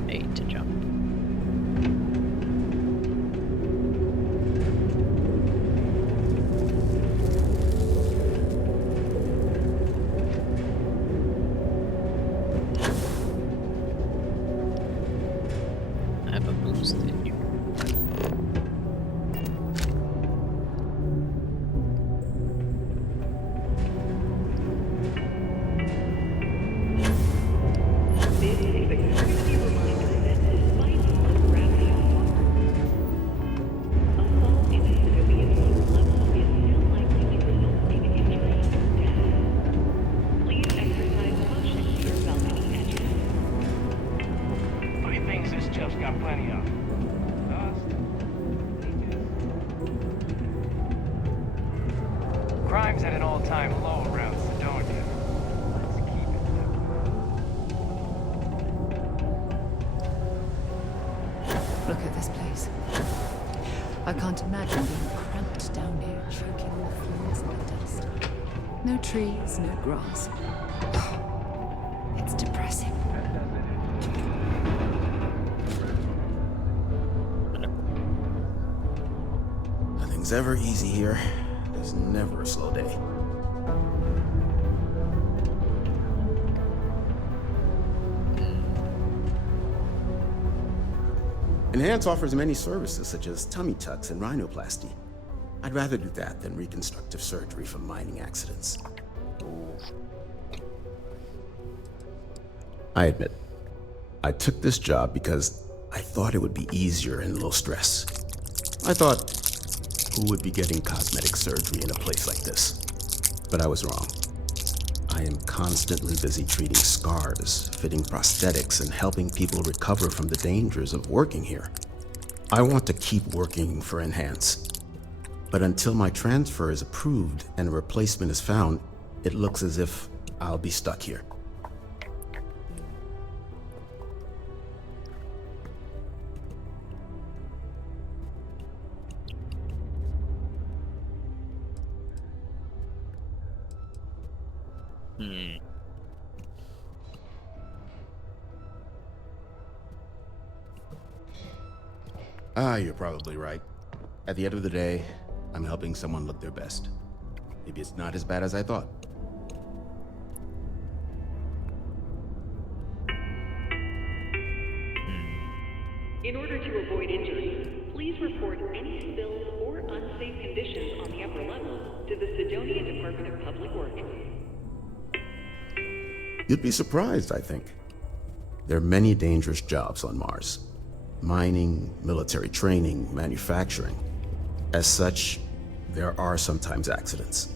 not made to jump. I have a boost in you. This is a courtesy reminder that despite all the gravity on Mars, assault into civilian lower level is still likely to result in injury or death. Please exercise caution near balcony edges. What do you think this job's got plenty of? Dust? Crime's at an all-time low around Sidonia. Let's keep it that way. Look at this place. I can't imagine being cramped down here, choking on the fumes and the dust. No trees, no grass. It's depressing. Nothing's ever easy here. There's never a slow day. Enhance offers many services such as tummy tucks and rhinoplasty. I'd rather do that than reconstructive surgery from mining accidents. I admit, I took this job because I thought it would be easier and low stress. I thought, who would be getting cosmetic surgery in a place like this? But I was wrong. I am constantly busy treating scars, fitting prosthetics, and helping people recover from the dangers of working here. I want to keep working for Enhance. But until my transfer is approved and a replacement is found, it looks as if I'll be stuck here. You're probably right. At the end of the day, I'm helping someone look their best. Maybe it's not as bad as I thought. In order to avoid injuries, please report any spills or unsafe conditions on the upper levels to the Sidonia Department of Public Works. You'd be surprised, I think. There are many dangerous jobs on Mars. Mining, military training, manufacturing. As such, there are sometimes accidents.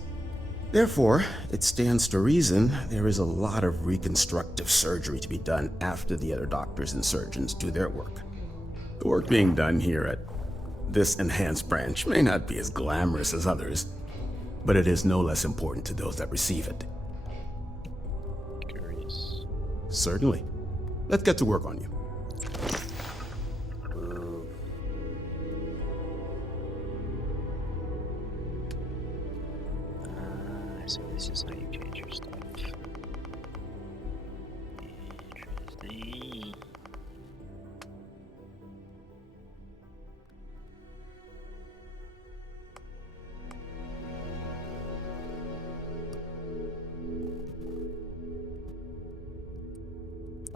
Therefore, it stands to reason there is a lot of reconstructive surgery to be done after the other doctors and surgeons do their work. The work being done here at this enhanced branch may not be as glamorous as others, but it is no less important to those that receive it. Curious. Certainly. Let's get to work on you. So this is how you change your stuff. Interesting.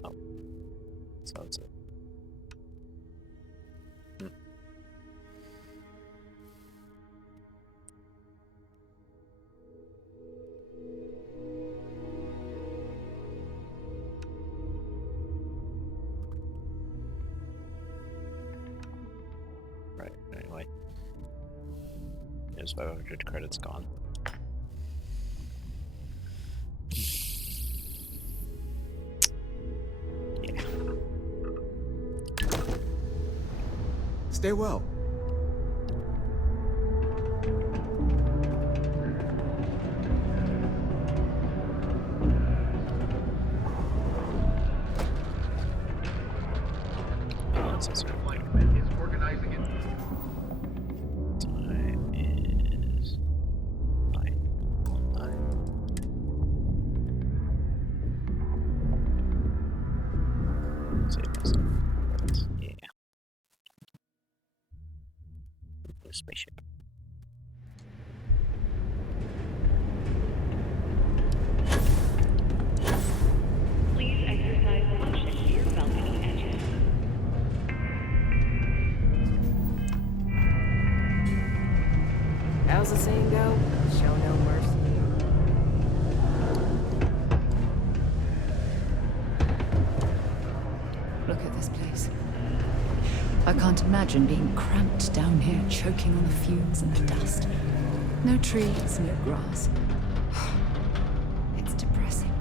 Oh. So that's it. Right, anyway. There's 500 credits gone. Yeah. Stay well. Yeah. The spaceship. Please exercise caution near balcony edges. How's the saying go? Show no mercy. Look at this place. I can't imagine being cramped down here, choking on the fumes and the dust. No trees, no grass. It's depressing.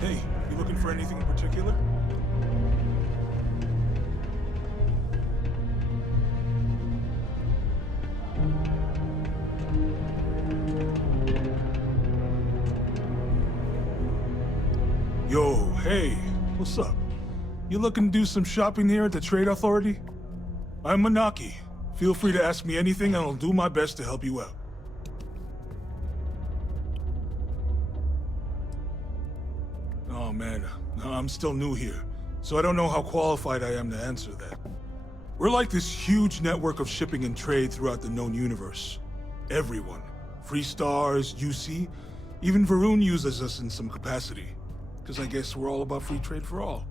Hey, you looking for anything in particular? Yo, hey, what's up? You looking to do some shopping here at the Trade Authority? I'm Manaki. Feel free to ask me anything and I'll do my best to help you out. Oh man, I'm still new here, so I don't know how qualified I am to answer that. We're like this huge network of shipping and trade throughout the known universe. Everyone. Free Stars, UC, even Varun uses us in some capacity. Because I guess we're all about free trade for all.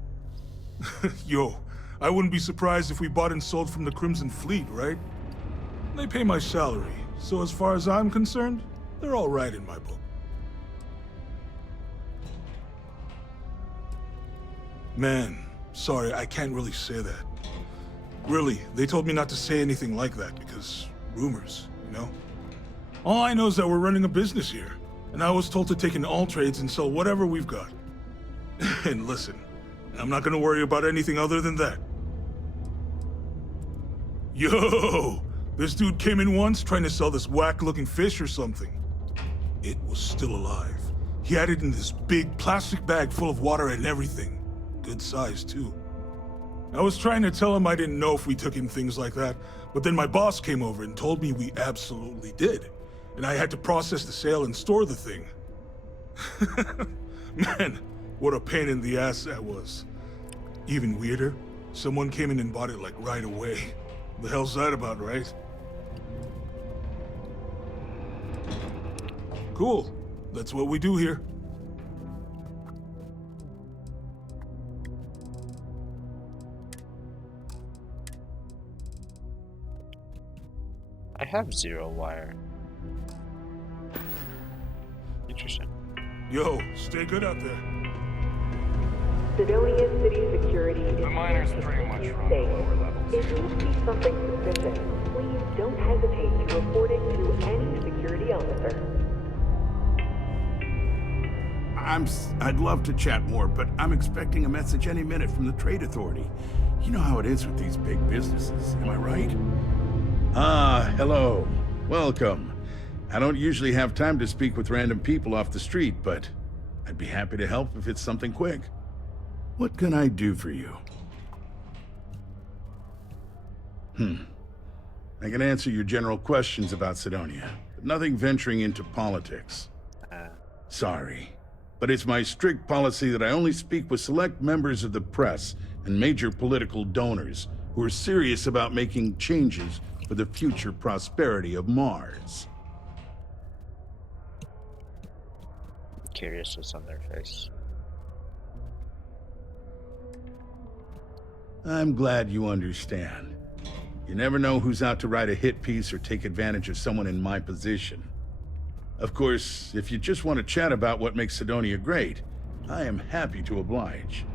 Yo, I wouldn't be surprised if we bought and sold from the Crimson Fleet, right? They pay my salary, so as far as I'm concerned, they're all right in my book. Man, sorry, I can't really say that. Really, they told me not to say anything like that because rumors, you know? All I know is that we're running a business here, and I was told to take in all trades and sell whatever we've got. And listen, I'm not gonna worry about anything other than that. Yo! This dude came in once trying to sell this whack-looking fish or something. It was still alive. He had it in this big plastic bag full of water and everything. Good size, too. I was trying to tell him I didn't know if we took in things like that, but then my boss came over and told me we absolutely did. And I had to process the sale and store the thing. Man, what a pain in the ass that was. Even weirder, someone came in and bought it like right away. The hell's that about, right? Cool. That's what we do here. I have 0 wire. Interesting. Yo, stay good out there. Sidonia City Security is The miners pretty much run the lower levels. If you see something suspicious, please don't hesitate to report it to any security officer. I'd love to chat more, but I'm expecting a message any minute from the Trade Authority. You know how it is with these big businesses, am I right? Ah, hello. Welcome. I don't usually have time to speak with random people off the street, but I'd be happy to help if it's something quick. What can I do for you? I can answer your general questions about Sidonia, but nothing venturing into politics. Sorry, but it's my strict policy that I only speak with select members of the press and major political donors who are serious about making changes for the future prosperity of Mars. Curiousness on their face. I'm glad you understand. You never know who's out to write a hit piece or take advantage of someone in my position. Of course, if you just want to chat about what makes Sidonia great, I am happy to oblige.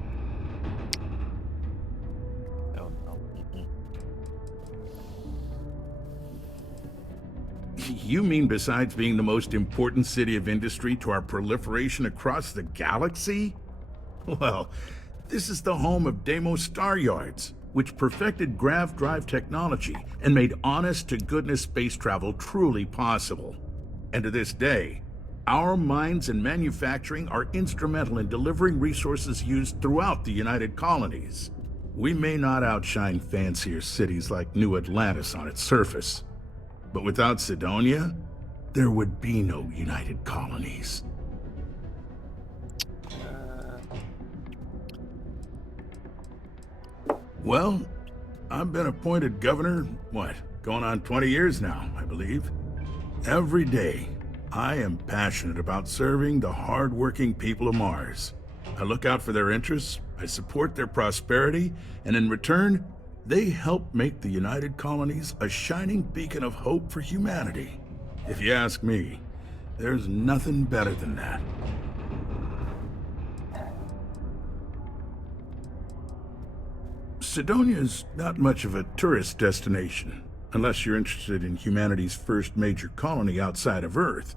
You mean besides being the most important city of industry to our proliferation across the galaxy? Well, this is the home of Deimos Star Yards, which perfected grav drive technology and made honest-to-goodness space travel truly possible. And to this day, our mines and manufacturing are instrumental in delivering resources used throughout the United Colonies. We may not outshine fancier cities like New Atlantis on its surface, but without Sidonia, there would be no united colonies. Well, I've been appointed governor, what, going on 20 years now, I believe. Every day, I am passionate about serving the hard-working people of Mars. I look out for their interests, I support their prosperity, and in return, they help make the United Colonies a shining beacon of hope for humanity. If you ask me, there's nothing better than that. Sidonia's not much of a tourist destination, unless you're interested in humanity's first major colony outside of Earth.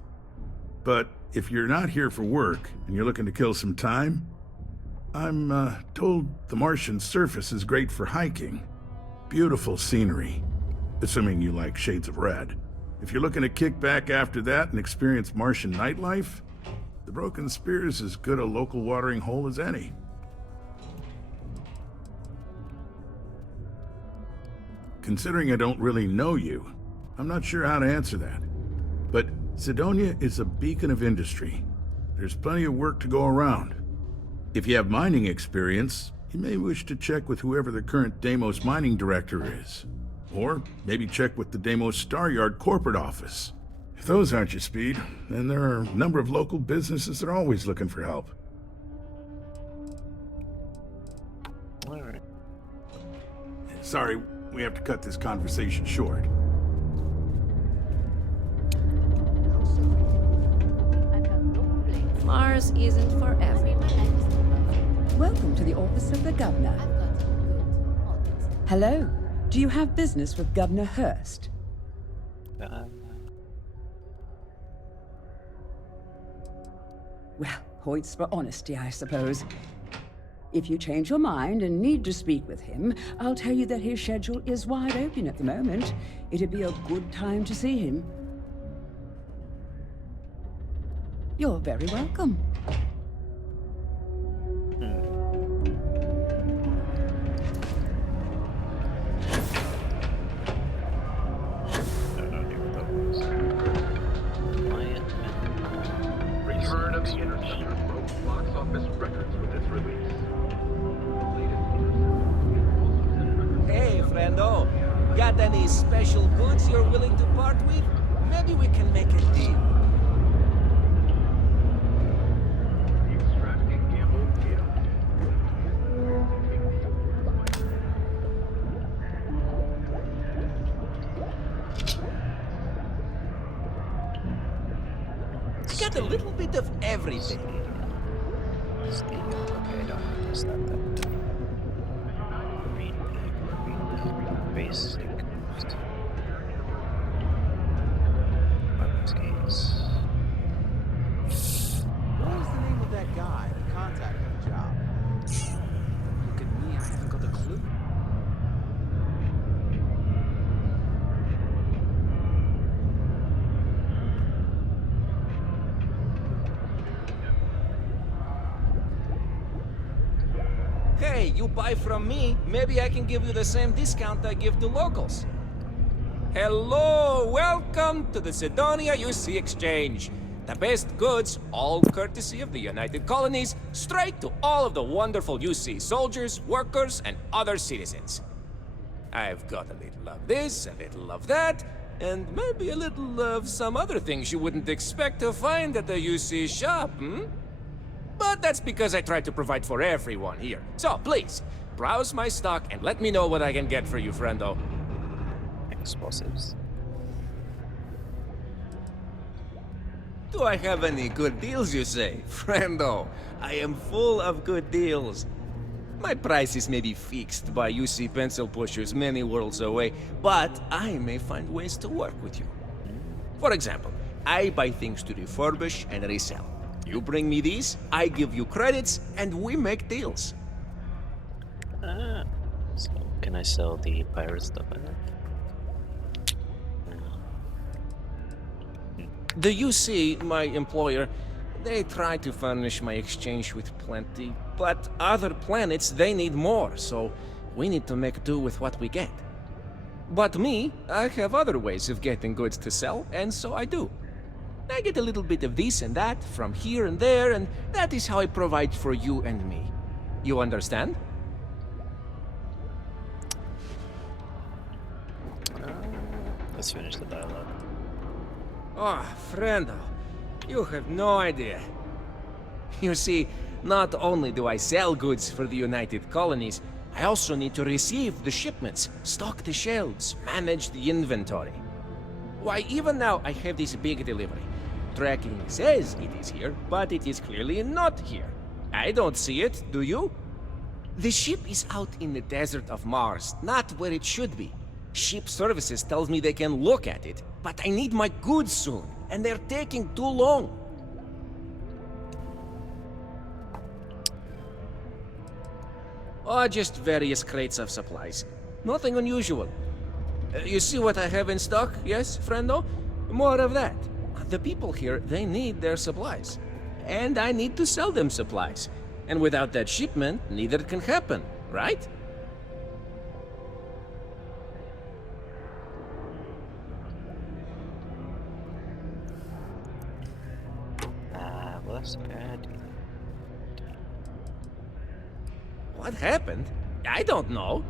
But if you're not here for work, and you're looking to kill some time, I'm told the Martian surface is great for hiking. Beautiful scenery, assuming you like shades of red. If you're looking to kick back after that and experience Martian nightlife, the Broken Spear is as good a local watering hole as any. Considering I don't really know you, I'm not sure how to answer that. But Sidonia is a beacon of industry. There's plenty of work to go around. If you have mining experience, you may wish to check with whoever the current Deimos mining director is. Or maybe check with the Deimos Star Yard corporate office. If those aren't your speed, then there are a number of local businesses that are always looking for help. All right. Sorry, we have to cut this conversation short. Mars isn't for everyone. Welcome to the office of the governor. Hello. Do you have business with Governor Hurst? Well, points for honesty, I suppose. If you change your mind and need to speak with him, I'll tell you that his schedule is wide open at the moment. It'd be a good time to see him. You're very welcome. Return of the Energy broke box office records with this release. Hey, friendo. Got any special goods you're willing to part with? Maybe we can make a deal. Got a little bit of everything. Basic. What was the name of that guy that contacted the job? Look at me, I haven't got a clue. Hey, you buy from me, maybe I can give you the same discount I give to locals. Hello, welcome to the Sidonia UC Exchange. The best goods, all courtesy of the United Colonies, straight to all of the wonderful UC soldiers, workers, and other citizens. I've got a little of this, a little of that, and maybe a little of some other things you wouldn't expect to find at the UC shop, But that's because I try to provide for everyone here. So please, browse my stock and let me know what I can get for you, friendo. Explosives. Do I have any good deals, you say? Friendo, I am full of good deals. My prices may be fixed by UC pencil pushers many worlds away, but I may find ways to work with you. For example, I buy things to refurbish and resell. You bring me these, I give you credits, and we make deals. So can I sell the pirate stuff in it? The UC, my employer, they try to furnish my exchange with plenty, but other planets, they need more, so we need to make do with what we get. But me, I have other ways of getting goods to sell, and so I do. I get a little bit of this and that from here and there, and that is how I provide for you and me. You understand? Let's finish the dialogue. Oh, friendo, you have no idea. You see, not only do I sell goods for the United Colonies, I also need to receive the shipments, stock the shelves, manage the inventory. Why, even now I have this big delivery. Tracking says it is here, but it is clearly not here. I don't see it, do you? The ship is out in the desert of Mars, not where it should be. Ship services tells me they can look at it, but I need my goods soon, and they're taking too long. Oh, just various crates of supplies. Nothing unusual. You see what I have in stock, yes, friendo? More of that. The people here, they need their supplies. And I need to sell them supplies. And without that shipment, neither can happen, right? Well, that's bad. What happened? I don't know.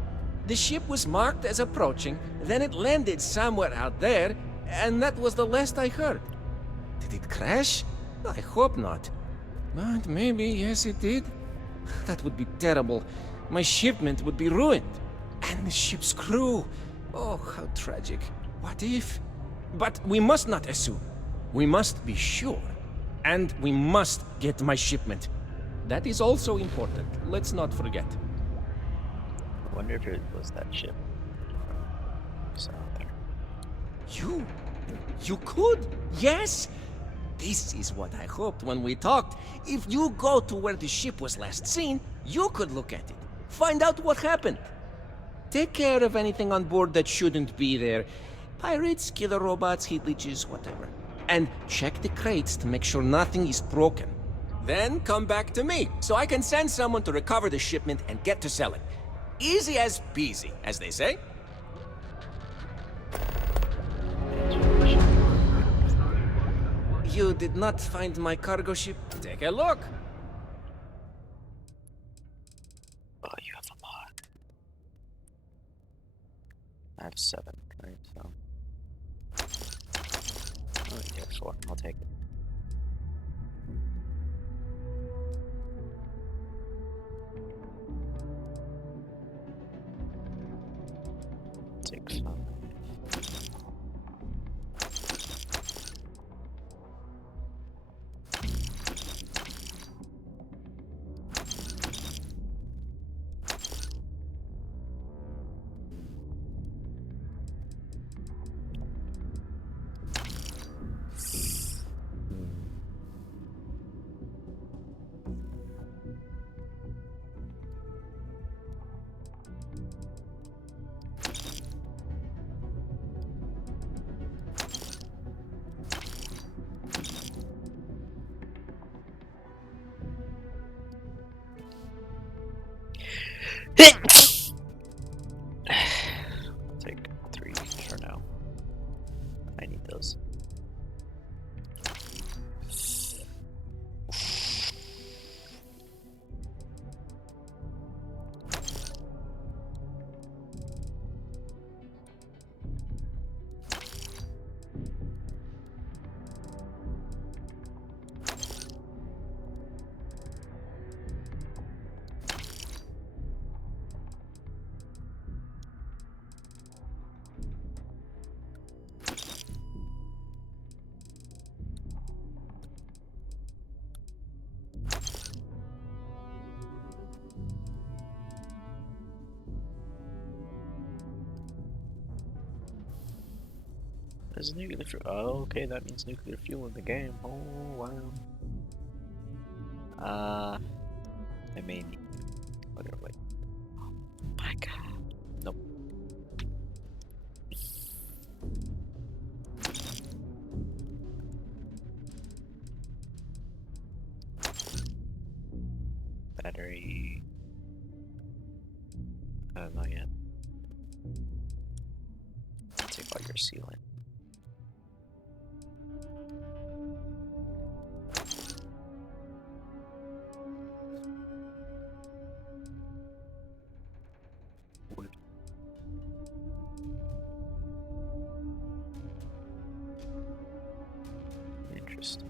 The ship was marked as approaching, then it landed somewhere out there, and that was the last I heard. Did it crash? I hope not. But maybe, yes, it did. That would be terrible. My shipment would be ruined. And the ship's crew. Oh, how tragic. What if? But we must not assume. We must be sure. And we must get my shipment. That is also important. Let's not forget. I wonder if it was that ship. So there. You could? Yes? This is what I hoped when we talked. If you go to where the ship was last seen, you could look at it. Find out what happened. Take care of anything on board that shouldn't be there. Pirates, killer robots, heat leeches, whatever. And check the crates to make sure nothing is broken. Then come back to me, so I can send someone to recover the shipment and get to selling. Easy as peasy, as they say. You did not find my cargo ship? Take a look. Oh, you have a lot. I have 7, right? So. Oh, you have 4. I'll take it. Take 5. Take 3 for now. I need those. There's nuclear fuel. Oh, okay, that means nuclear fuel in the game. Oh, wow. I may need. Wait. Oh my god. Nope. Battery. Not yet. Take out your sealant. Interesting.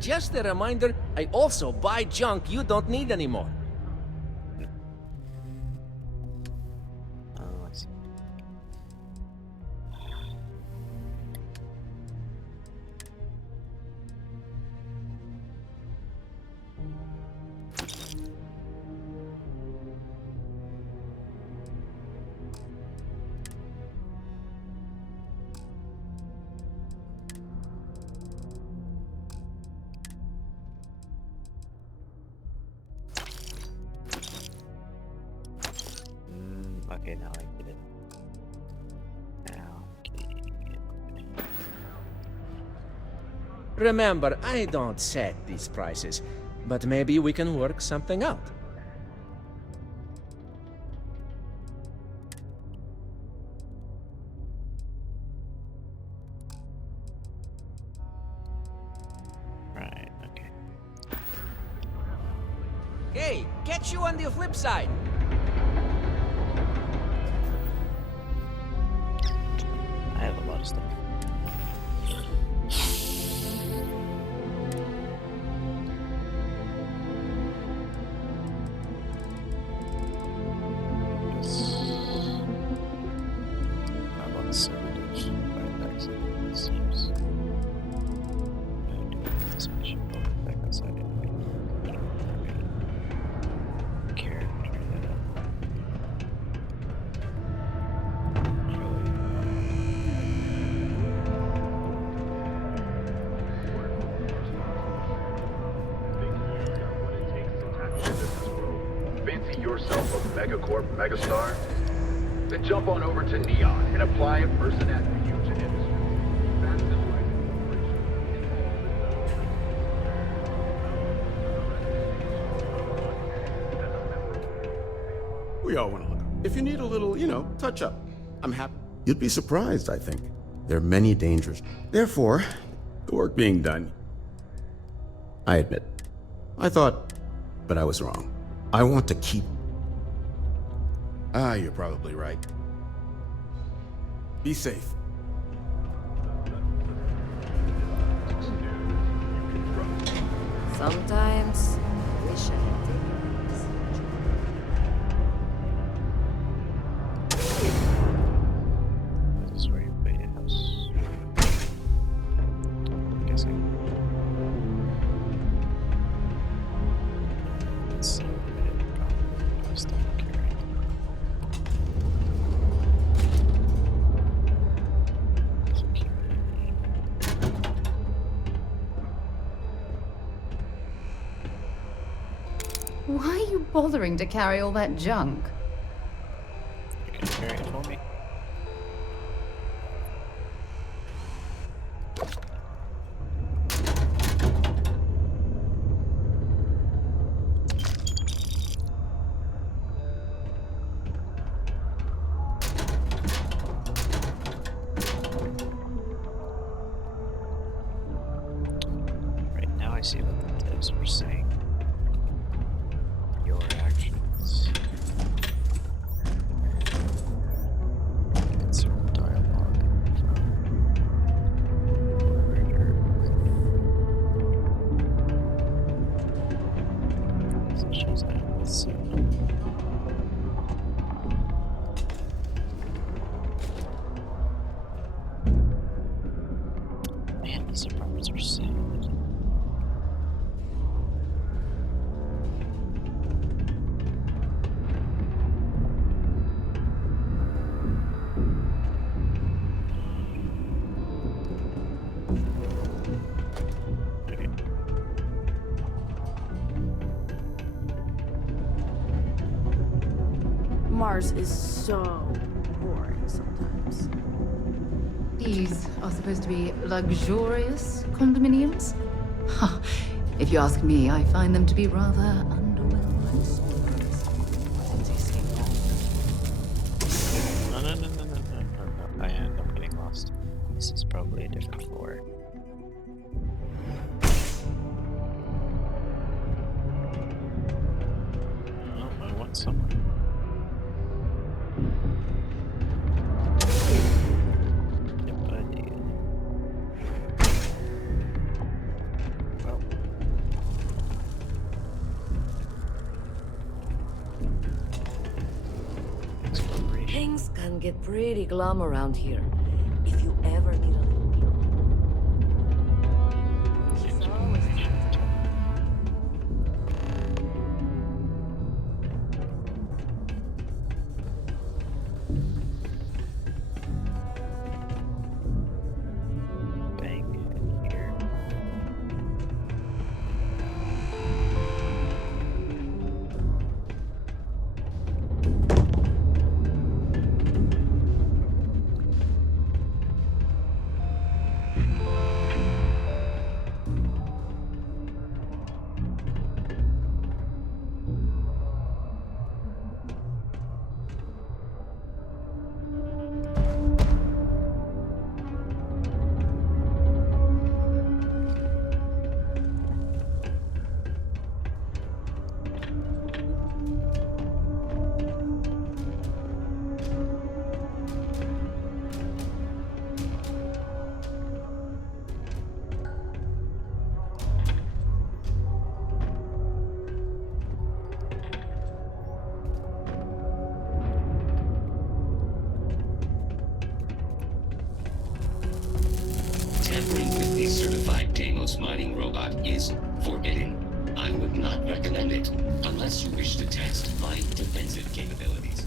Just a reminder, I also buy junk you don't need anymore. Oh, I see. Okay, now I get it. Now, Remember, I don't set these prices, but maybe we can work something out. right, okay. Hey, catch you on the flip side. I have a lot of stuff. I want to sell it. It seems. I'm doing this mission. Oh, back outside anyway. Care, turn that up. Fancy yourself a megacorp megastar? Then jump on over to Neon and apply a person at the huge industry. Fastest rising corporation in all We all want to look up. If you need a little, touch up, I'm happy. You'd be surprised, I think. There are many dangers. Therefore, the work being done, I admit, I thought, but I was wrong. I want to keep... you're probably right. Be safe. Sometimes I wish I had taken this. This is where you put your house. I'm guessing. Why are you bothering to carry all that junk? You can carry it for me. Right now I see what the devs were saying. Your actions. Insert dialogue from shows that let's see. Man, these apartments are sad. Mars is so boring sometimes. These are supposed to be luxurious condominiums? Ha, if you ask me, I find them to be rather underwhelming. No. I end up getting lost. This is probably a different floor. Oh, I want someone. Yep, I did. Well. Things can get pretty glum around here. If you ever need a little peace. Tampering with a certified Deimos mining robot is forbidden. I would not recommend it, unless you wish to test my defensive capabilities.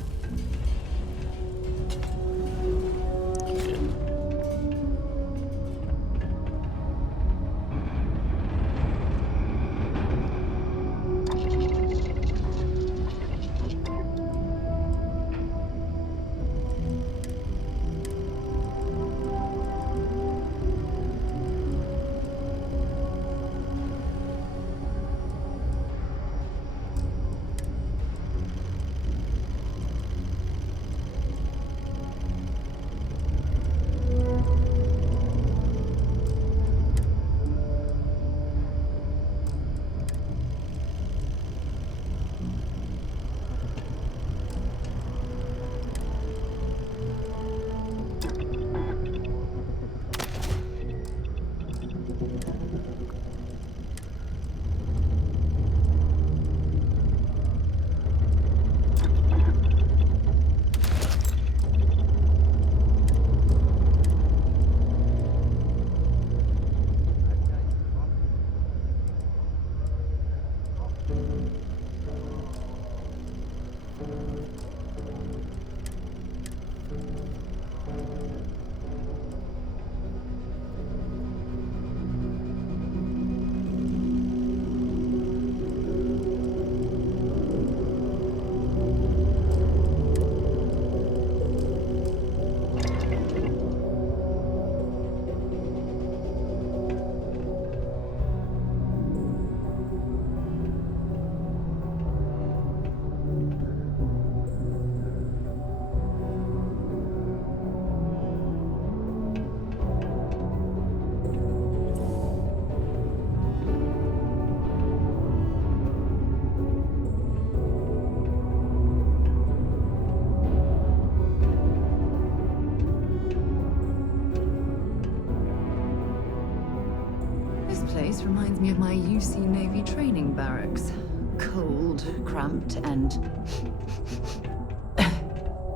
place reminds me of my UC Navy training barracks. Cold, cramped, and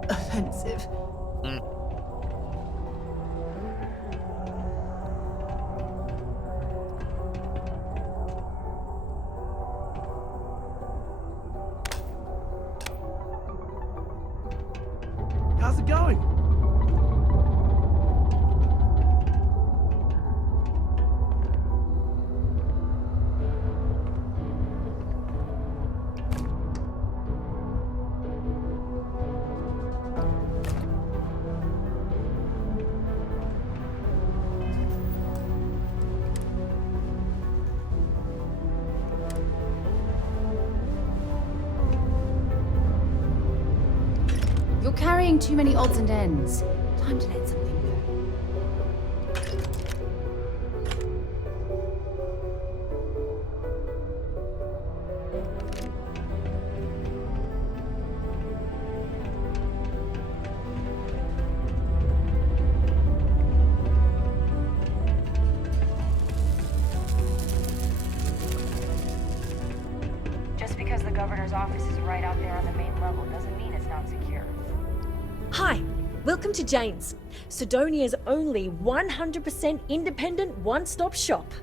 offensive. How's it going? You're carrying too many odds and ends. Time to let something go. Just because the governor's office is right out there on the main level doesn't mean it's not secure. Hi, welcome to Jane's, Sidonia's only 100% independent one-stop shop.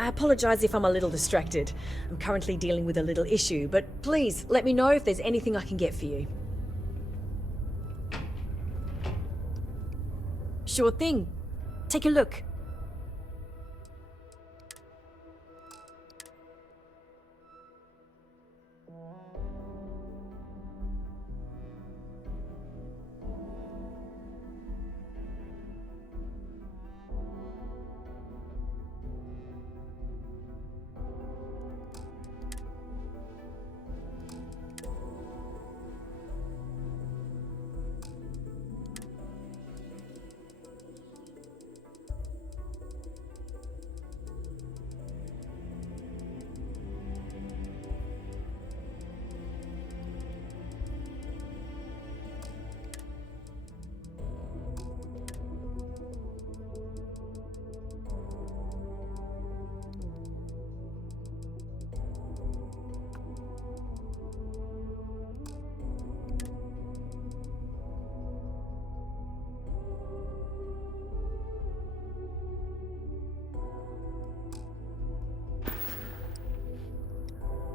I apologize if I'm a little distracted. I'm currently dealing with a little issue, but please let me know if there's anything I can get for you. Sure thing. Take a look.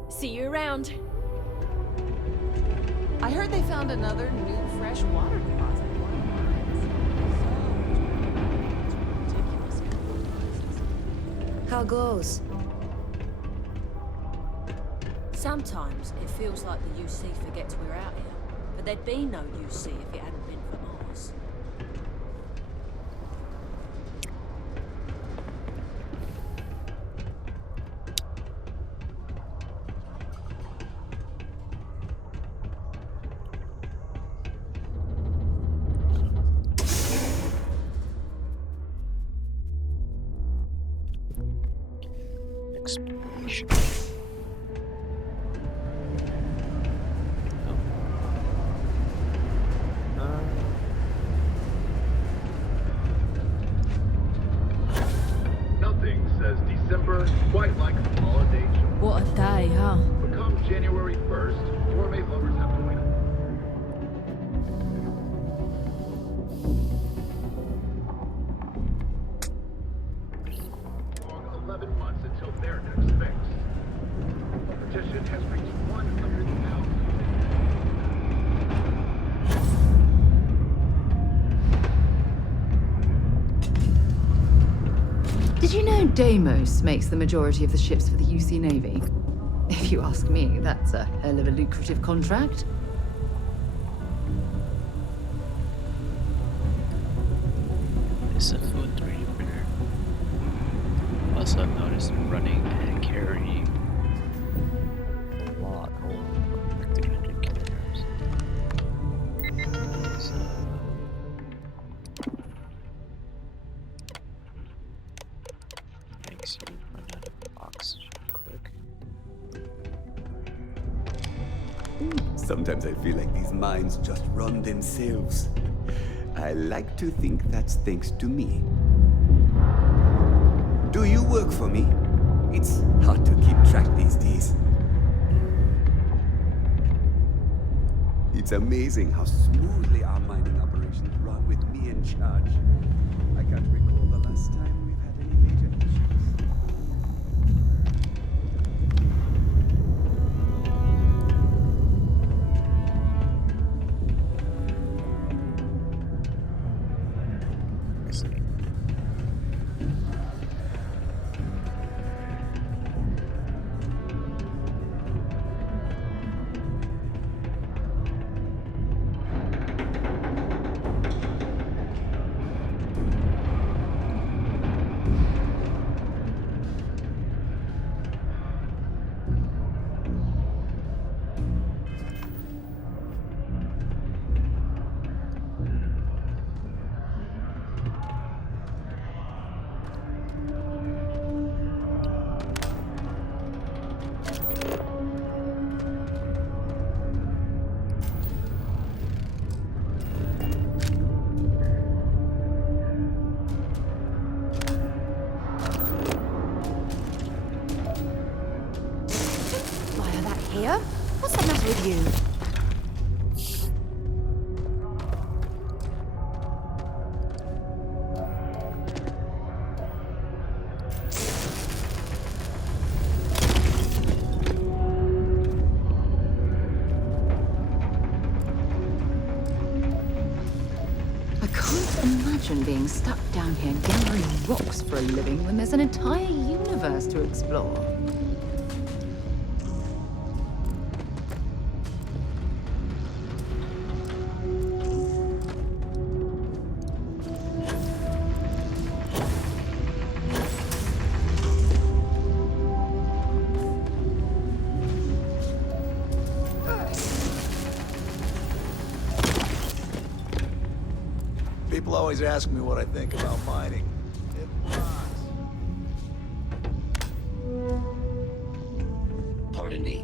See you around. I heard they found another new fresh water deposit. How goes? Sometimes it feels like the UC forgets we're out here, but there'd be no UC if it hadn't been for Mars. Exploration. Nothing says December quite like a holiday joy. What a day, huh? Become January 1st, gourmet lovers have to wait. Long 11 months until their next fix. The petition has reached 100,000. Did you know Deimos makes the majority of the ships for the UC Navy? If you ask me, that's a hell of a lucrative contract. It's a food 3D printer. Also, I've noticed running and carrying a lot over 300 kilograms. So, makes you run out of oxygen quick. Sometimes I feel like these mines just run themselves. I like to think that's thanks to me. Do you work for me. It's hard to keep track these days. It's amazing how smoothly our mining operations run with me in charge. I can't recall the last time we've had any major issues. Here? What's the matter with you? I can't imagine being stuck down here gathering rocks for a living when there's an entire universe to explore. People always ask me what I think about mining. It rocks. Pardon me.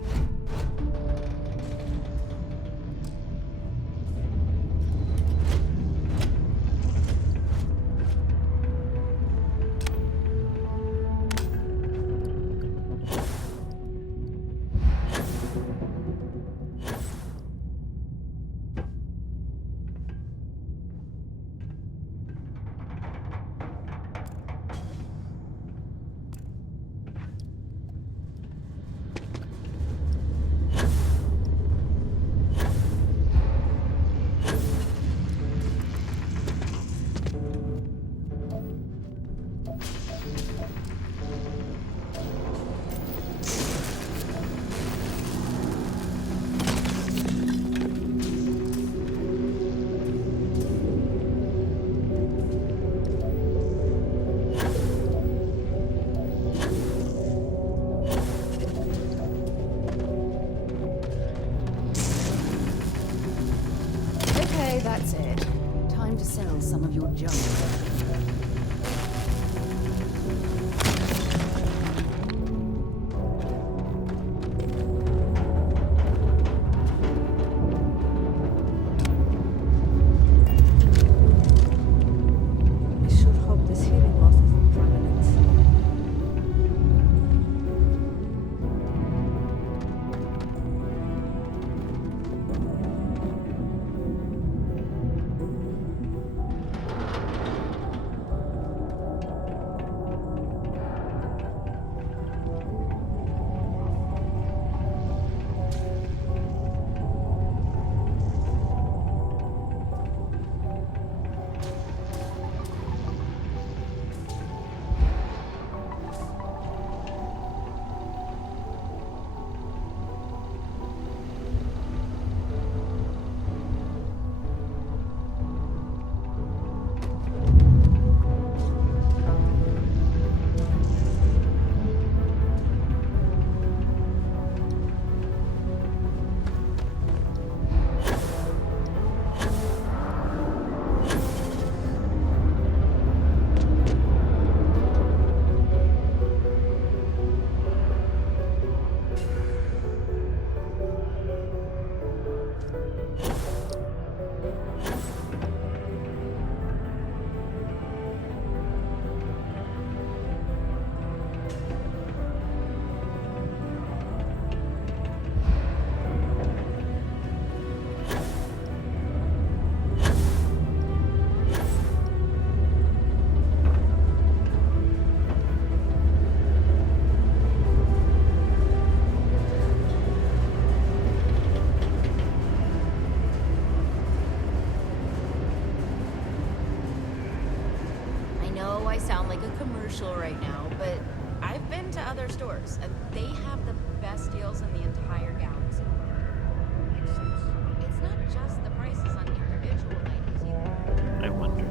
Okay, that's it. Time to sell some of your junk. I should hope this hearing loss isn't permanent. but I've been to other stores, and they have the best deals in the entire galaxy. It's not just the prices on individual items either. I wonder.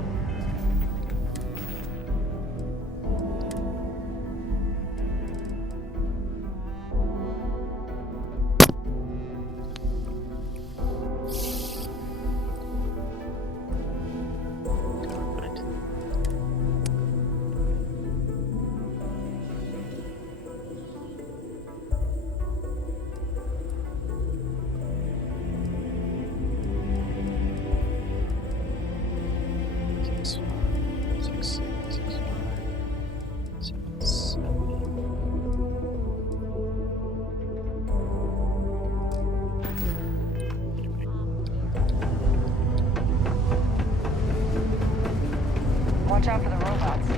Watch out for the robots.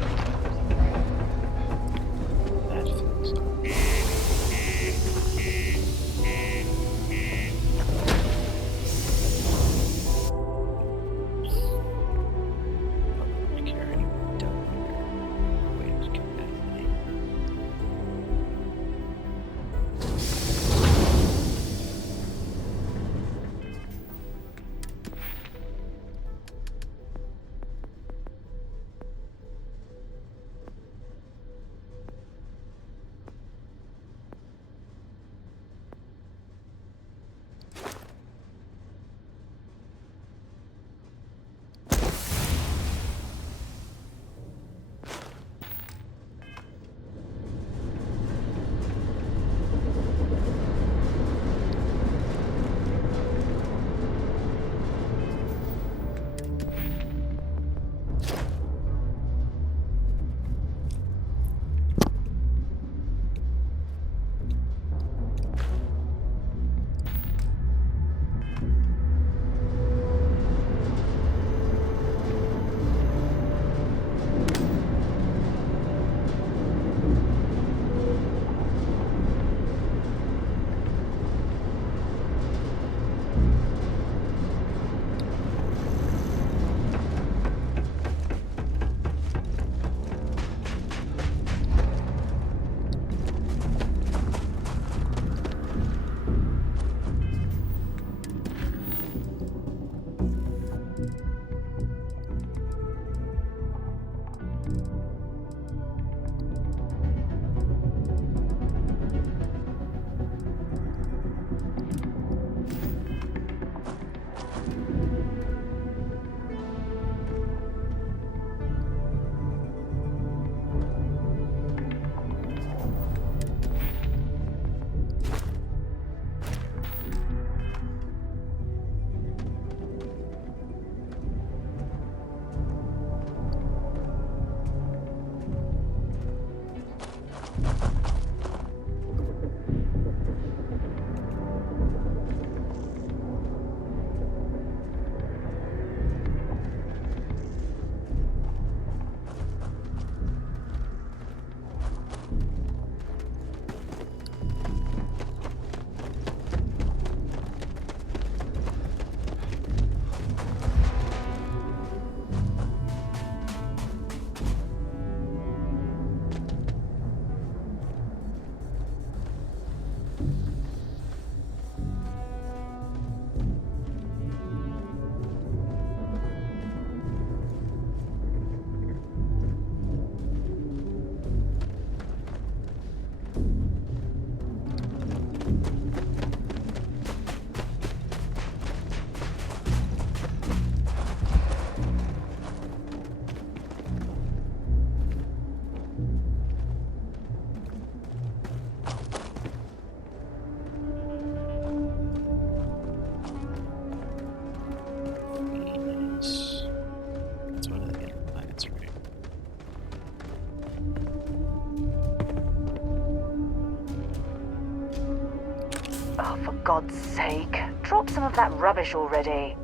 Oh, for God's sake, drop some of that rubbish already.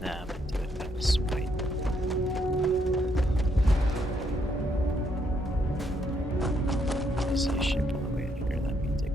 Nah, I'm gonna do it out of spite. I see a ship on the way in here, that means I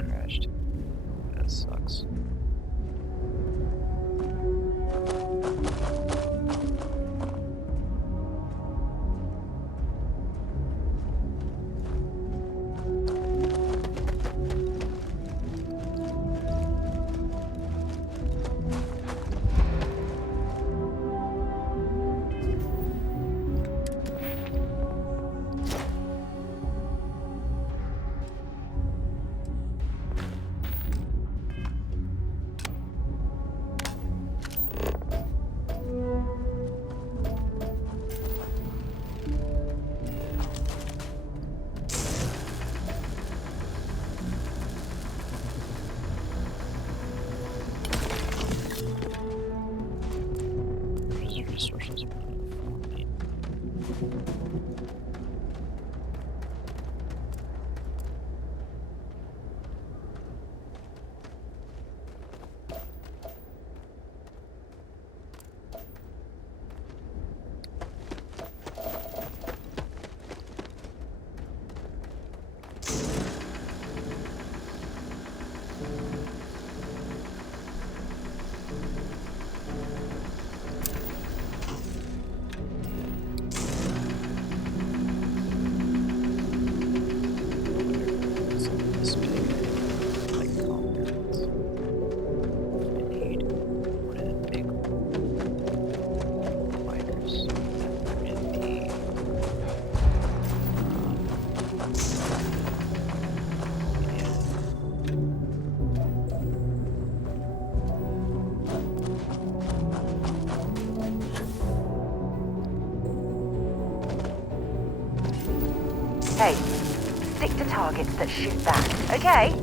stick to targets that shoot back, okay?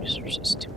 Resources too.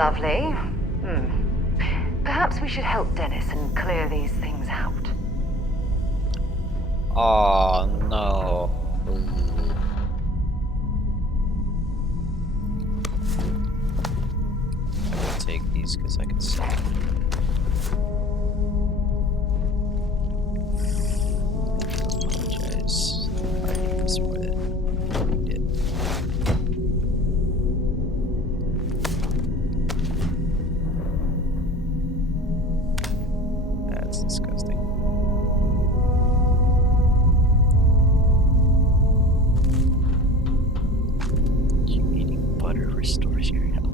Lovely. Perhaps we should help Dennis and clear these things out. Oh no. I will take these because I can sell them. I apologize. I need this more than we did. That's disgusting. Eating butter restores your health.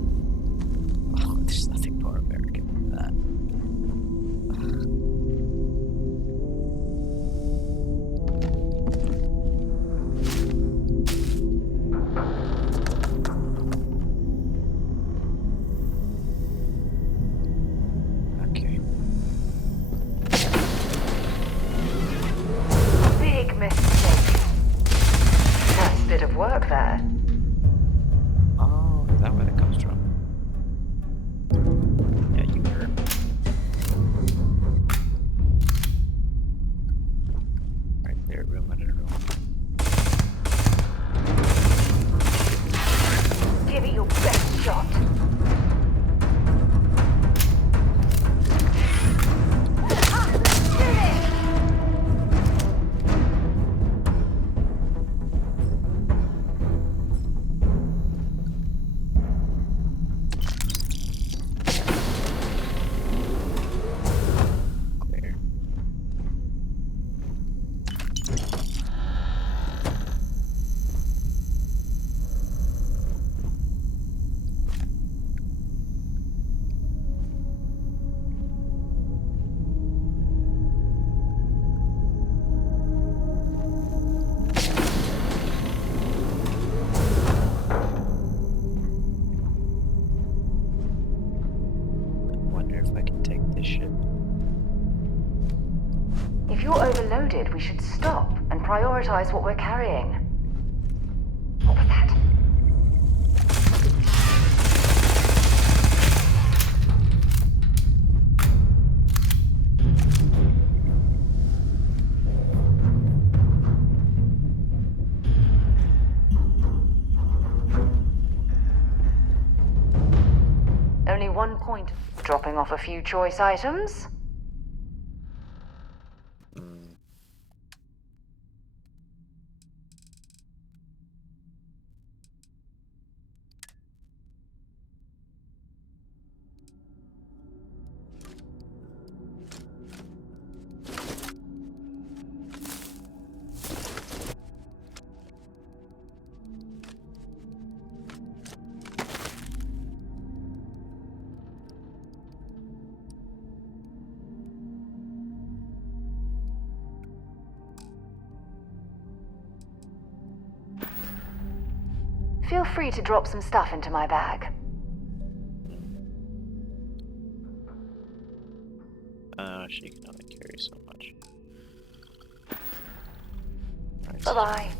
Oh, there's nothing more American than that. Okay. Big mistake. Nice bit of work there. Oh, is that where that comes from? Yeah, you hurt. Right there, room under room. Give it your best shot. Clear. Wonder if I can take this ship. If you're overloaded, we should stop and prioritize what we're carrying. What was that? Only 1 point. Dropping off a few choice items. Feel free to drop some stuff into my bag. She can only carry so much. Right. Bye-bye.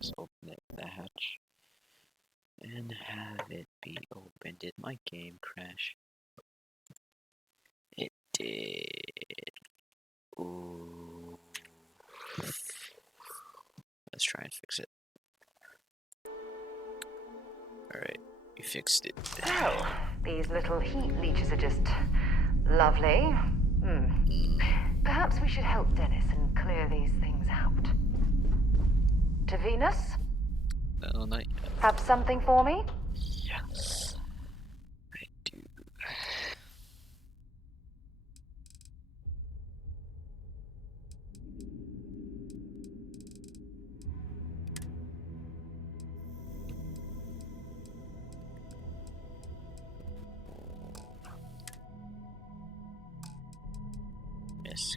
Just open it, the hatch, and have it be open. Did my game crash? It did. Ooh. Let's try and fix it. Alright, we fixed it. So, these little heat leeches are just lovely. Perhaps we should help Dennis and clear these things out. To Venus? No, not yet. Have something for me? Yes, I do. Yes.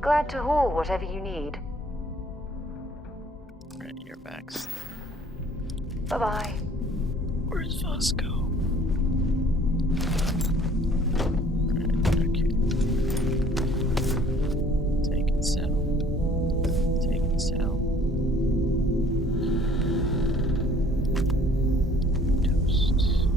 Glad to haul whatever you need. Right, your backs. Bye-bye. Where's Vasco? Take it, Sal. Take it, Sal. Toast.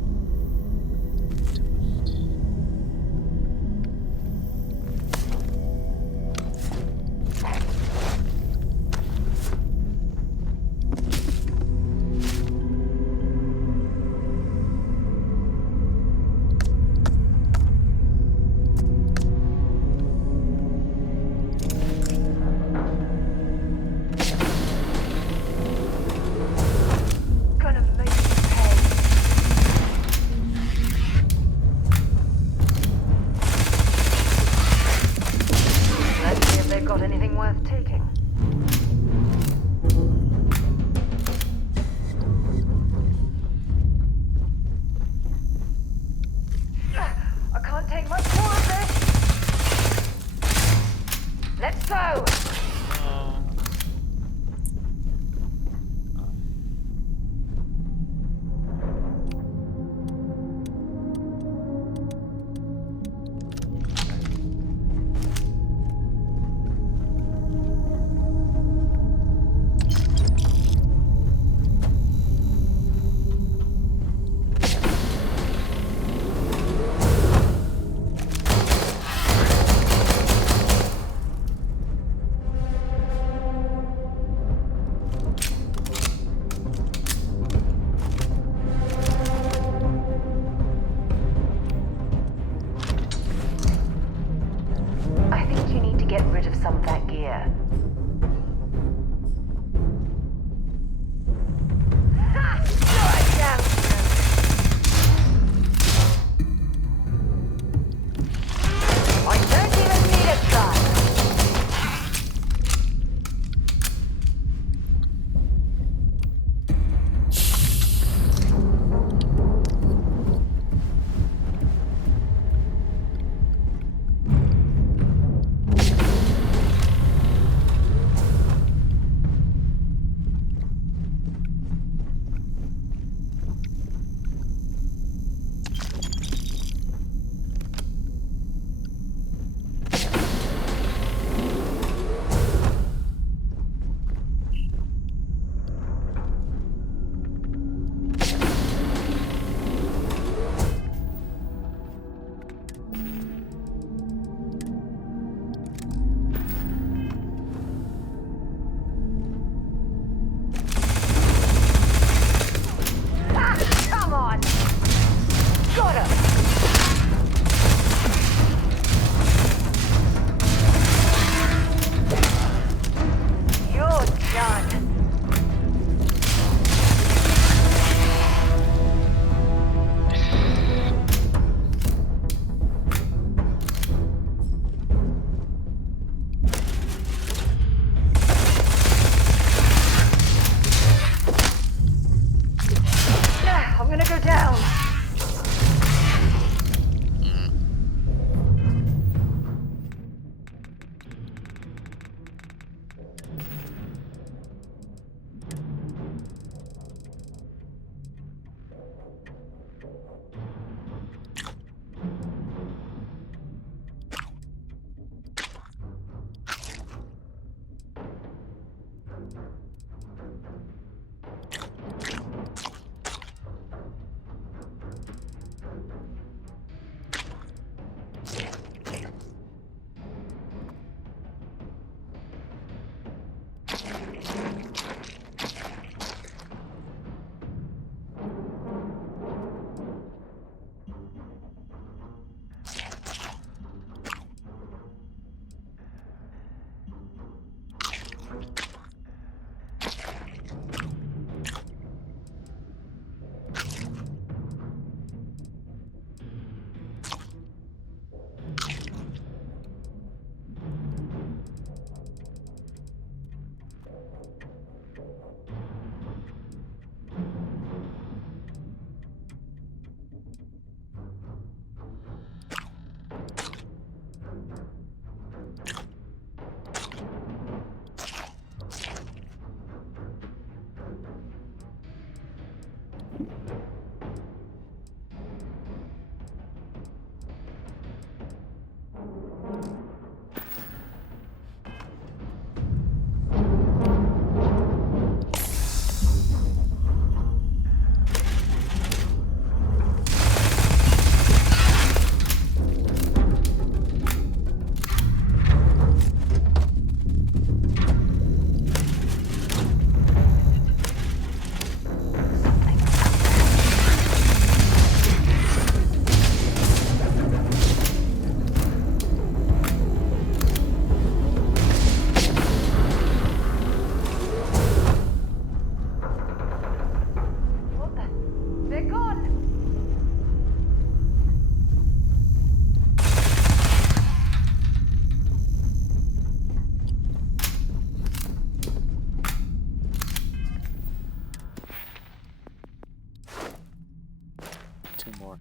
2 more.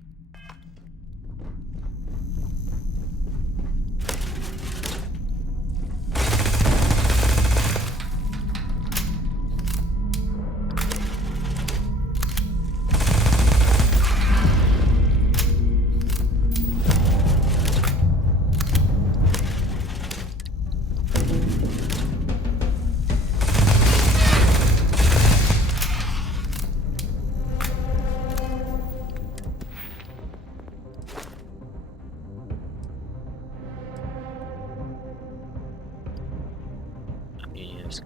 Yes.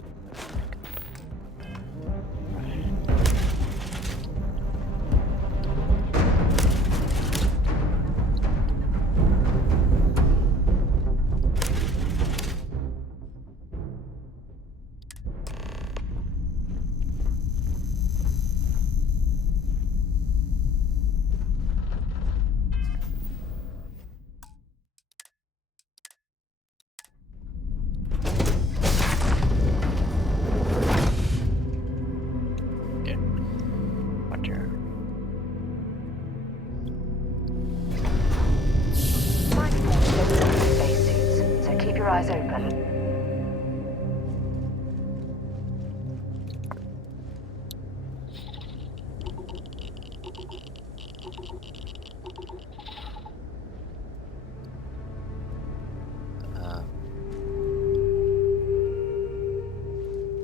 Spacesuits, so keep your eyes open.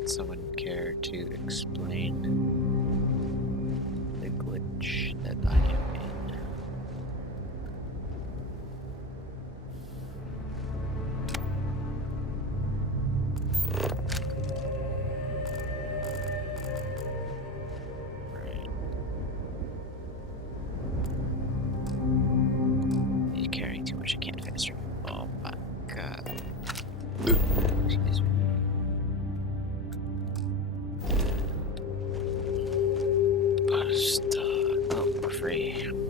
Someone care to explain the glitch that I am in? Right. You're carrying too much, I can't faster. Oh my god. Excuse me. Oh, we're free.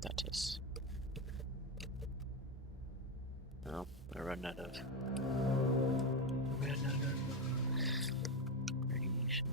Status. Oh, I run out of radiation.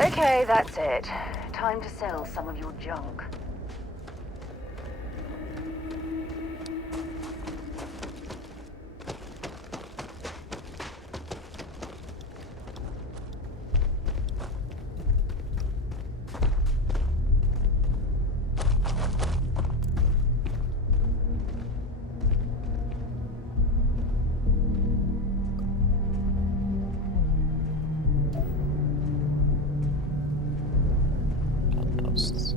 Okay, that's it. Time to sell some of your junk. Outposts.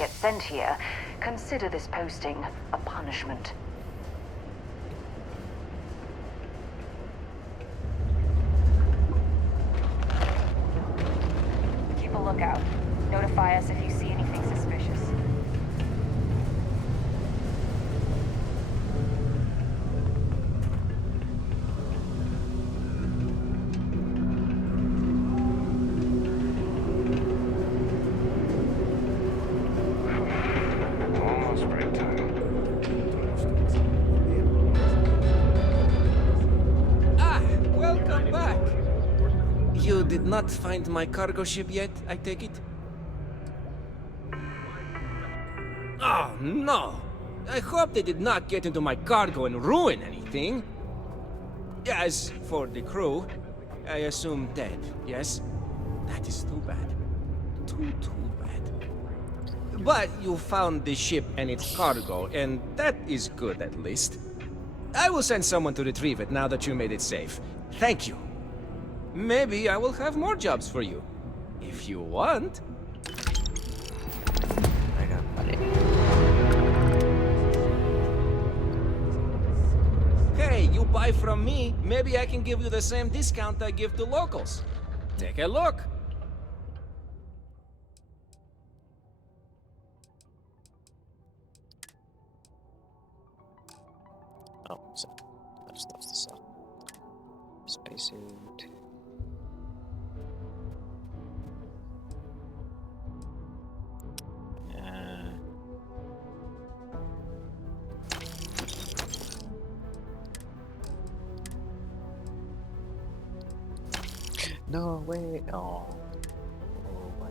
get sent here, consider this posting a punishment. Keep a lookout. Notify us if you see anything suspicious. Almost break time. Ah, welcome back. You did not find my cargo ship yet, I take it? Oh, no. I hope they did not get into my cargo and ruin anything. As for the crew, I assume dead, yes? That is too bad. Too bad. But you found the ship and its cargo, and that is good at least. I will send someone to retrieve it now that you made it safe. Thank you. Maybe I will have more jobs for you. If you want. Hey, you buy from me, maybe I can give you the same discount I give to locals. Take a look. Oh, so that's stuff to sell. Spacesuit. No way! Oh. Oh, wow.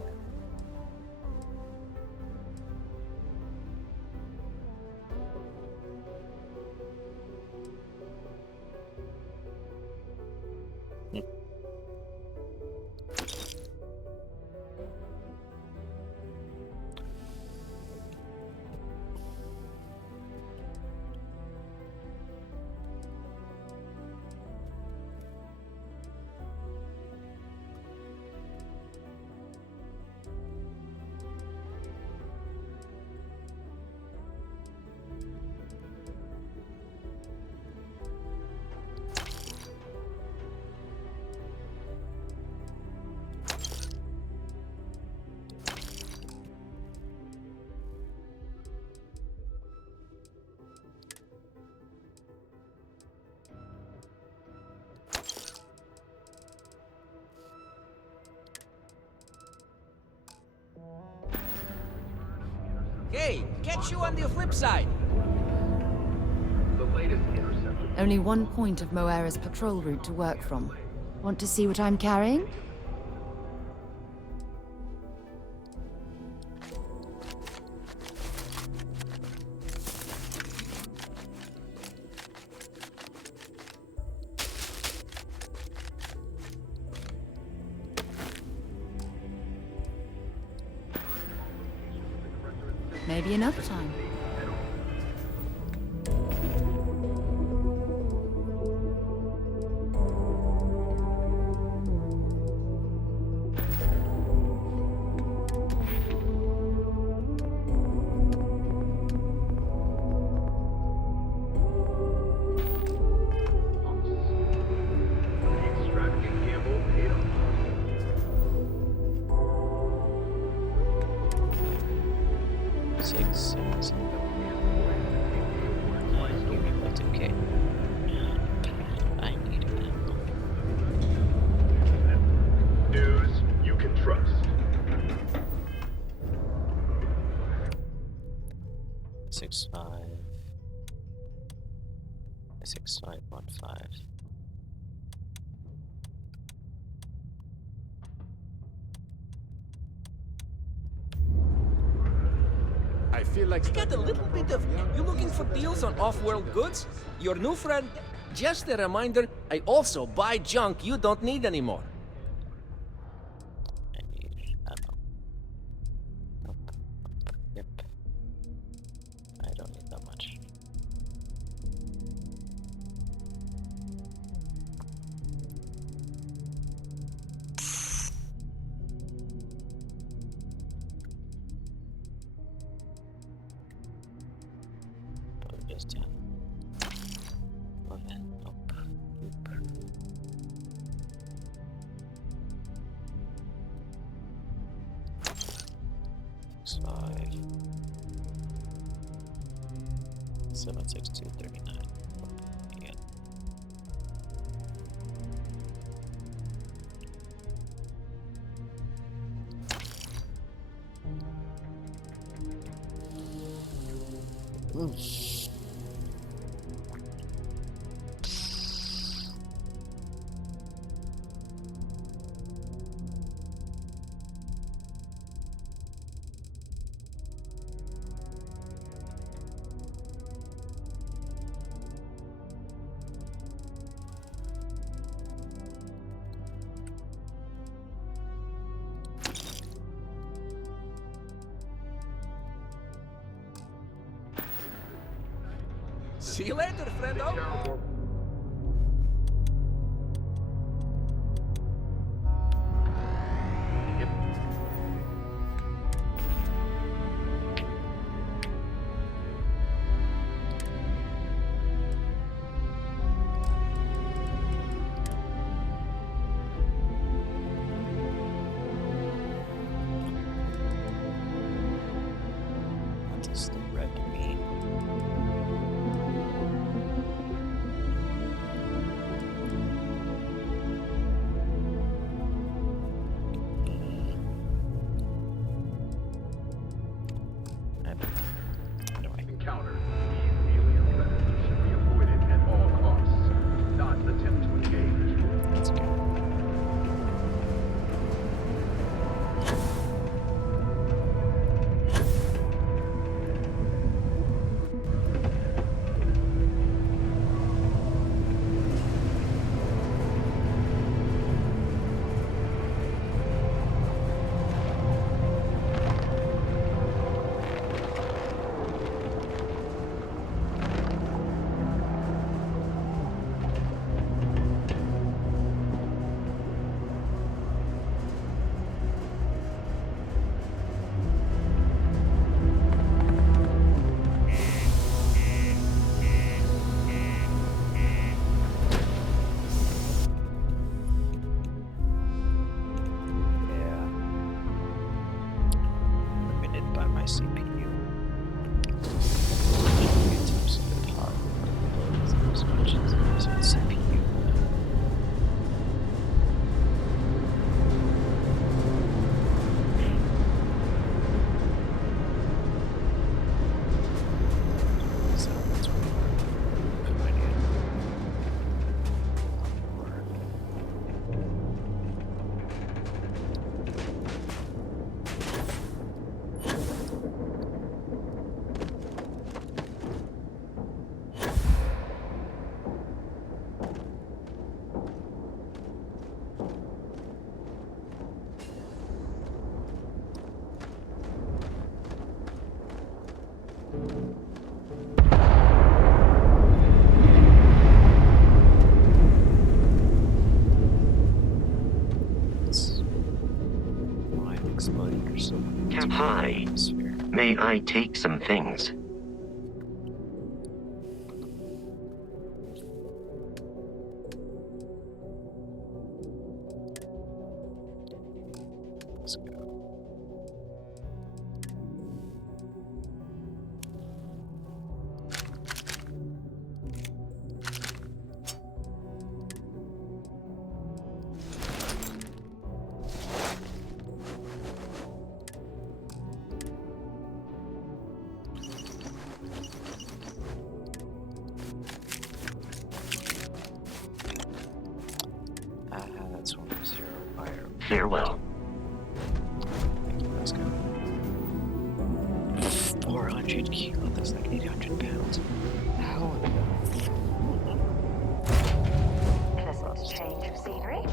Hey, catch you on the flip side. The latest interceptor. Only one point of Moera's patrol route to work from. Want to see what I'm carrying? Maybe another time. Extravagant gamble paid off. Six. That's okay. I need ammo. News you can trust. 6.5. 6.515. I feel like I got a little bit of you looking for deals on off-world goods? Your new friend? Just a reminder, I also buy junk you don't need anymore. I need ammo. Yep. I don't need that much. is 10. 11. Nope. Nope. 5. 7, 6, 2, 39. Yeah. See you later, friendo. What does the red mean? Encounter. These alien predators should be avoided at all costs. Not attempt to engage. Let's go. Hi. May I take some things? Let's go. That's 1-0 fire. Farewell. Thank you, let's go. 400 kilo, that's like 800 pounds. How? Pleasant change of scenery.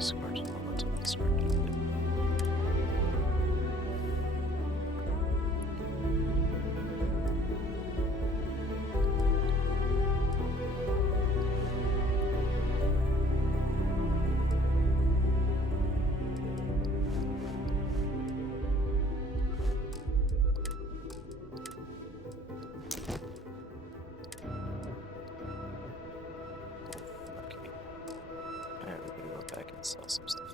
Scores relatively smart people. Alright, we're gonna go back and sell some stuff.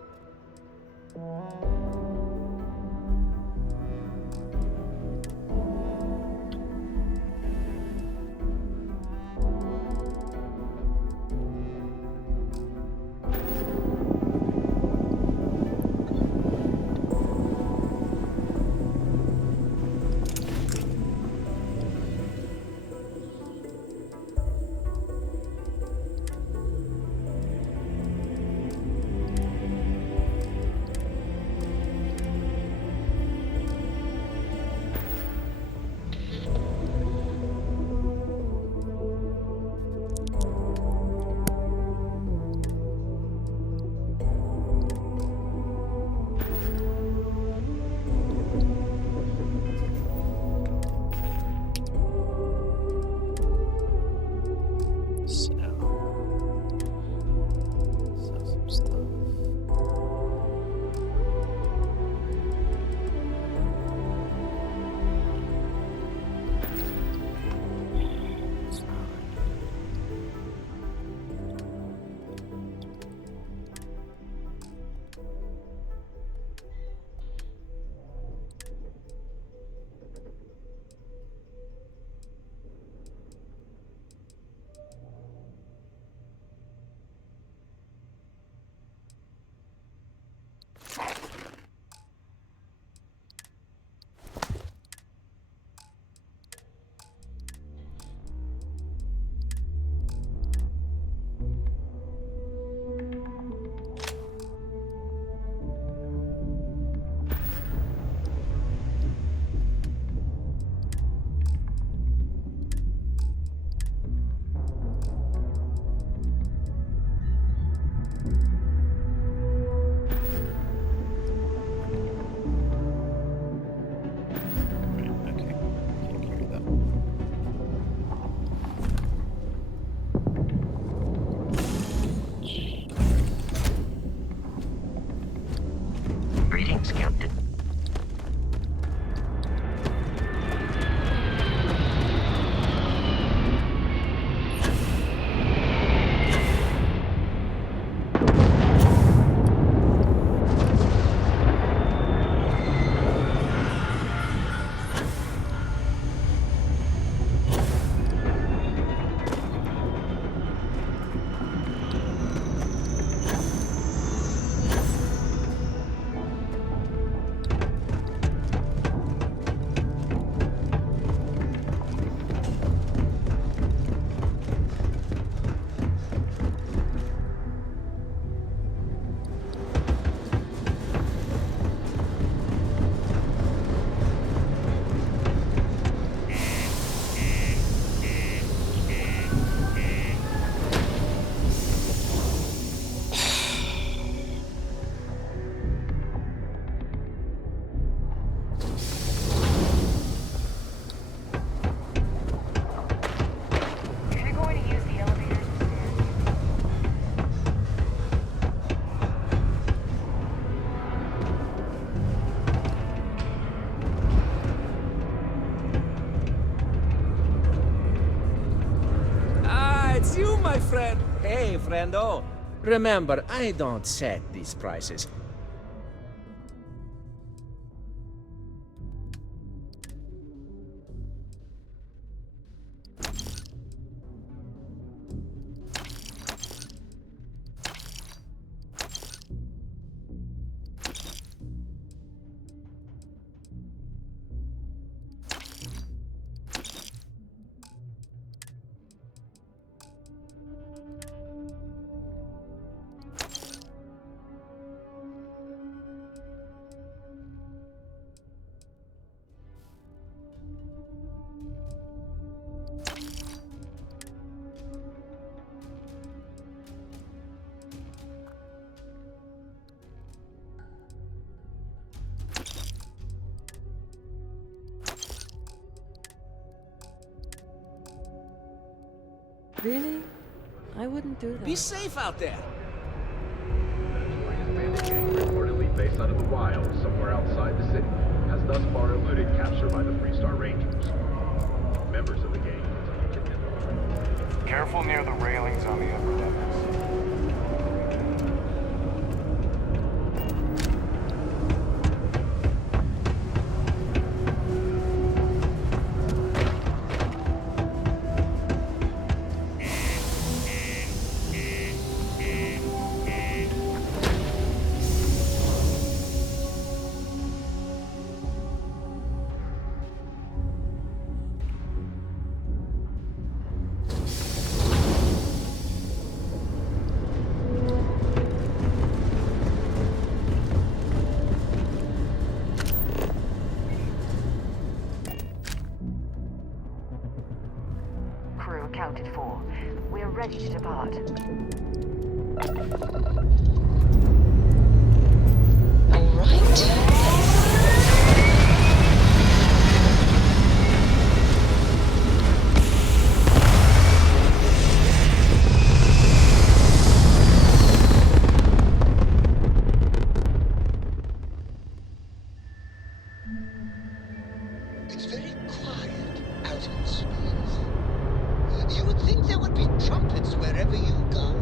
Greetings, Captain. It's you, my friend. Hey, friendo. Remember, I don't set these prices. Really? I wouldn't do that. Be safe out there. Bandit gang reportedly based out of the wild, somewhere outside the city, has thus far eluded capture by the Freestar Rangers. Members of the gang continue to infiltrate. Careful near the railings on the upper levels. Crew accounted for. We are ready to depart. All right. It's very quiet out in space. You would think there would be trumpets wherever you go.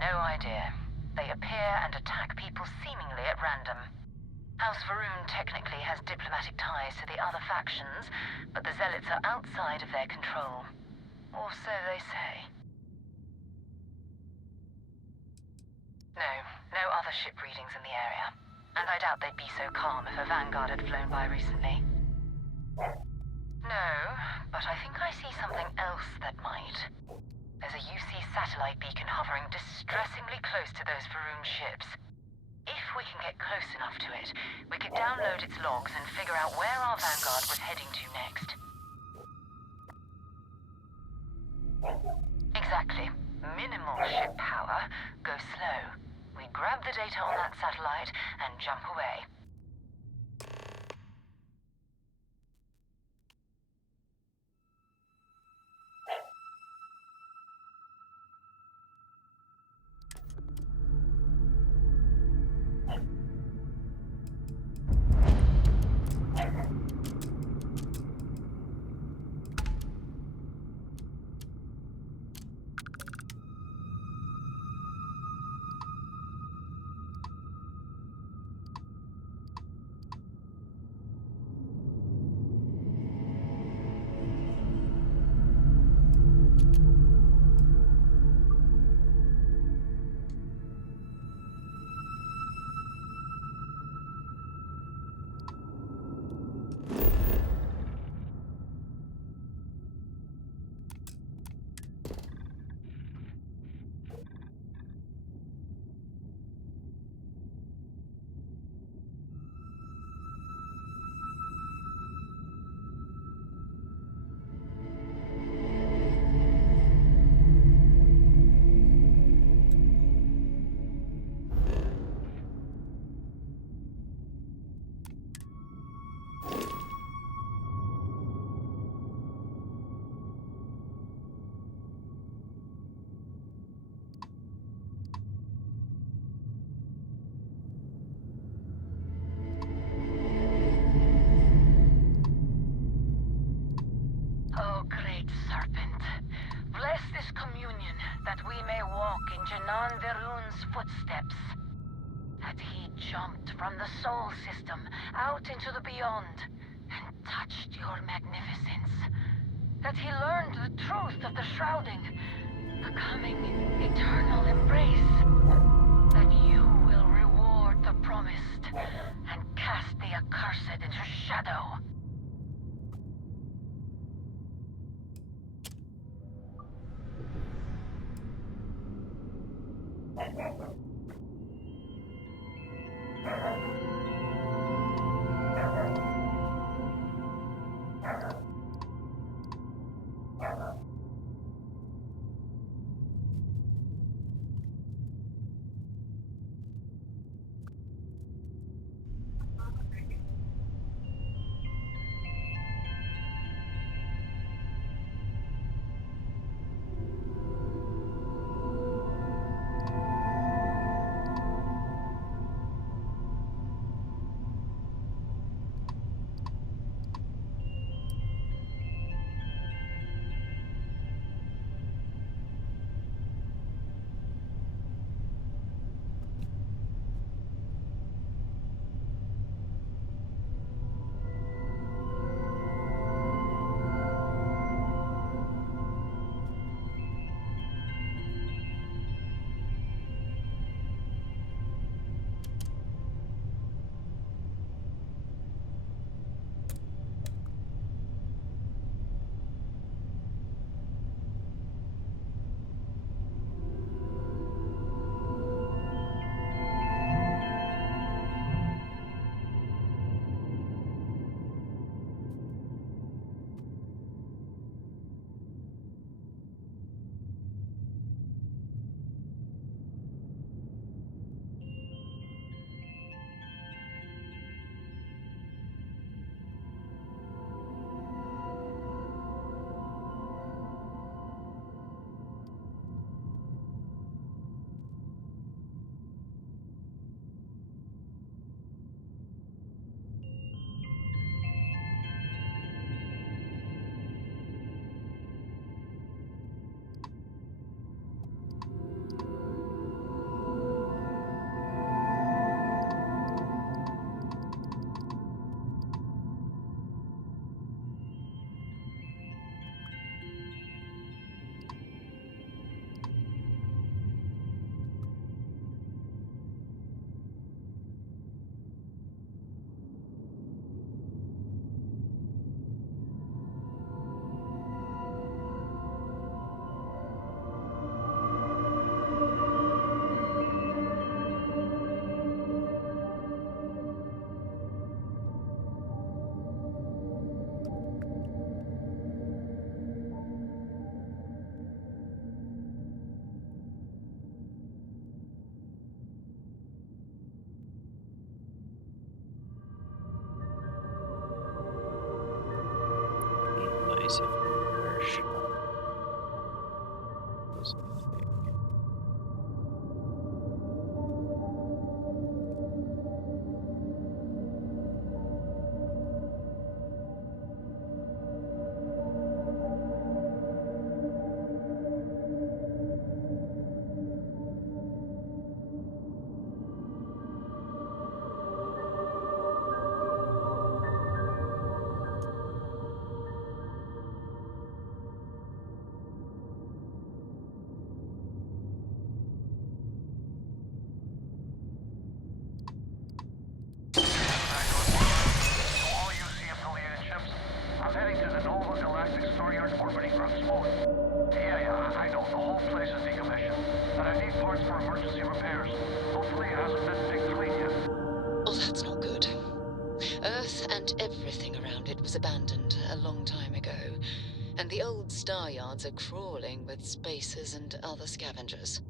No idea. They appear and attack people seemingly at random. House Varun technically has diplomatic ties to the other factions, but the Zealots are outside of their control. Or so they say. No other ship readings in the area. And I doubt they'd be so calm if a Vanguard had flown by recently. No, but I think I see something else that might. There's a UC satellite beacon hovering distressingly close to those Varun ships. If we can get close enough to it, we could download its logs and figure out where our Vanguard was heading to next. Exactly. Minimal ship power. Go slow. We grab the data on that satellite and jump away. Oh, great serpent, bless this communion that we may walk in Janan Verun's footsteps. That he jumped from the soul system out into the beyond and touched your magnificence. That he learned the truth of the shrouding, the coming eternal embrace. That you will reward the promised and cast the accursed into shadow. base of our shop. Was a thing. All UC-affiliated ships, I'm heading to the Nova Galactic Star Yard orbiting ground smooth. Yeah, I know, the whole place is decommissioned, but I need parts for emergency repairs. Hopefully it hasn't been big clean yet. Oh, that's not good. Earth and everything around it was abandoned a long time ago, and the old star yards are crawling with spacers and other scavengers.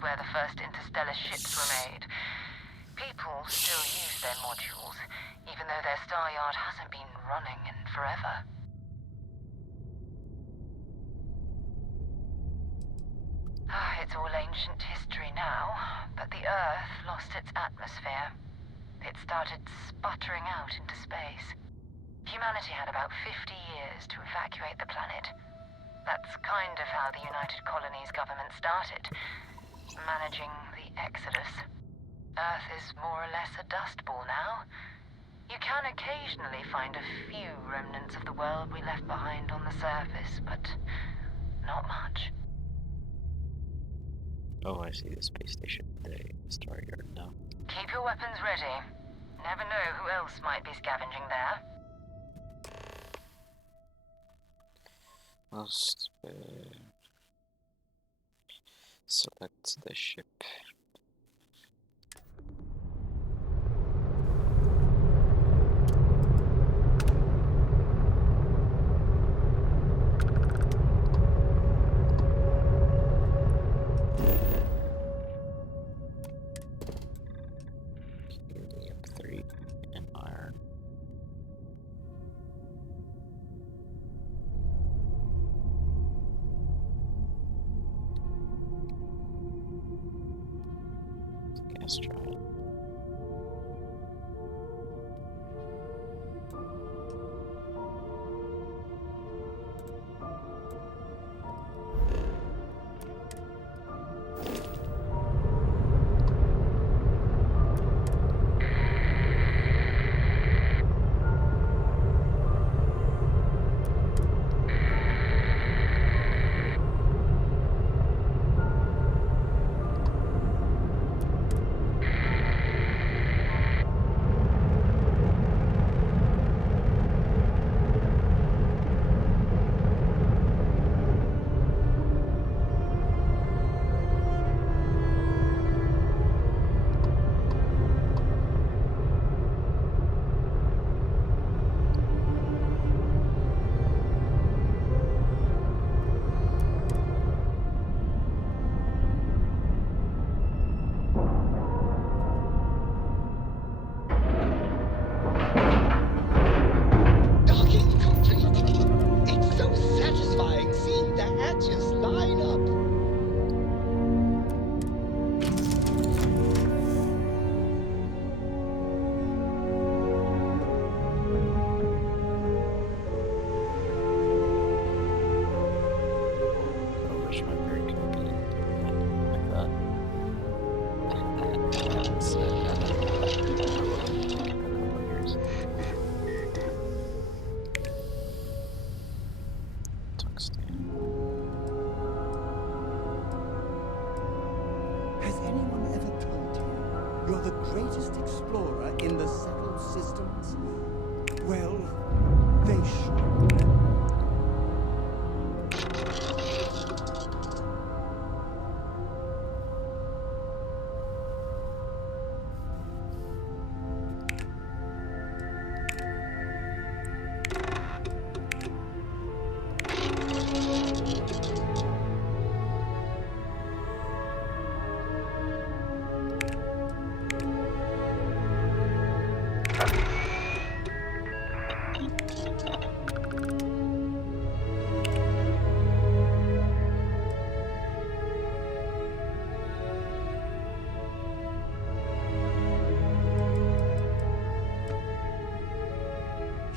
where the first interstellar ships were made. People still use their modules, even though their star yard hasn't been running in forever. It's all ancient history now, but the Earth lost its atmosphere. It started sputtering out into space. Humanity had about 50 years to evacuate the planet. That's kind of how the United Colonies government started, managing the exodus. Earth is more or less a dust ball now. You can occasionally find a few remnants of the world we left behind on the surface, but not much. Oh, I see the space station, the star yard now. Keep your weapons ready. Never know who else might be scavenging there. Must select the ship. Helium 3. Let's try it. Has anyone ever told you you're the greatest explorer in the settled systems? Well, they should.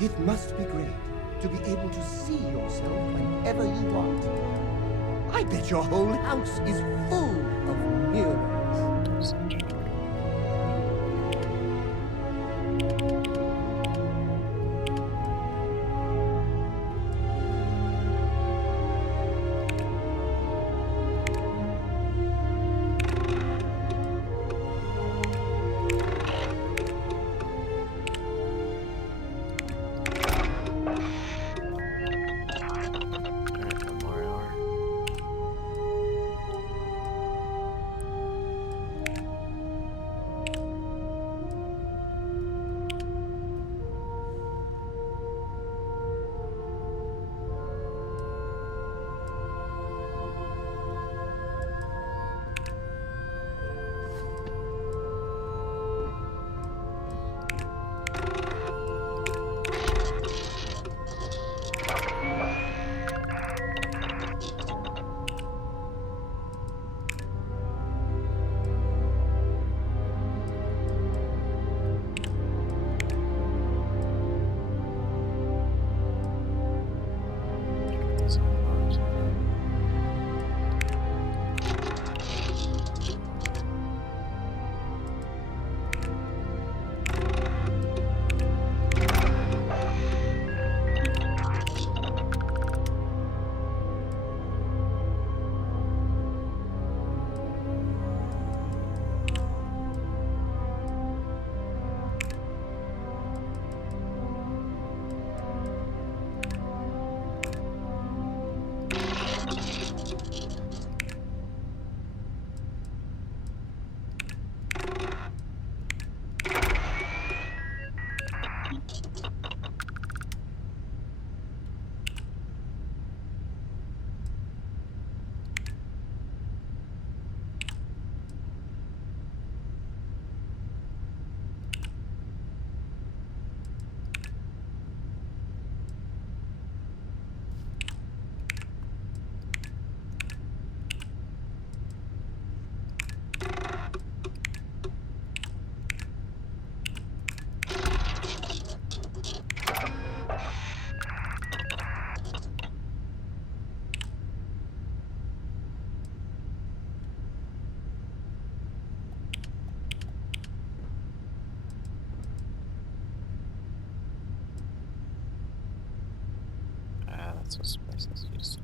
It must be great to be able to see yourself whenever you want. I bet your whole house is full of mirrors. Lots of spices you store.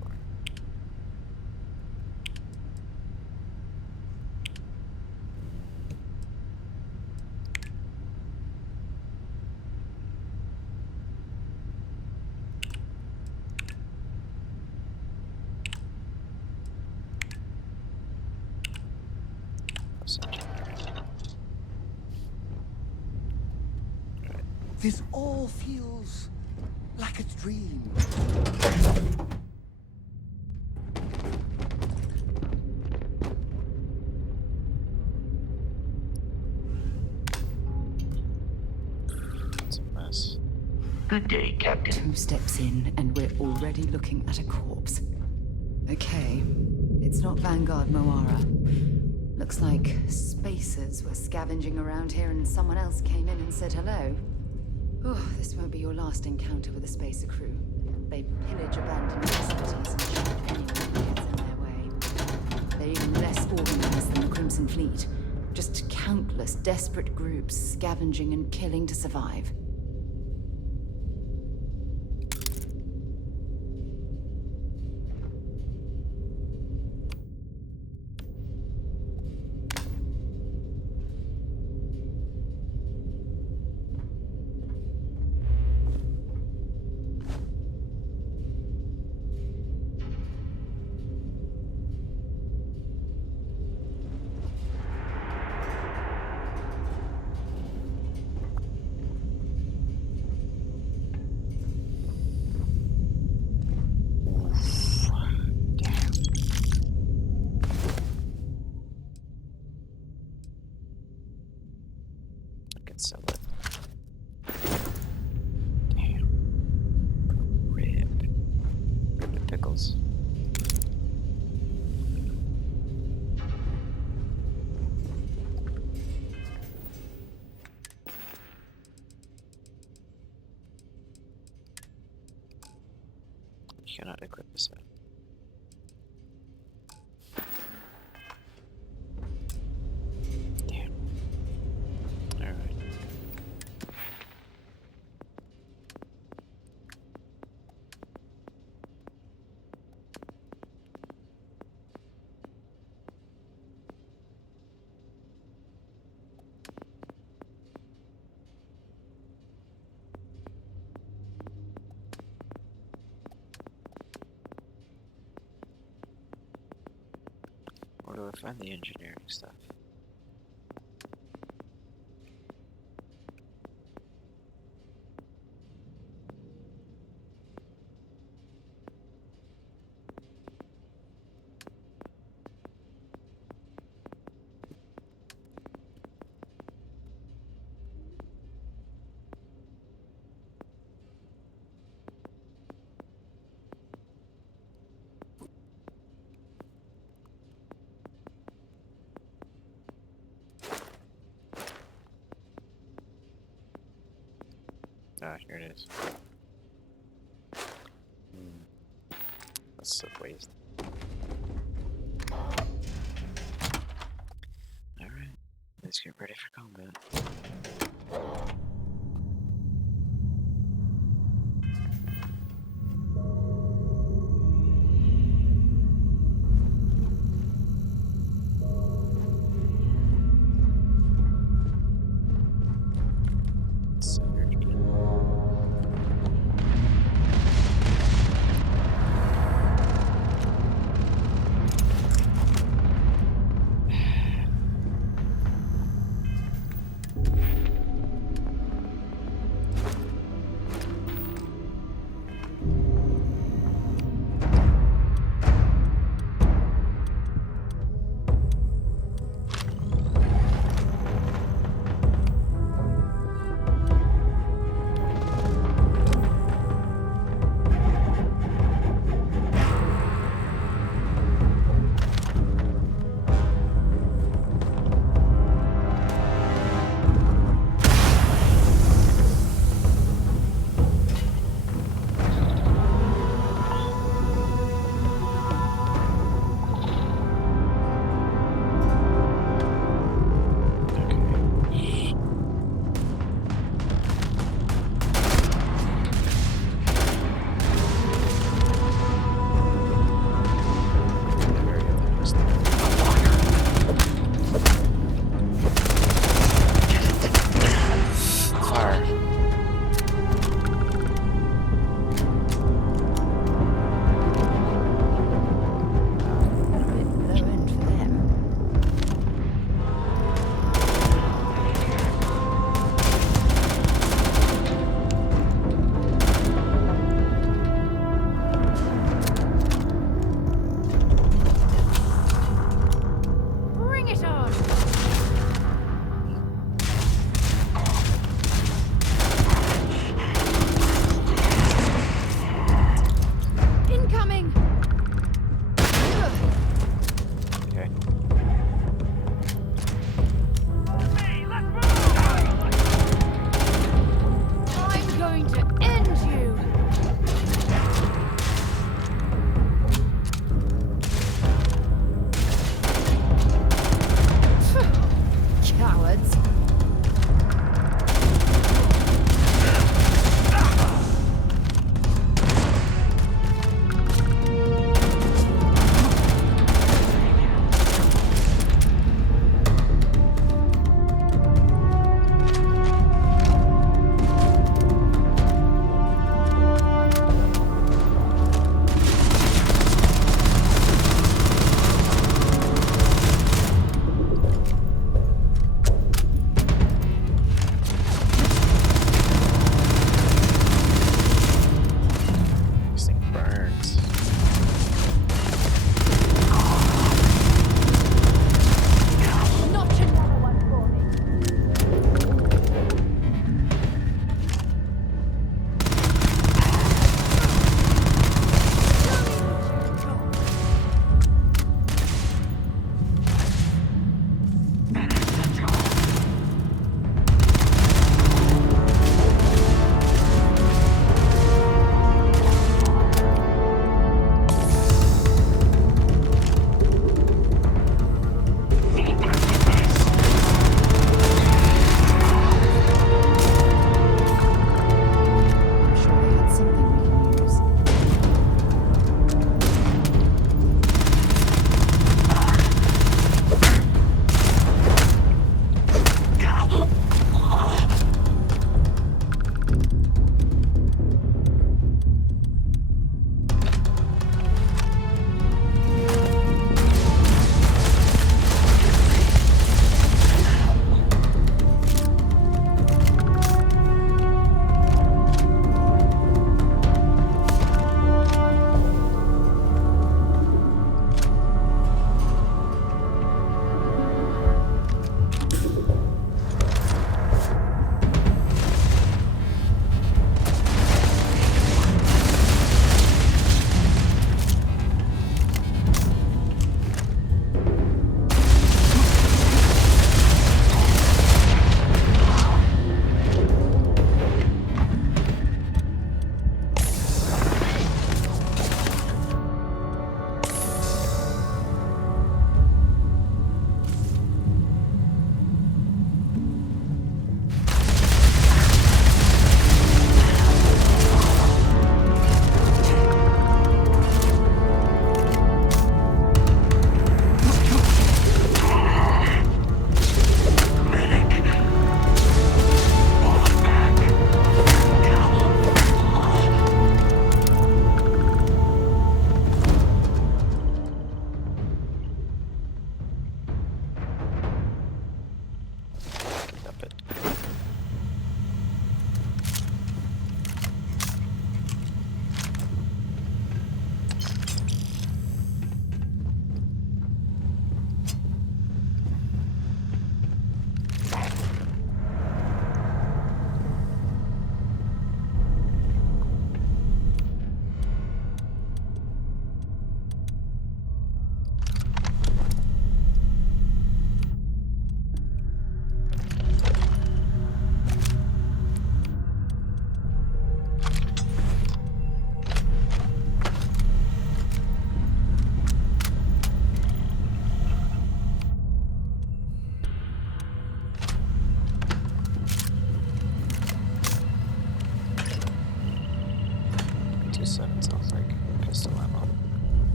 This all feels like a dream. It's a mess. Good day, Captain. 2 steps in, and we're already looking at a corpse. Okay, it's not Vanguard Moara. Looks like spacers were scavenging around here and someone else came in and said hello. Oh, this won't be your last encounter with a spacer crew. They pillage abandoned facilities and shoot anyone who gets in their way. They're even less organized than the Crimson Fleet. Just countless desperate groups scavenging and killing to survive. Sell it. Damn. Rib and pickles. You cannot equip this out. Damn. Alright. Where do I find the engineering stuff? Ah, here it is. That's so waste. Alright, let's get ready for combat.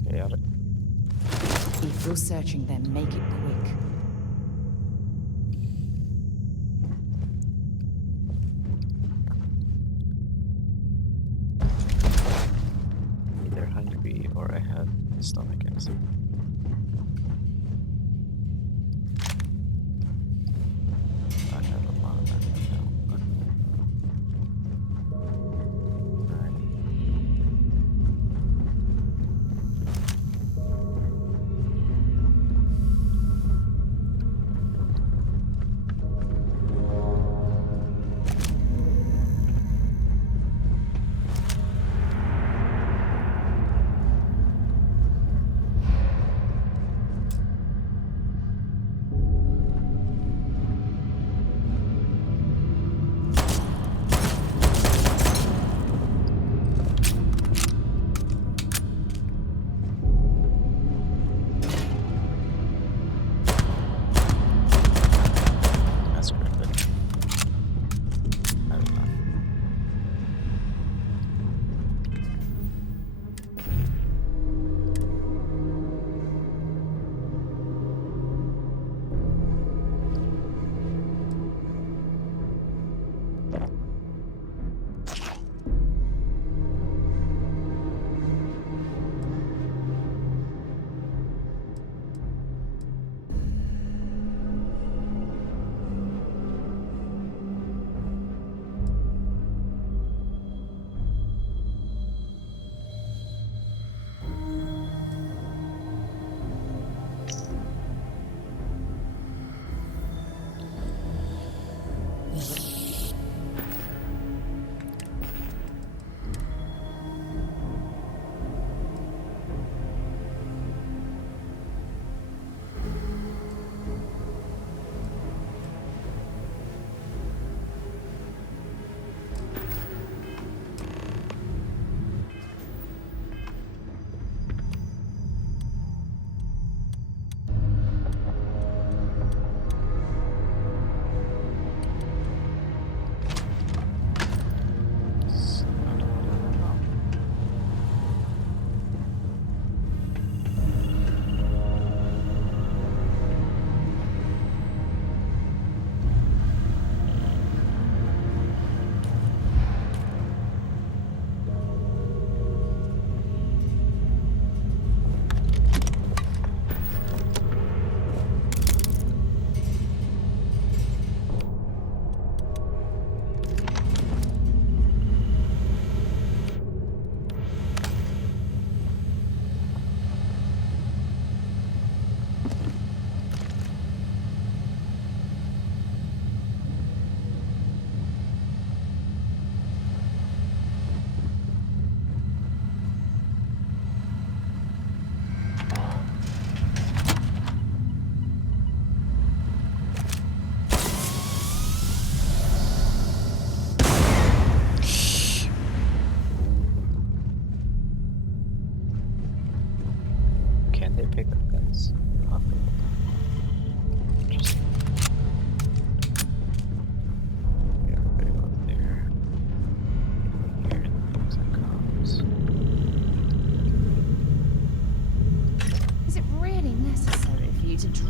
Looks chaotic. If you're searching them, make it quick. Either hungry or I have stomach acid. I have a lot of that now.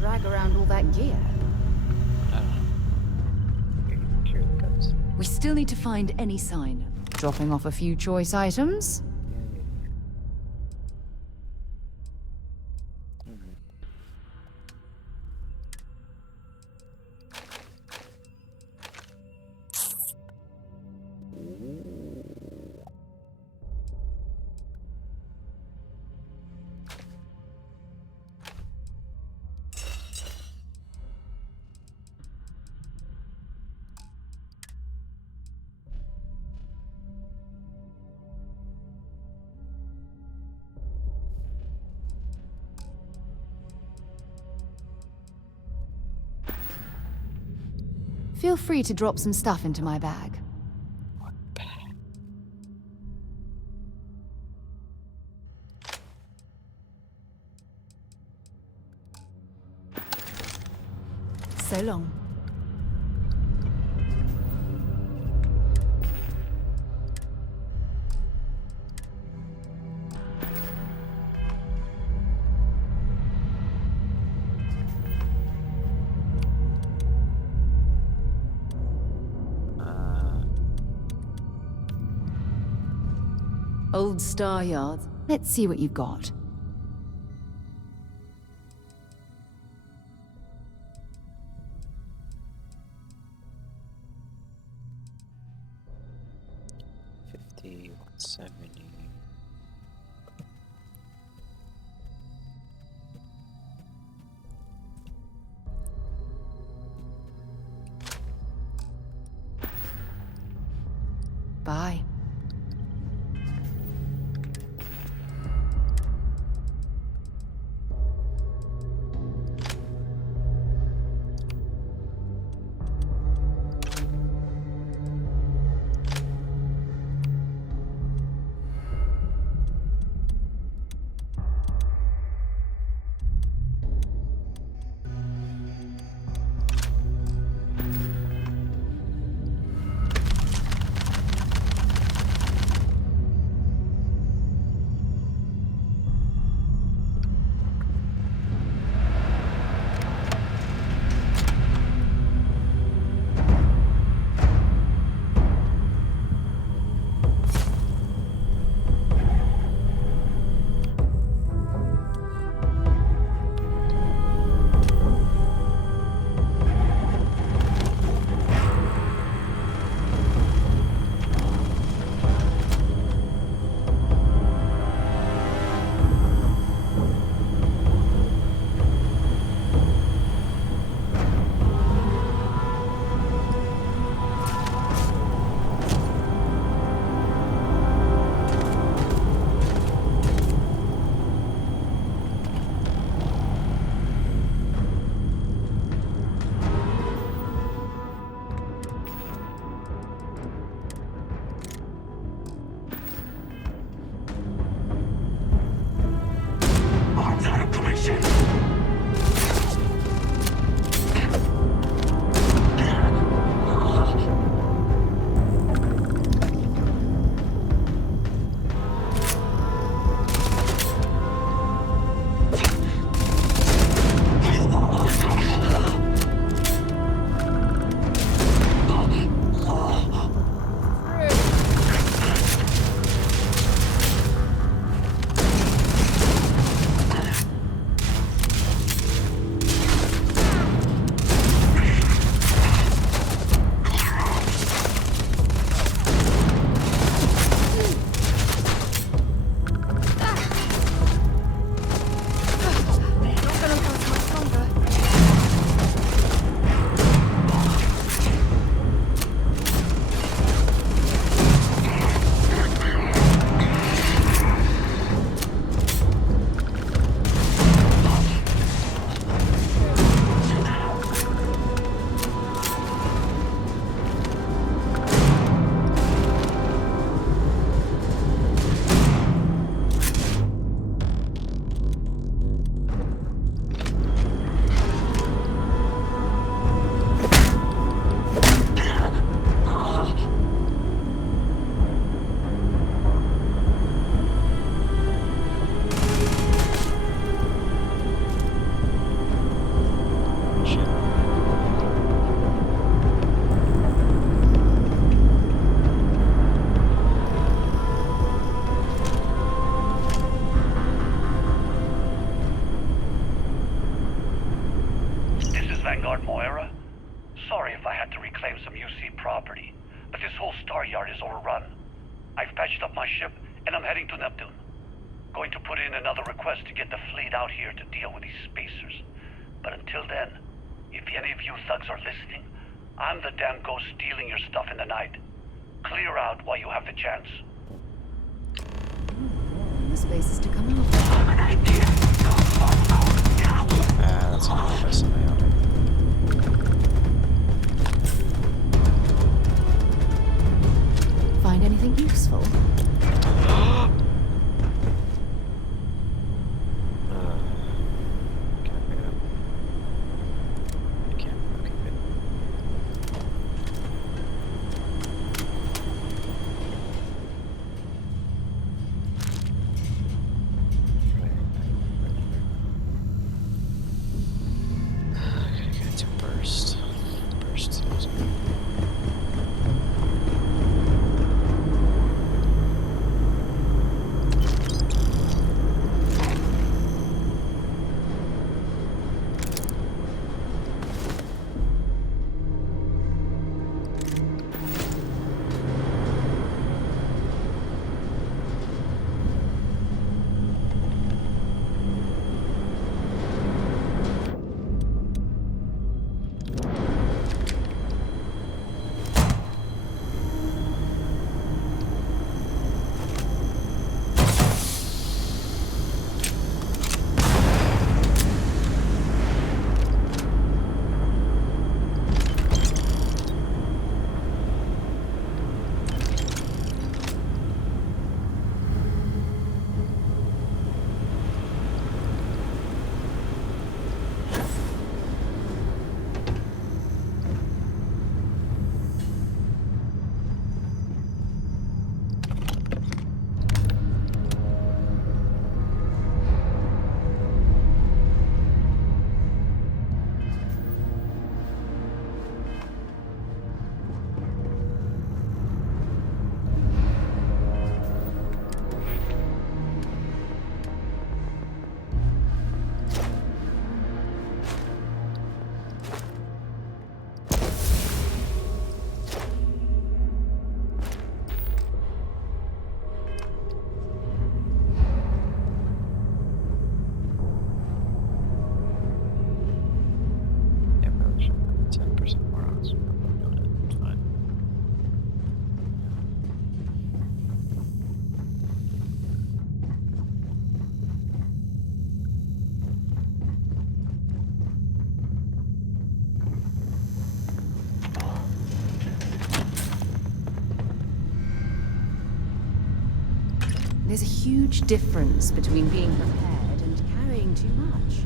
drag around all that gear? I don't know. Here it goes. We still need to find any sign. Dropping off a few choice items? Feel free to drop some stuff into my bag. So long. Old Star Yards. Let's see what you've got. $50, $170. Bye. The spaces to come out. That's enough by symbiotic. Find anything useful? There's a huge difference between being prepared and carrying too much.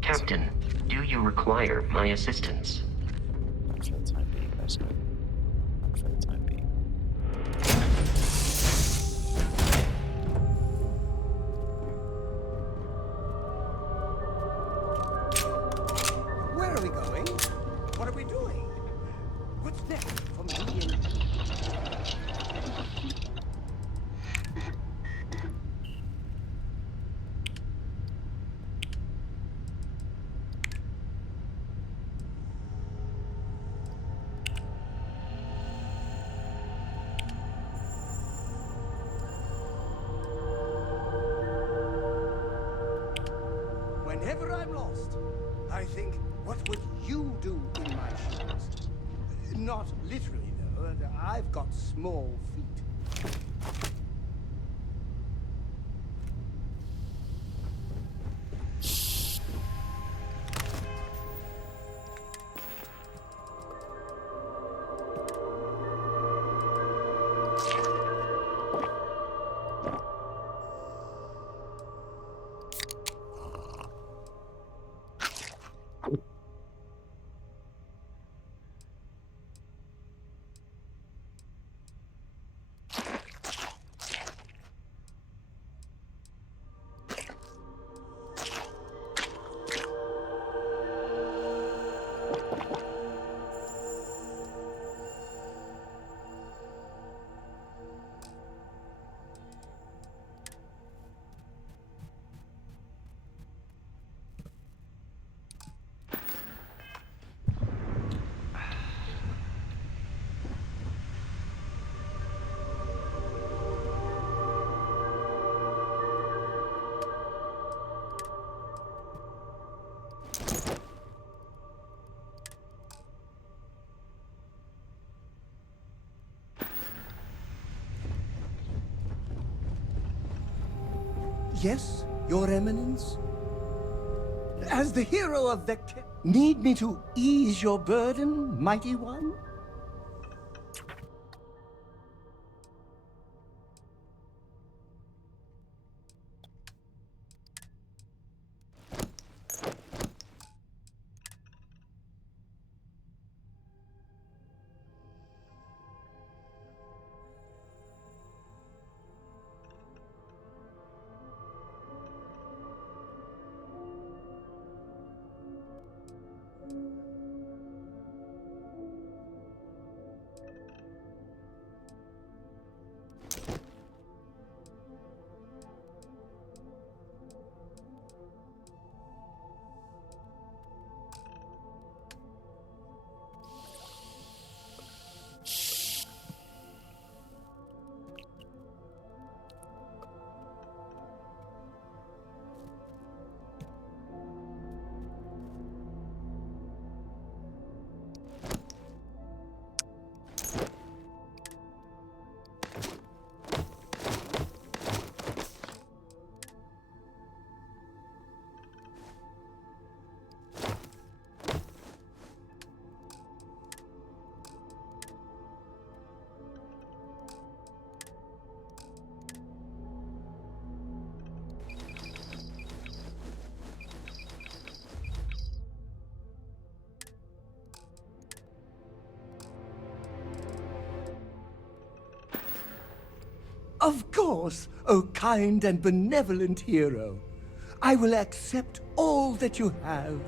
Captain, do you require my assistance? Not for the time being, guys. Not for the time being. Where are we going? What are we doing? What's next for me and... Whenever I'm lost, I think, what would you do in my shoes? Not literally, though. I've got small feet. Yes, Your Eminence? As the hero of Vector, need me to ease your burden, mighty one? Of course, O kind and benevolent hero. I will accept all that you have.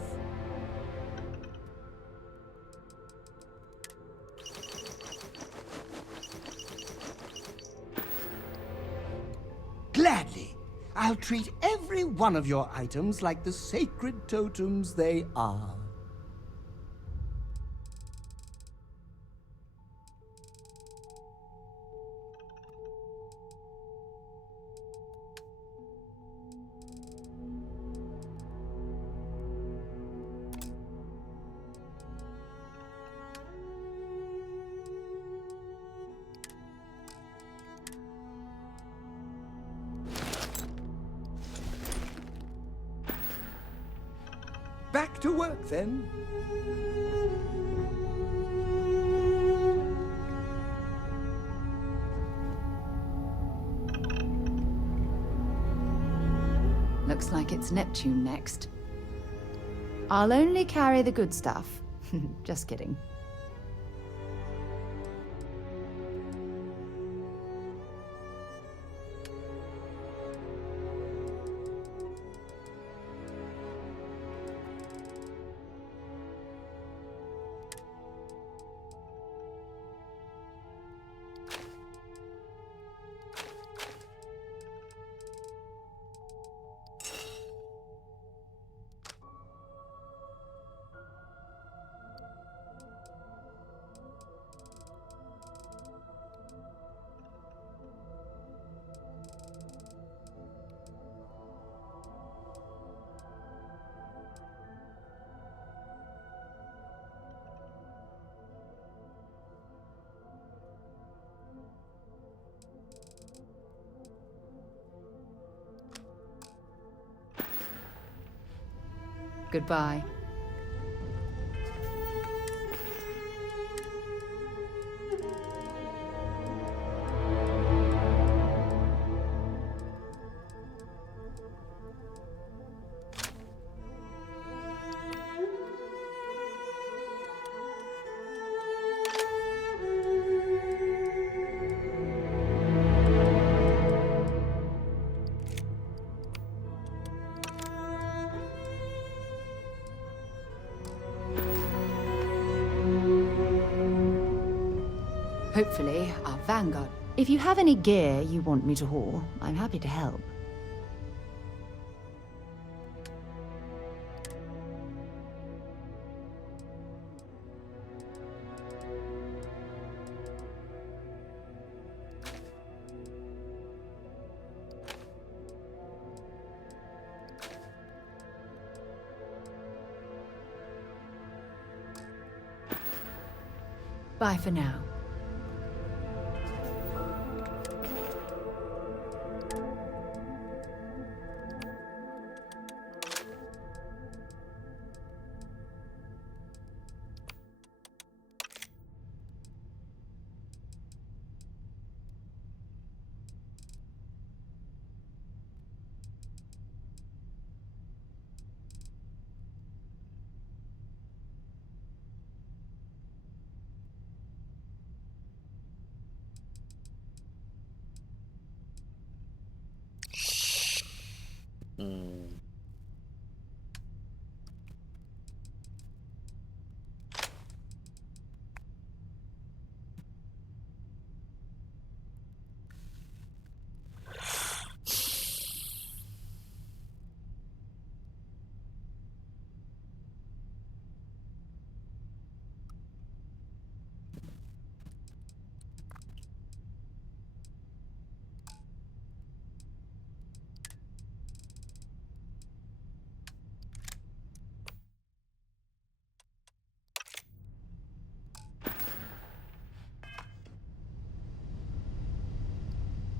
Gladly. I'll treat every one of your items like the sacred totems they are. Back to work, then. Looks like it's Neptune next. I'll only carry the good stuff. Just kidding. Goodbye. Hopefully, our vanguard. If you have any gear you want me to haul, I'm happy to help. Bye for now.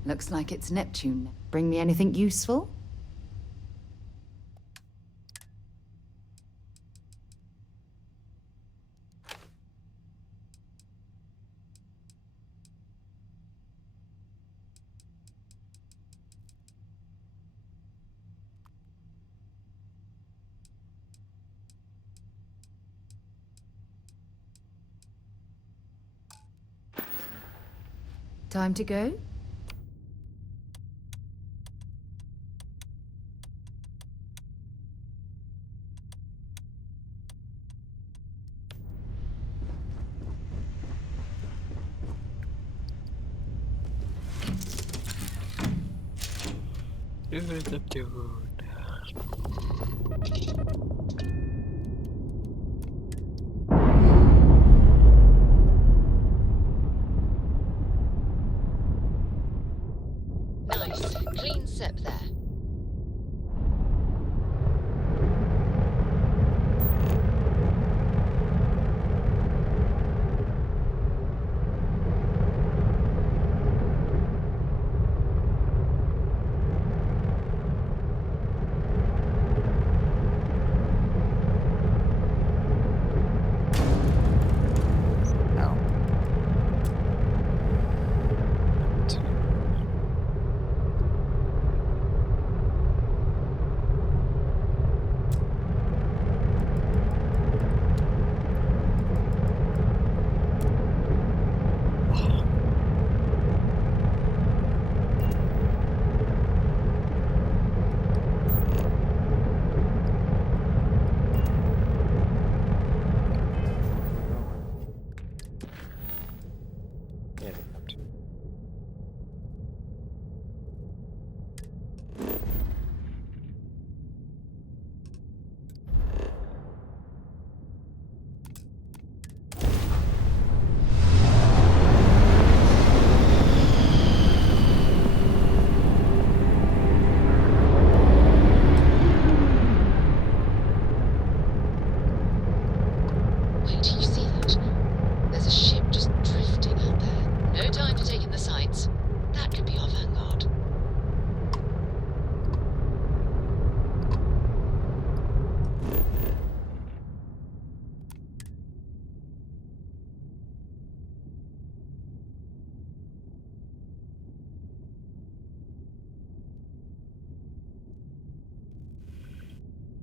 Looks like it's Neptune. Bring me anything useful? Time to go? Nice. Clean sep there.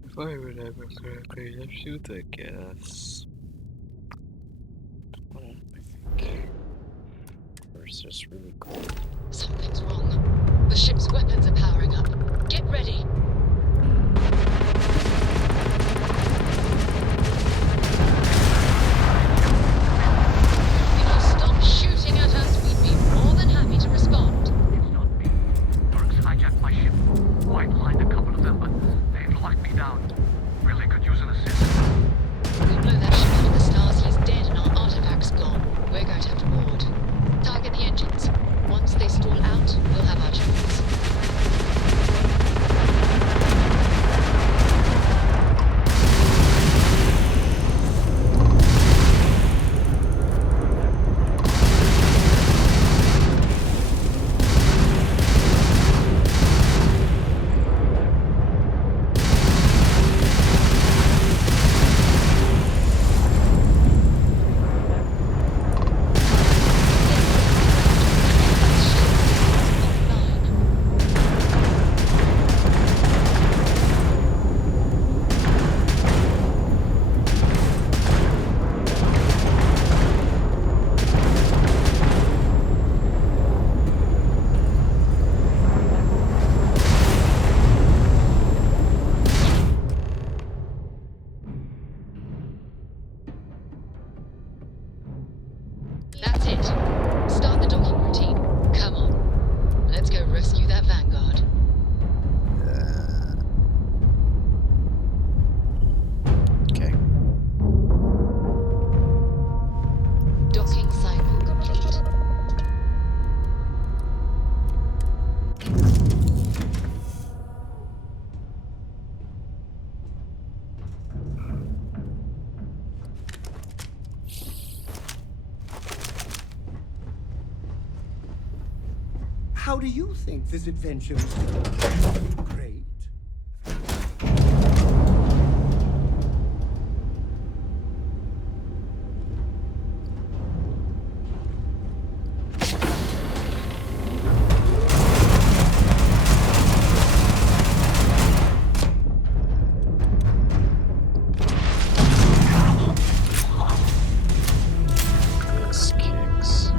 If I remember correctly, let's shoot the gas. I think. First, it's really cool. Something's wrong. The ship's weapons are powering up. Get ready. If you stop shooting at us, we'd be more than happy to respond. It's not me. Orcs hijacked my ship. White lined a couple of them, but they've locked me down. Really could use an assist. We blow that ship out of the stars, he's dead and our artifact's gone. We're going to have to board. Target the engines. Once they stall out, we'll have our chance. That's it. Start the docking routine. Come on. Let's go rescue that Vanguard. Okay. Docking cycle complete. How do you think this adventure is going? Great. This kicks.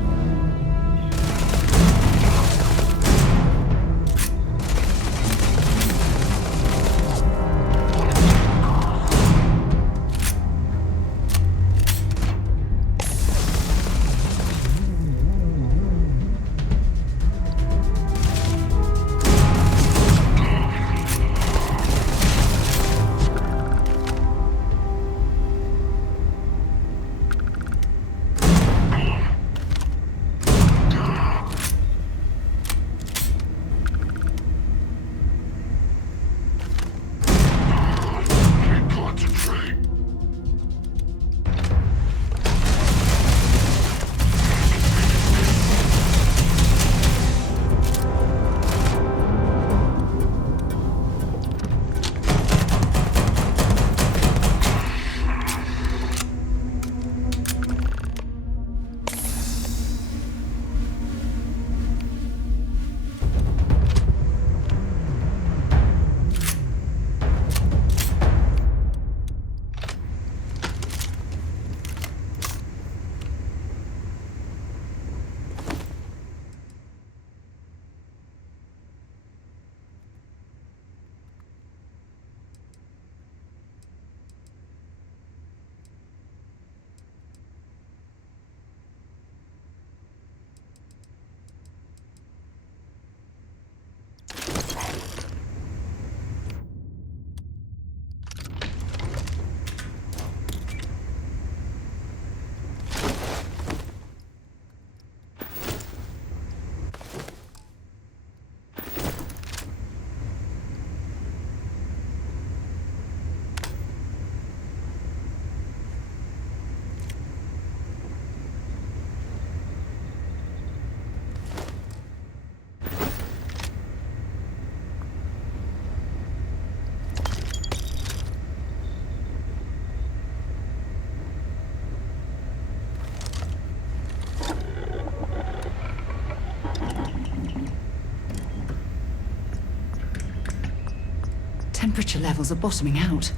Temperature levels are bottoming out.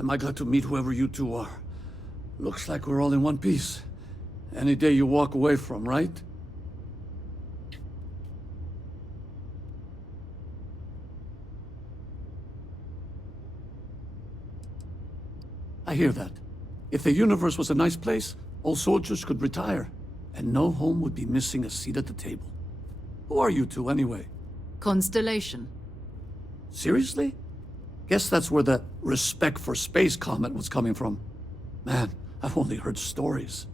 Am I glad to meet whoever you two are. Looks like we're all in one piece. Any day you walk away from, right? I hear that. If the universe was a nice place, all soldiers could retire, and no home would be missing a seat at the table. Who are you two, anyway? Constellation. Seriously? Guess that's where the respect for space comment was coming from. Man, I've only heard stories.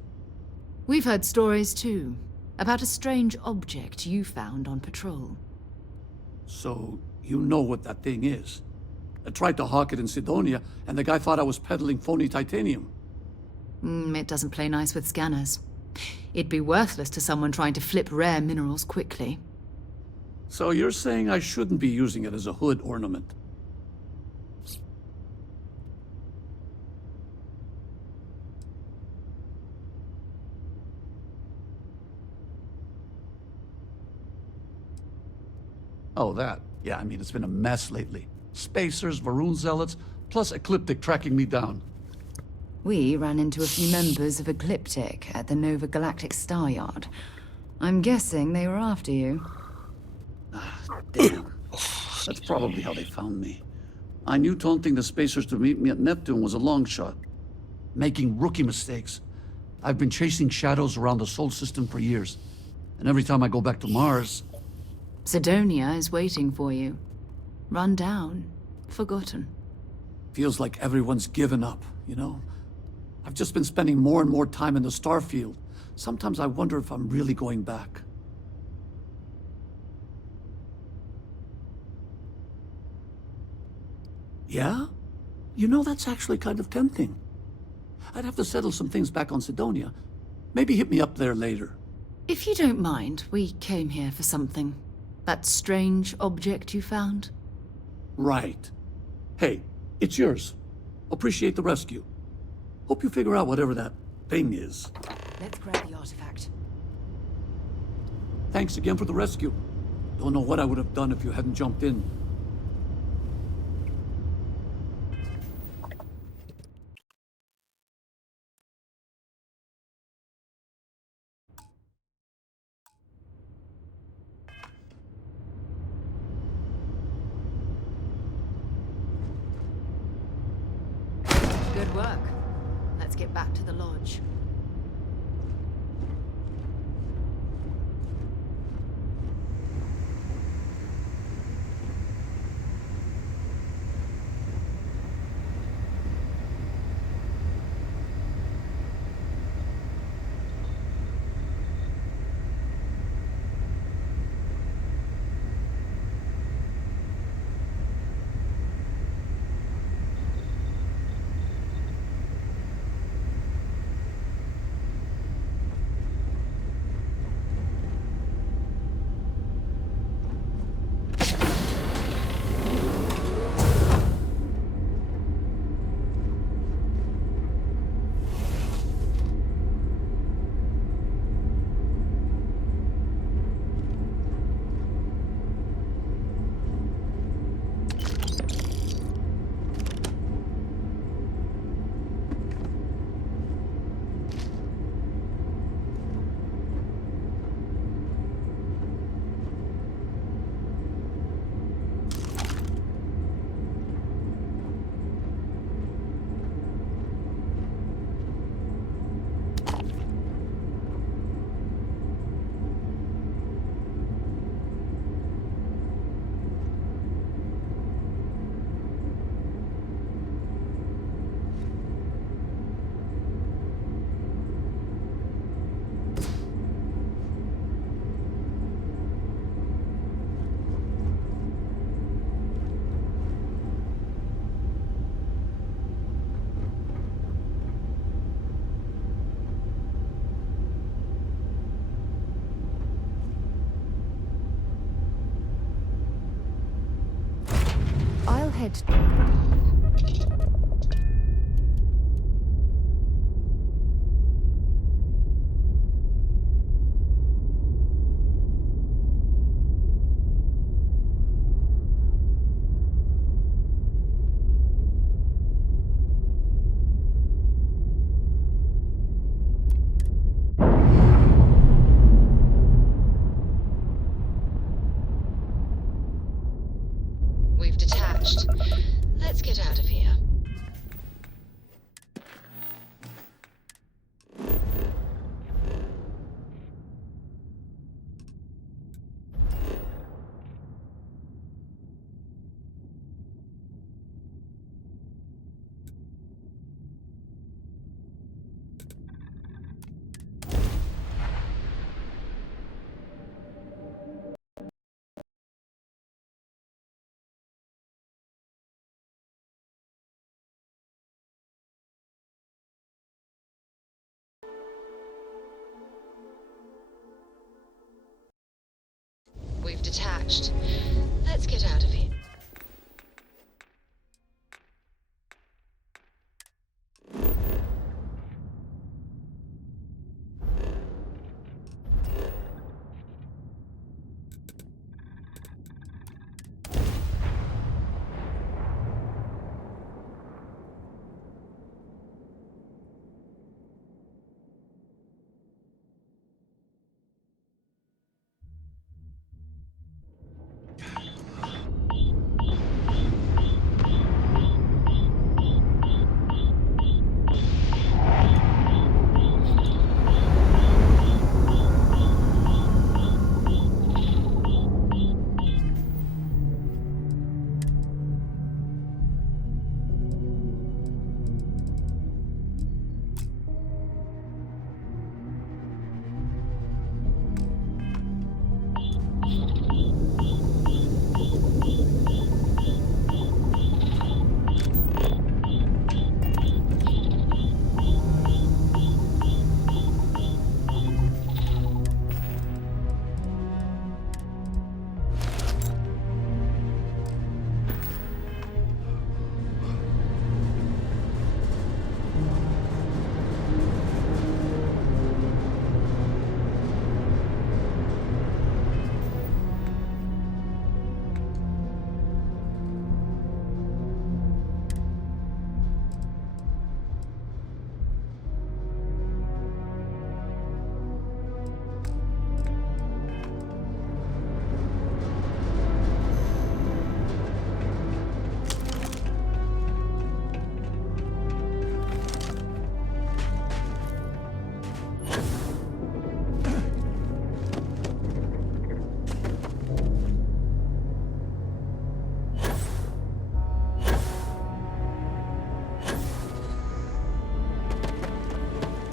We've heard stories too, about a strange object you found on patrol. So, you know what that thing is? I tried to hawk it in Sidonia, and the guy thought I was peddling phony titanium. It doesn't play nice with scanners. It'd be worthless to someone trying to flip rare minerals quickly. So you're saying I shouldn't be using it as a hood ornament? Oh, that. Yeah, I mean, it's been a mess lately. Spacers, Varun zealots, plus Ecliptic tracking me down. We ran into a few members of Ecliptic at the Nova Galactic Star Yard. I'm guessing they were after you. Damn. That's probably how they found me. I knew taunting the Spacers to meet me at Neptune was a long shot. Making rookie mistakes. I've been chasing shadows around the Sol system for years. And every time I go back to Mars... Sidonia is waiting for you. Run down. Forgotten. Feels like everyone's given up, you know? I've just been spending more and more time in the starfield. Sometimes I wonder if I'm really going back. Yeah? You know, that's actually kind of tempting. I'd have to settle some things back on Sidonia. Maybe hit me up there later. If you don't mind, we came here for something. That strange object you found? Right. Hey, it's yours. Appreciate the rescue. Hope you figure out whatever that thing is. Let's grab the artifact. Thanks again for the rescue. Don't know what I would have done if you hadn't jumped in. Good work. Let's get back to the lodge. head. We've detached. Let's get out of here. We've detached. Let's get out of here.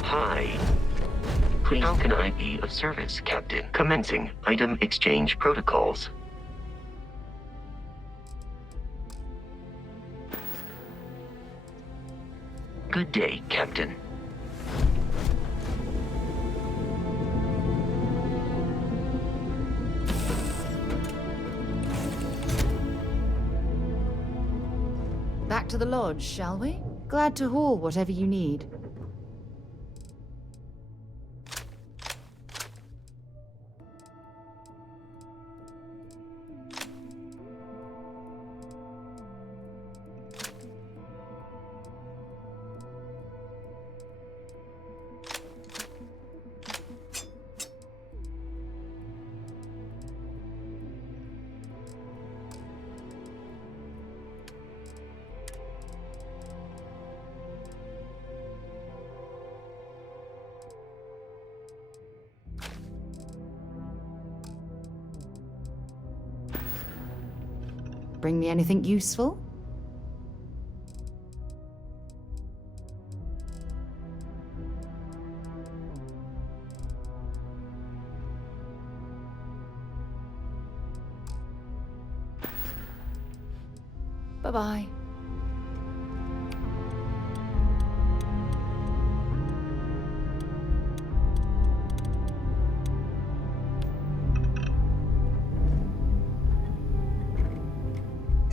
Hi. How can I be of service, Captain? Commencing item exchange protocols. Good day, Captain. Back to the lodge, shall we? Glad to haul whatever you need. Bring me anything useful? Bye-bye.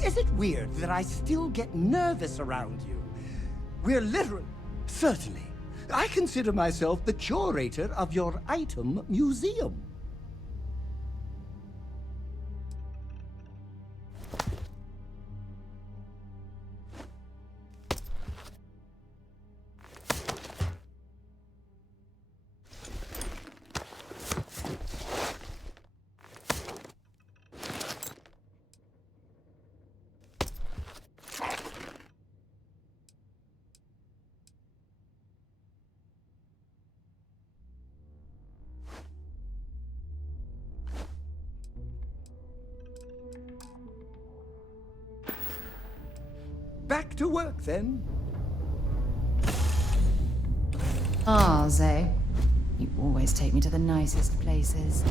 Is it weird that I still get nervous around you? We're literal. Certainly. I consider myself the curator of your item museum. Back to work, then. Ah, Zay. You always take me to the nicest places.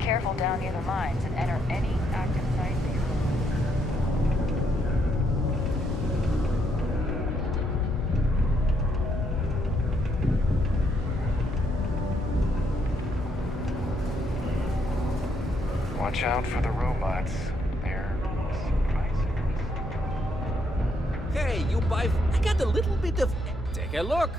Careful down near the mines and enter any active site before. Watch out for the robots. They're surprising. Hey, you buy... I got a little bit of... Take a look.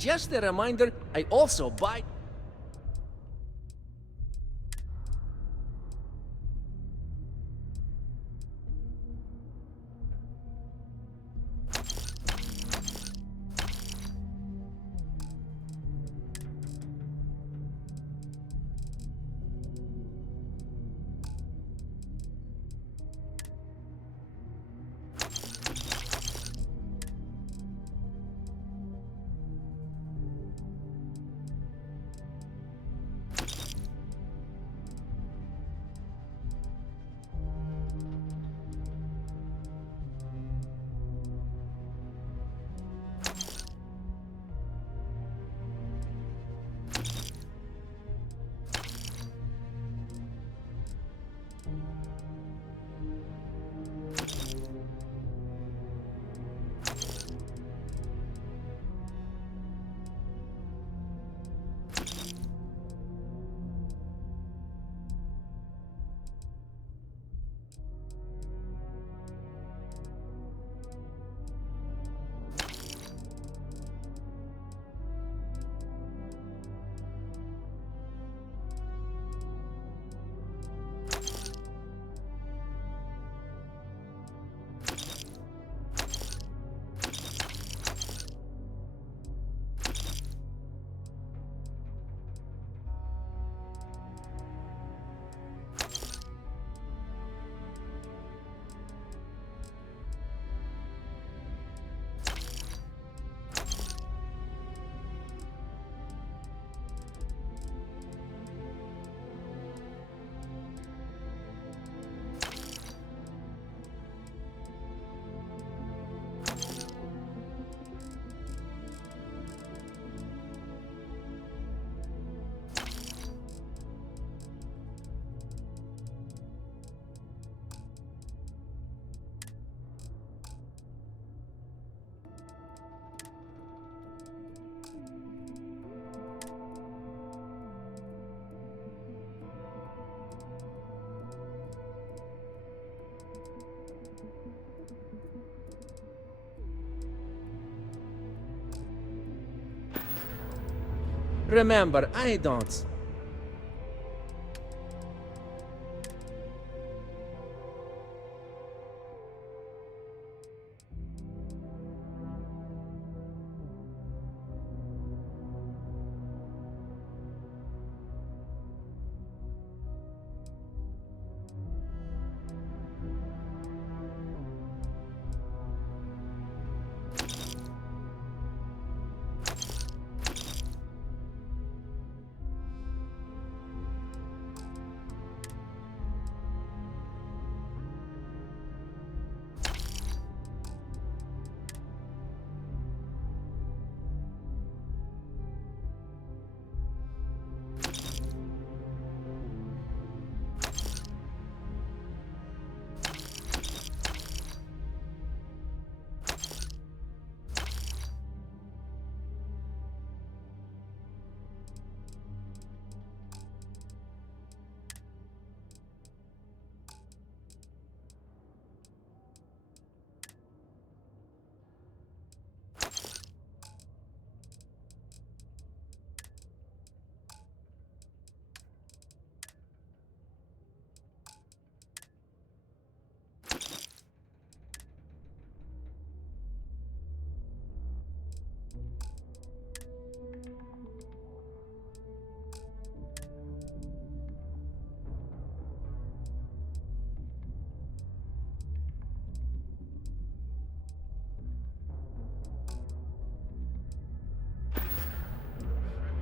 just a reminder, I also buy... Remember, I don't...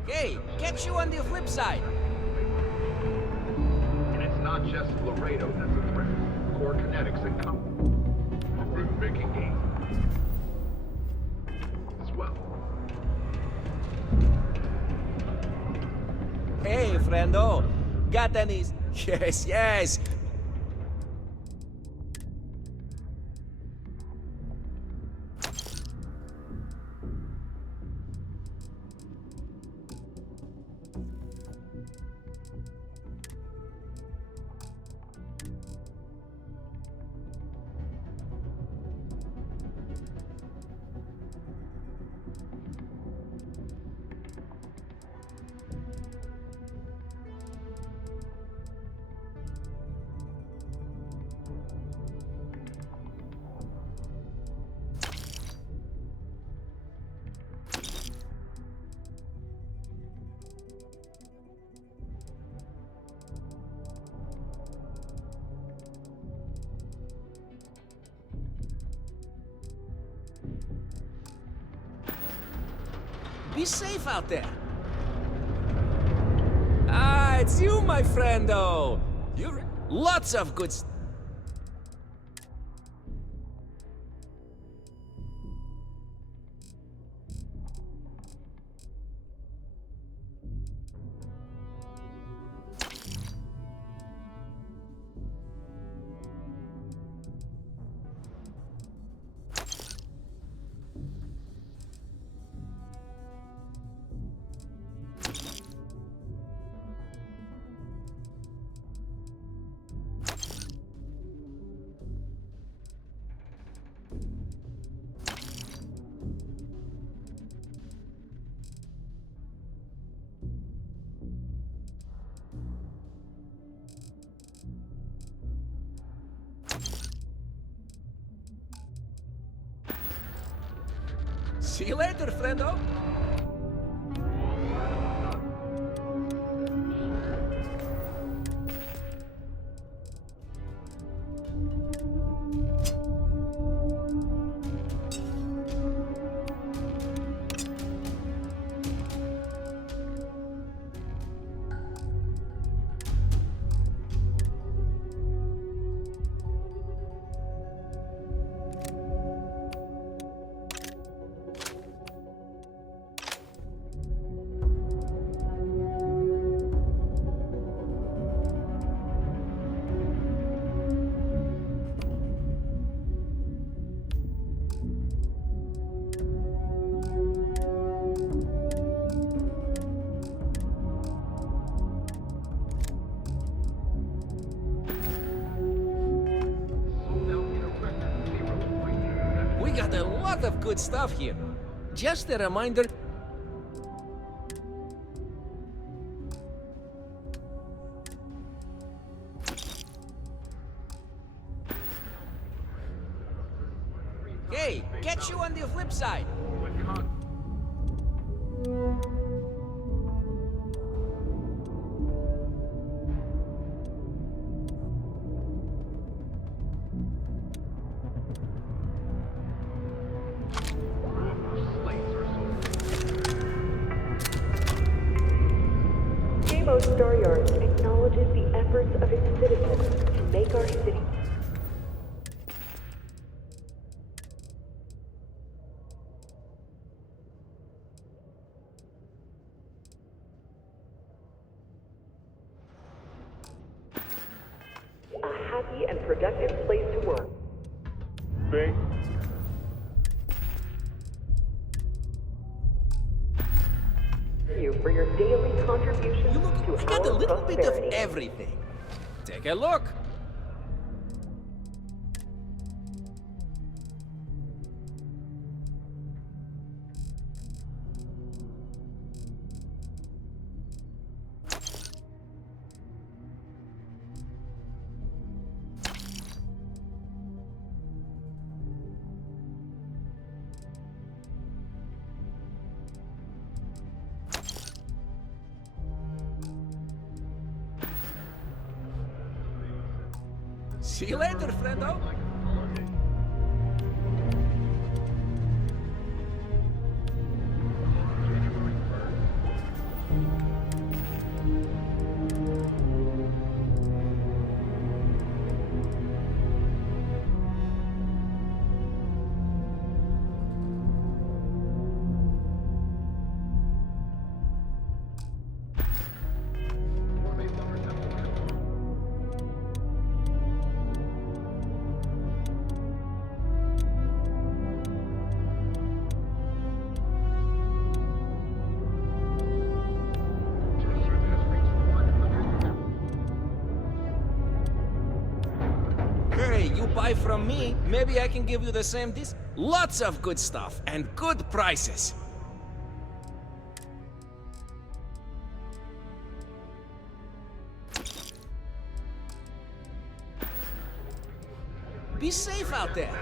Hey, catch you on the flip side! And it's not just Laredo that's a threat. Core Kinetics and We're making gains as well. Hey, friendo! Got any... Yes, yes! Be safe out there. Ah, it's you, my friendo. You've lots of good. See you later, friendo. Got a lot of good stuff here. Just a reminder. Hey, catch you on the flip side. Staryard acknowledges the efforts of its citizens to make our city. A happy and productive place to work. Thank you for your daily contributions to I got a our little bit of prosperity. everything. Take a look. See you later, friendo. Hey, you buy from me, maybe I can give you the same Lots of good stuff and good prices. Be safe out there.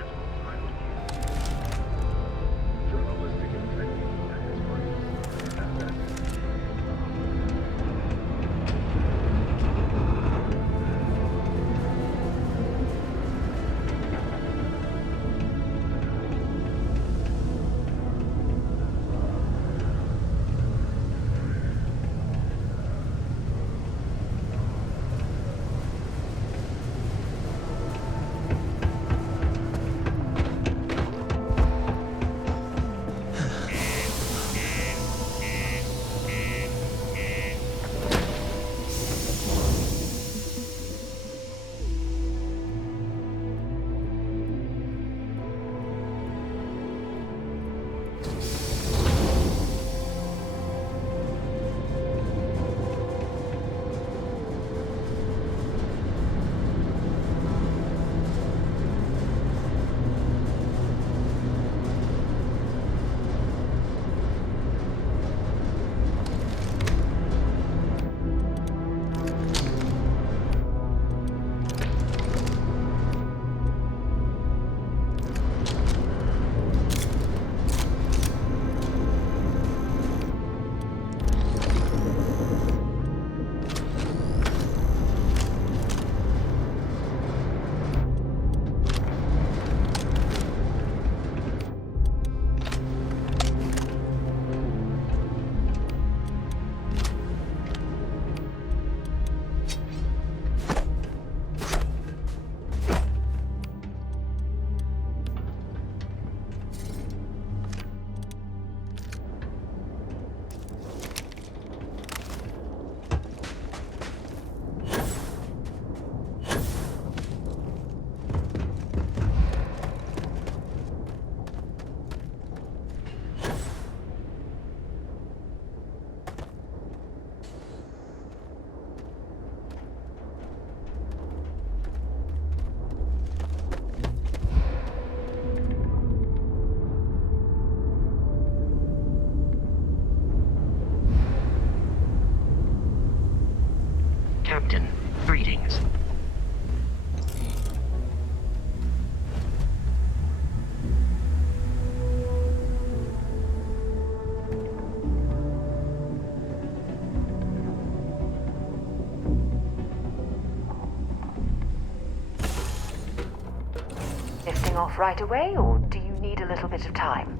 off right away, or do you need a little bit of time?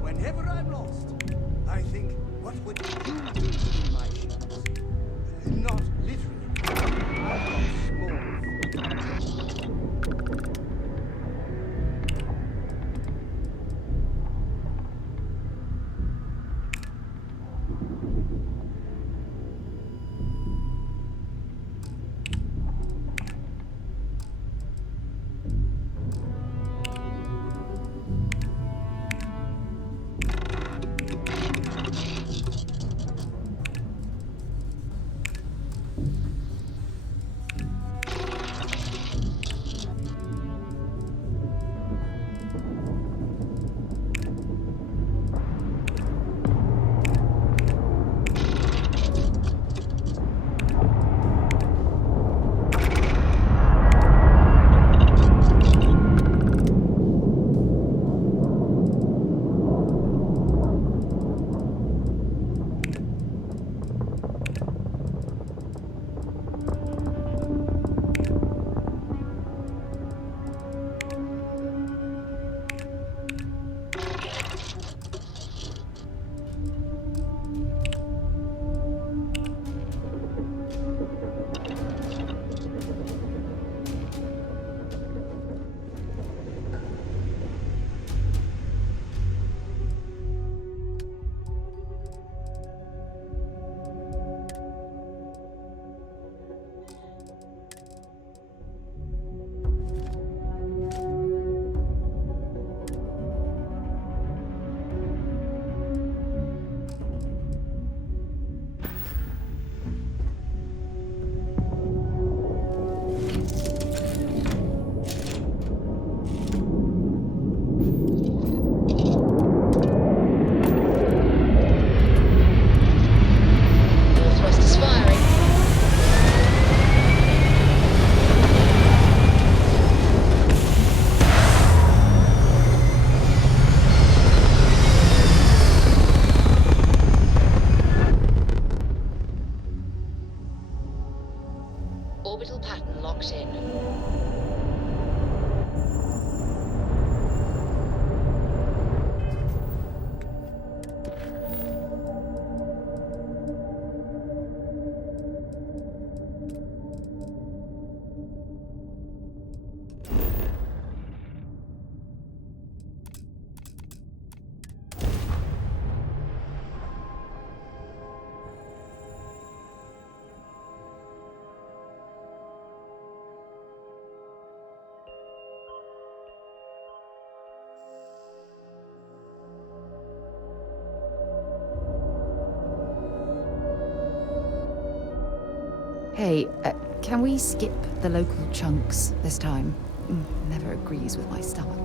Whenever I'm lost, I think, what would you do in my shoes? Not literally. I've got small feet. Orbital pattern locked in. Hey, can we skip the local chunks this time? Never agrees with my stomach.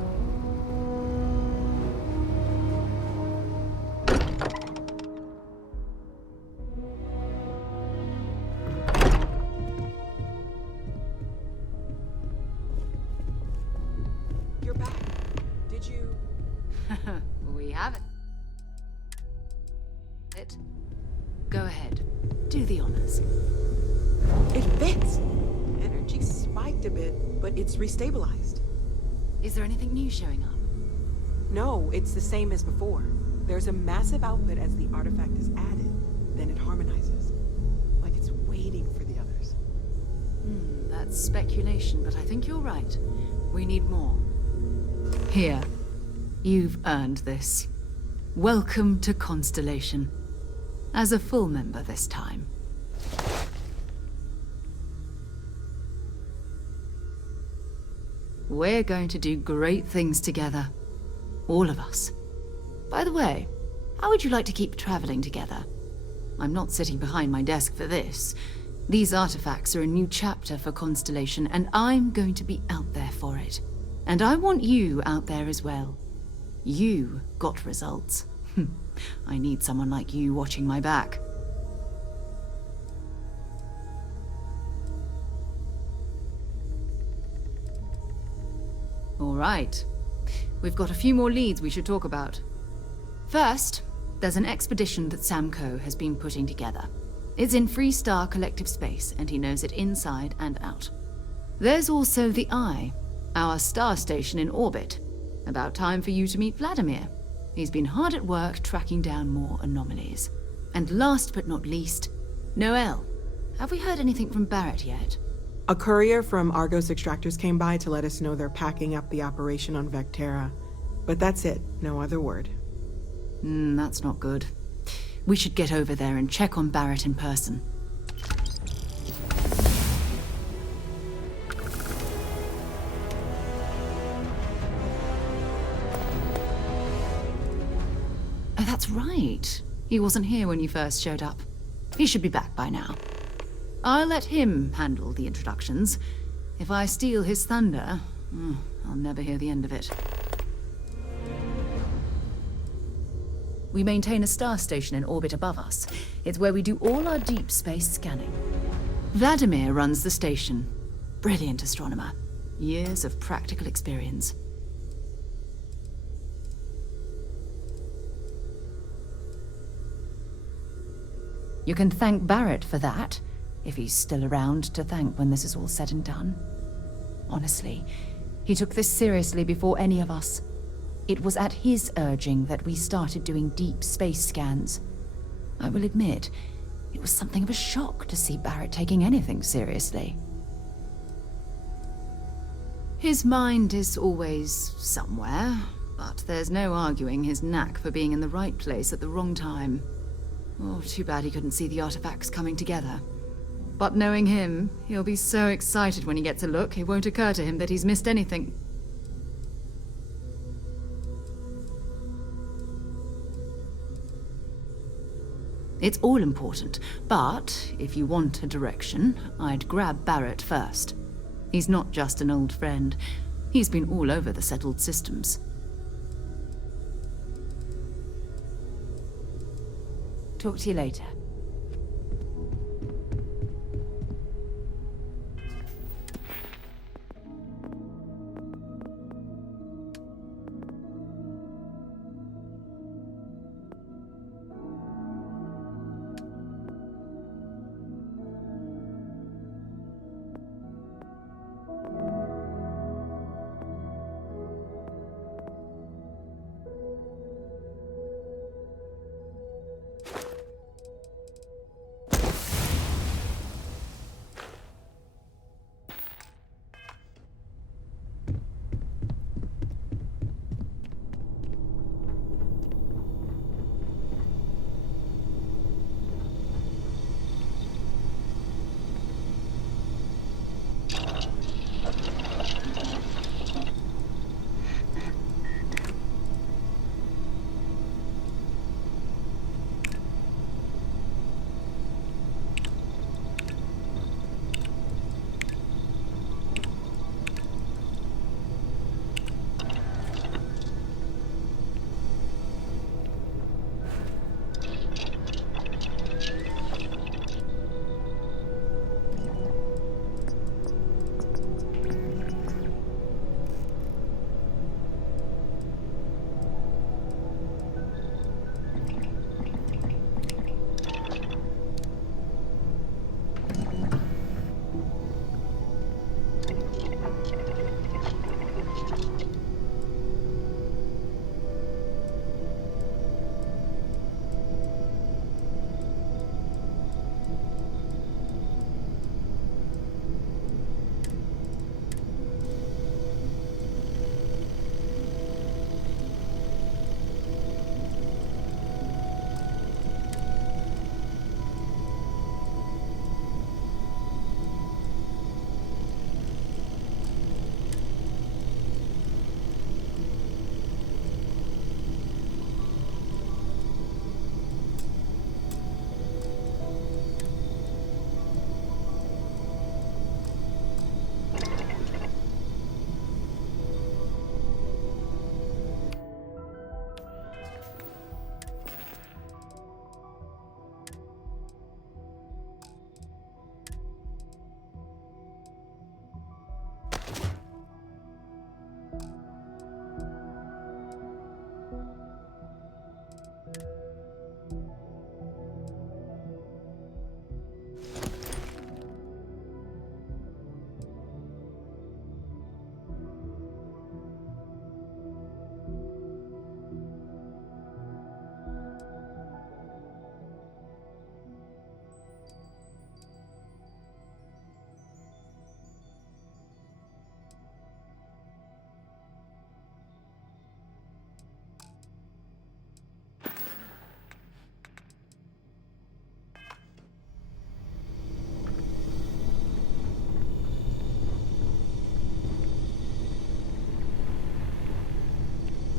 You're back. Did you... We have it. Go ahead. Do the honors. It fits. Energy spiked a bit, but it's restabilized. Is there anything new showing up? No, it's the same as before. There's a massive output as the artifact is added. Then it harmonizes. Like it's waiting for the others. That's speculation, but I think you're right. We need more. Here. You've earned this. Welcome to Constellation. As a full member this time. We're going to do great things together. All of us. By the way, how would you like to keep traveling together? I'm not sitting behind my desk for this. These artifacts are a new chapter for Constellation, and I'm going to be out there for it. And I want you out there as well. You got results. I need someone like you watching my back. All right. We've got a few more leads we should talk about. First, there's an expedition that Samco has been putting together. It's in Freestar Collective Space, and he knows it inside and out. There's also the Eye, our star station in orbit. About time for you to meet Vladimir. He's been hard at work tracking down more anomalies. And last but not least, Noel. Have we heard anything from Barrett yet? A courier from Argos Extractors came by to let us know they're packing up the operation on Vectera. But that's it, no other word. That's not good. We should get over there and check on Barrett in person. Oh, that's right. He wasn't here when you first showed up. He should be back by now. I'll let him handle the introductions. If I steal his thunder, I'll never hear the end of it. We maintain a star station in orbit above us. It's where we do all our deep space scanning. Vladimir runs the station. Brilliant astronomer. Years of practical experience. You can thank Barrett for that, if he's still around to thank when this is all said and done. Honestly, he took this seriously before any of us. It was at his urging that we started doing deep space scans. I will admit, it was something of a shock to see Barrett taking anything seriously. His mind is always somewhere, but there's no arguing his knack for being in the right place at the wrong time. Oh, too bad he couldn't see the artifacts coming together. But knowing him, he'll be so excited when he gets a look, it won't occur to him that he's missed anything. It's all important, but if you want a direction, I'd grab Barrett first. He's not just an old friend. He's been all over the settled systems. Talk to you later.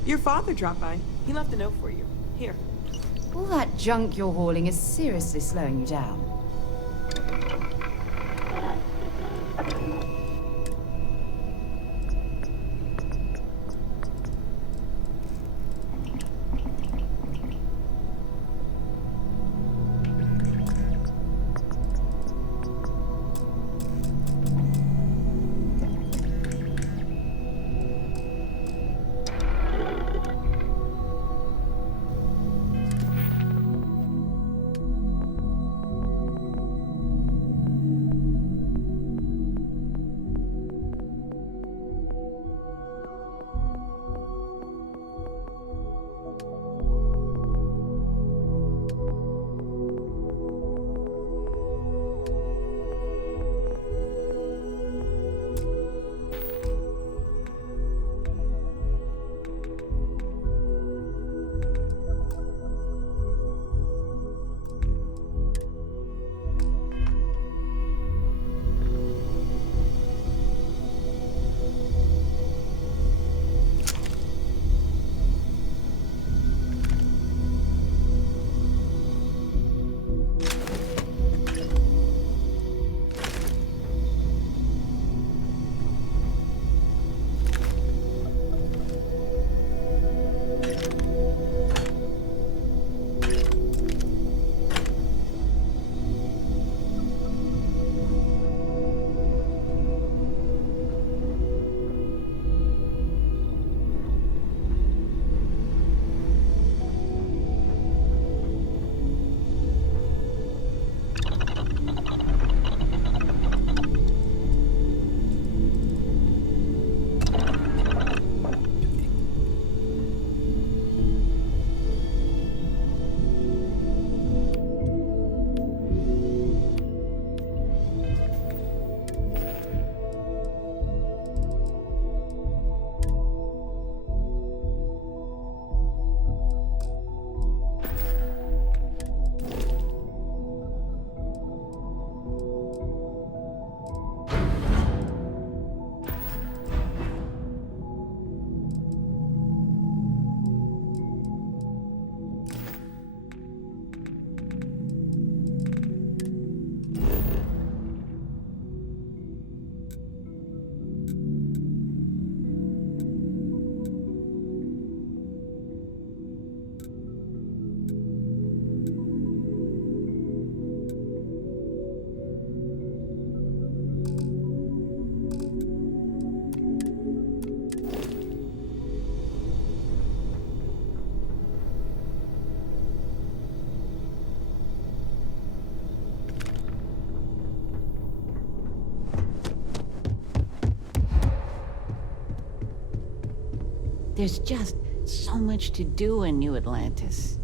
Your father dropped by. He left a note for you. Here. All that junk you're hauling is seriously slowing you down. There's just so much to do in New Atlantis.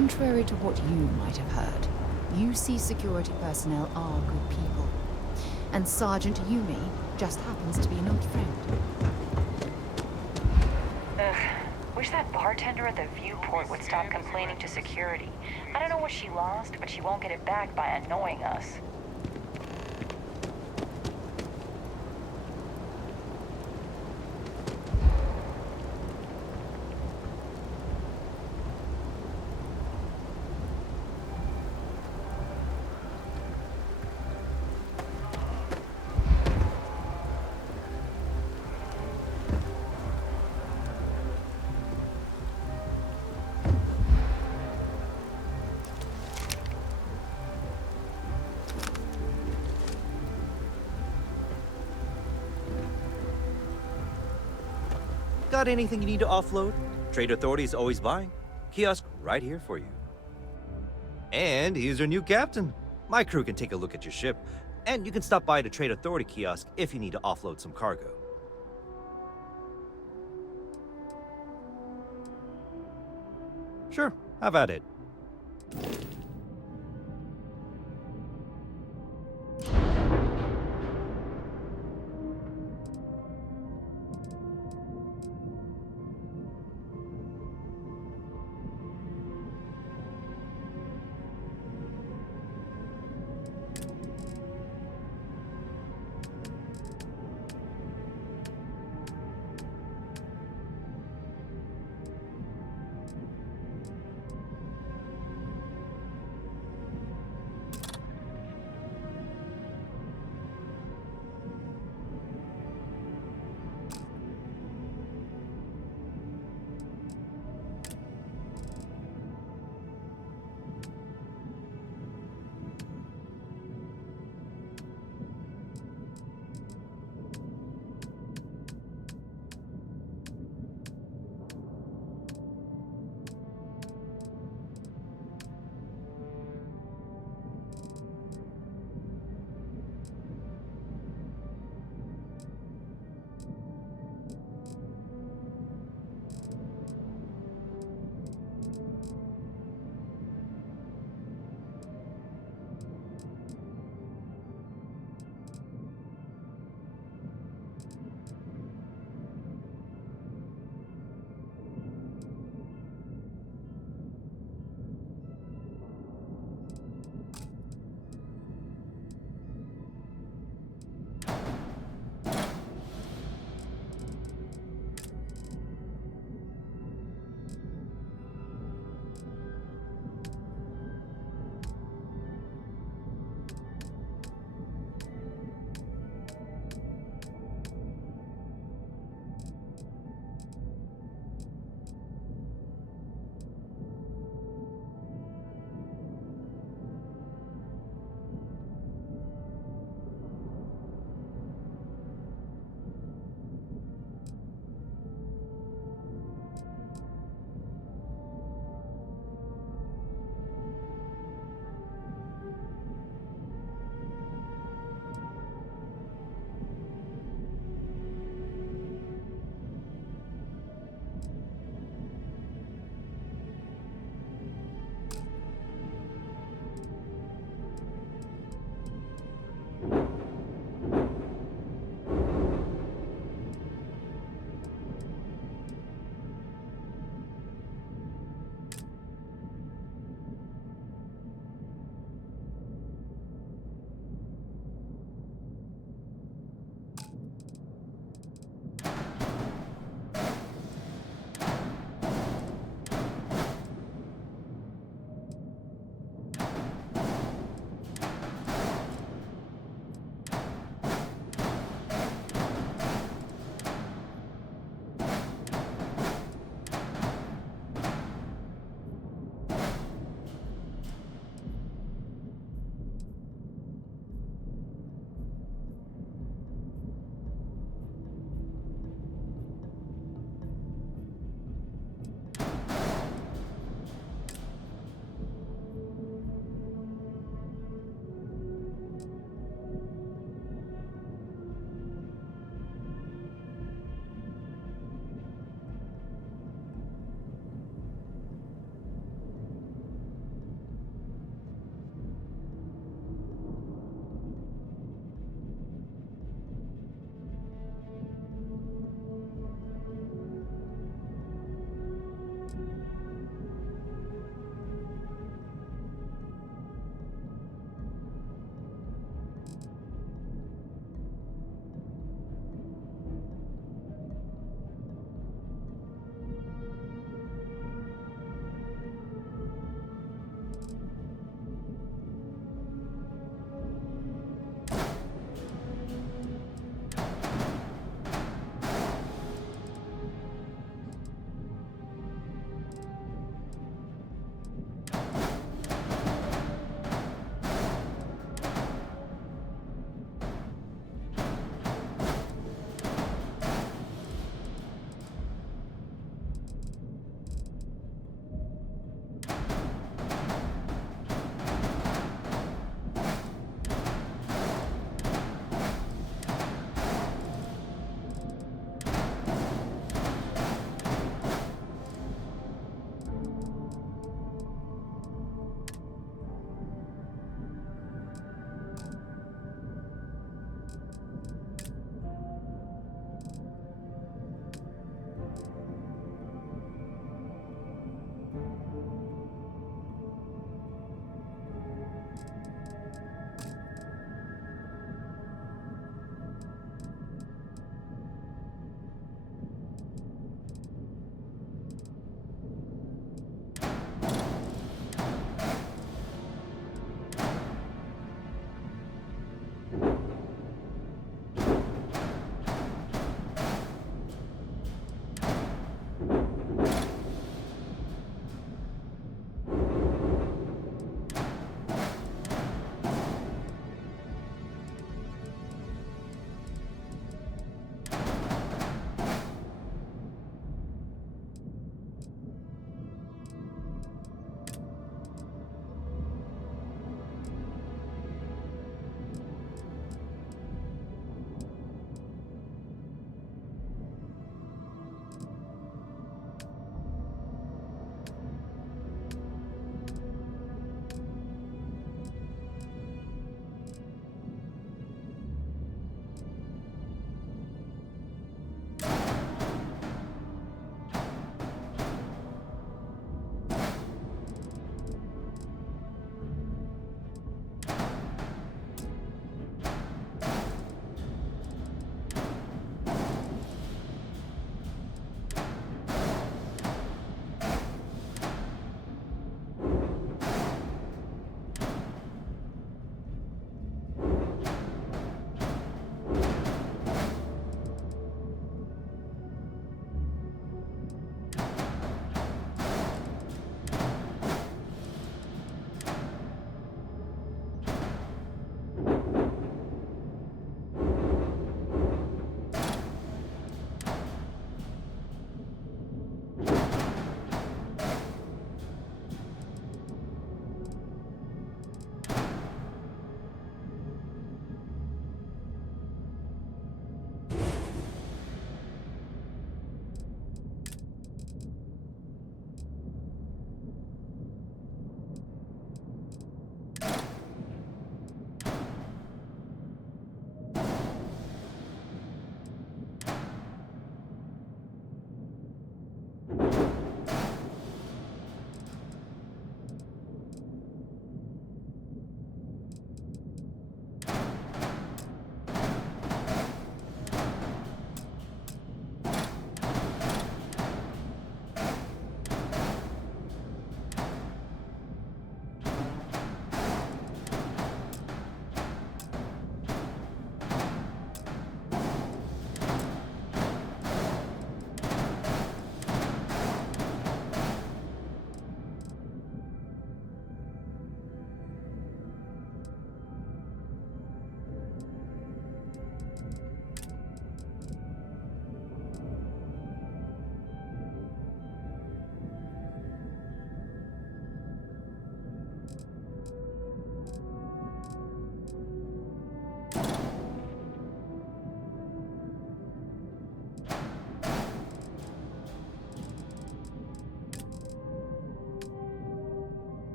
Contrary to what you might have heard, UC security personnel are good people. And Sergeant Yumi just happens to be an old friend. Ugh. Wish that bartender at the viewport would stop complaining to security. I don't know what she lost, but she won't get it back by annoying us. Got anything you need to offload? Trade Authority is always buying. Kiosk right here for you. And here's your new captain. My crew can take a look at your ship, and you can stop by the Trade Authority kiosk if you need to offload some cargo. Sure, have at it.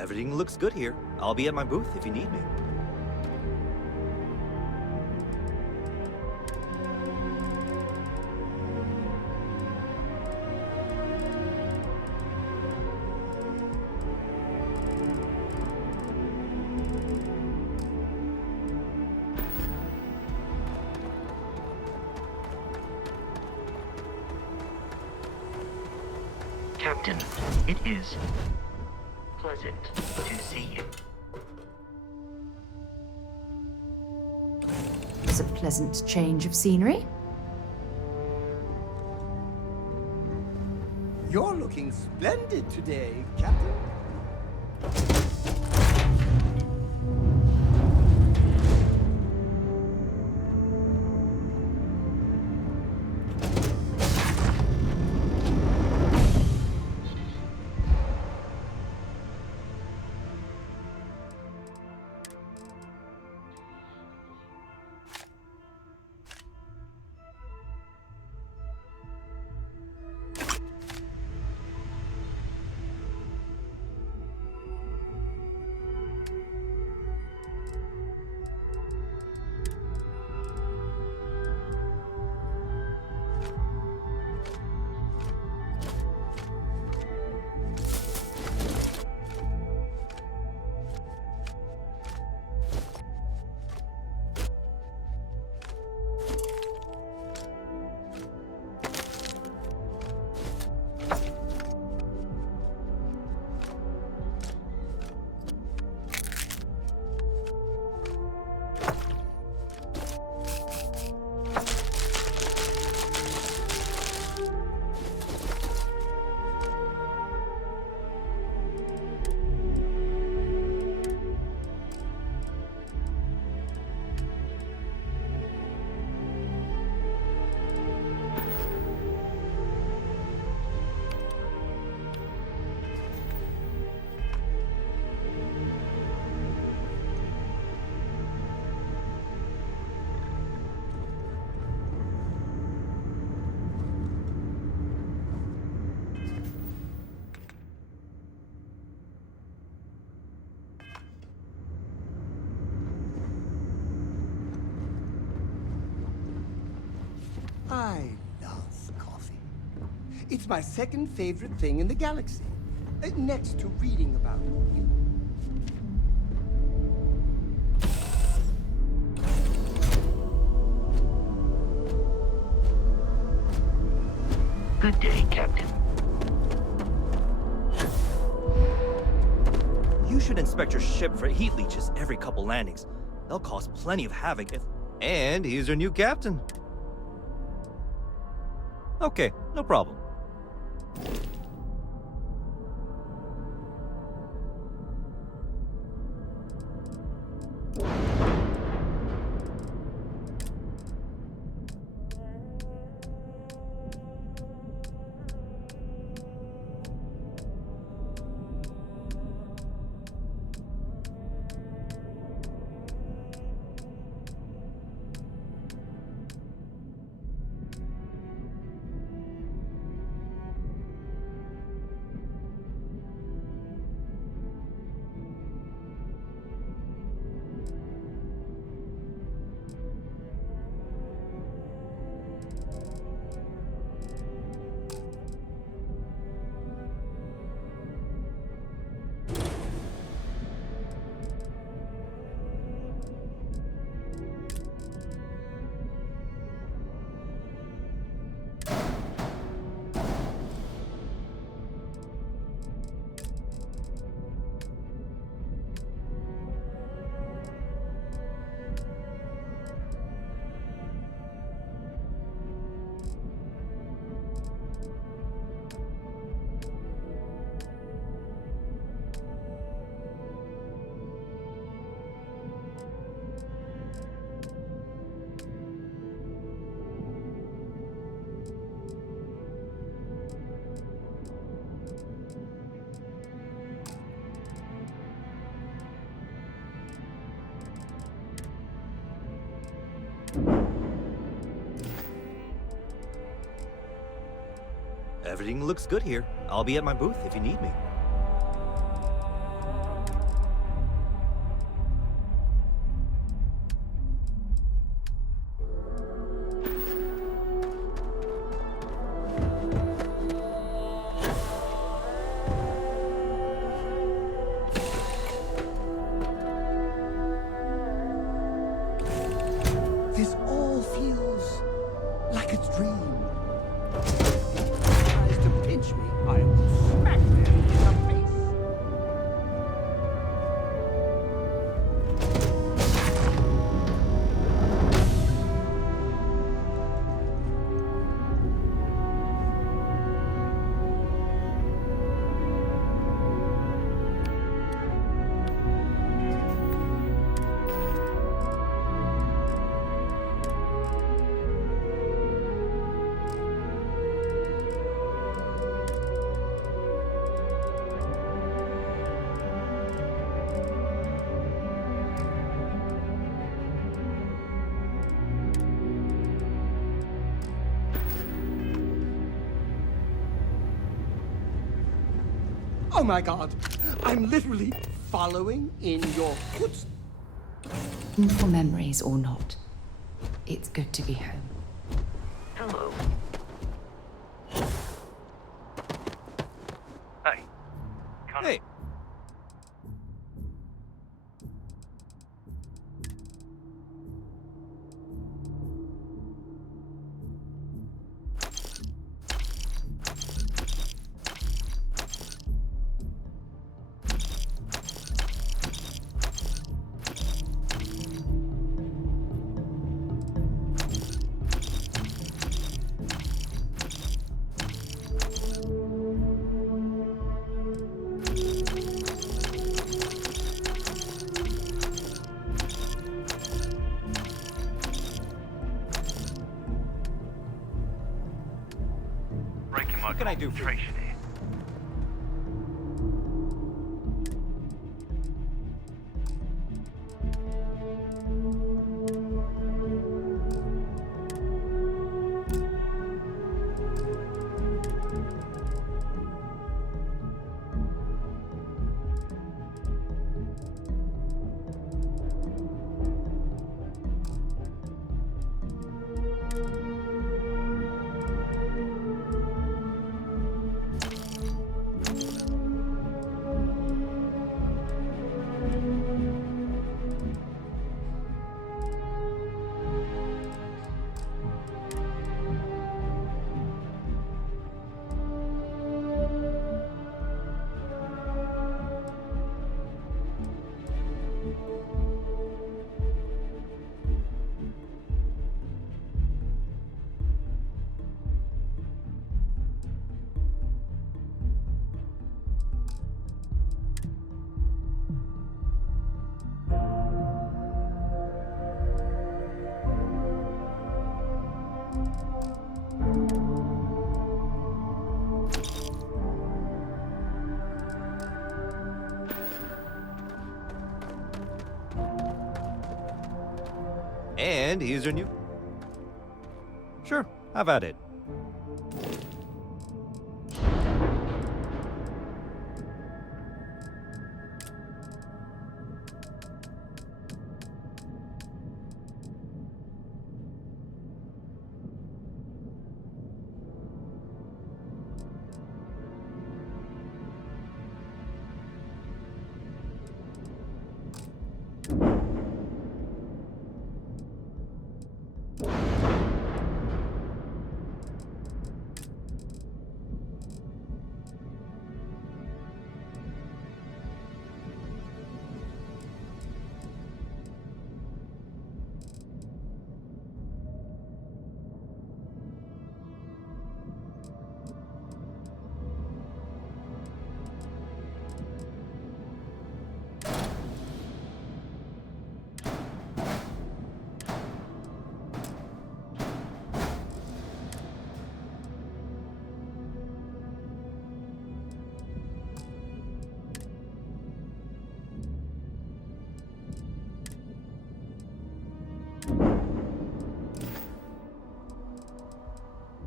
Everything looks good here. I'll be at my booth if you need me. Captain, it is pleasant to see you. It's a pleasant change of scenery. You're looking splendid today, Captain. I love coffee. It's my second favorite thing in the galaxy, next to reading about you. Good day, Captain. You should inspect your ship for heat leeches every couple landings. They'll cause plenty of havoc if... And he's your new captain. Okay, no problem. Everything looks good here. I'll be at my booth if you need me. Oh my god! I'm literally following in your footsteps. For memories or not, it's good to be home. Hello. Hey. Hey. What can I do for you? And here's your new... Sure, have at it.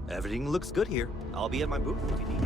Everything looks good here. I'll be at my booth if you need.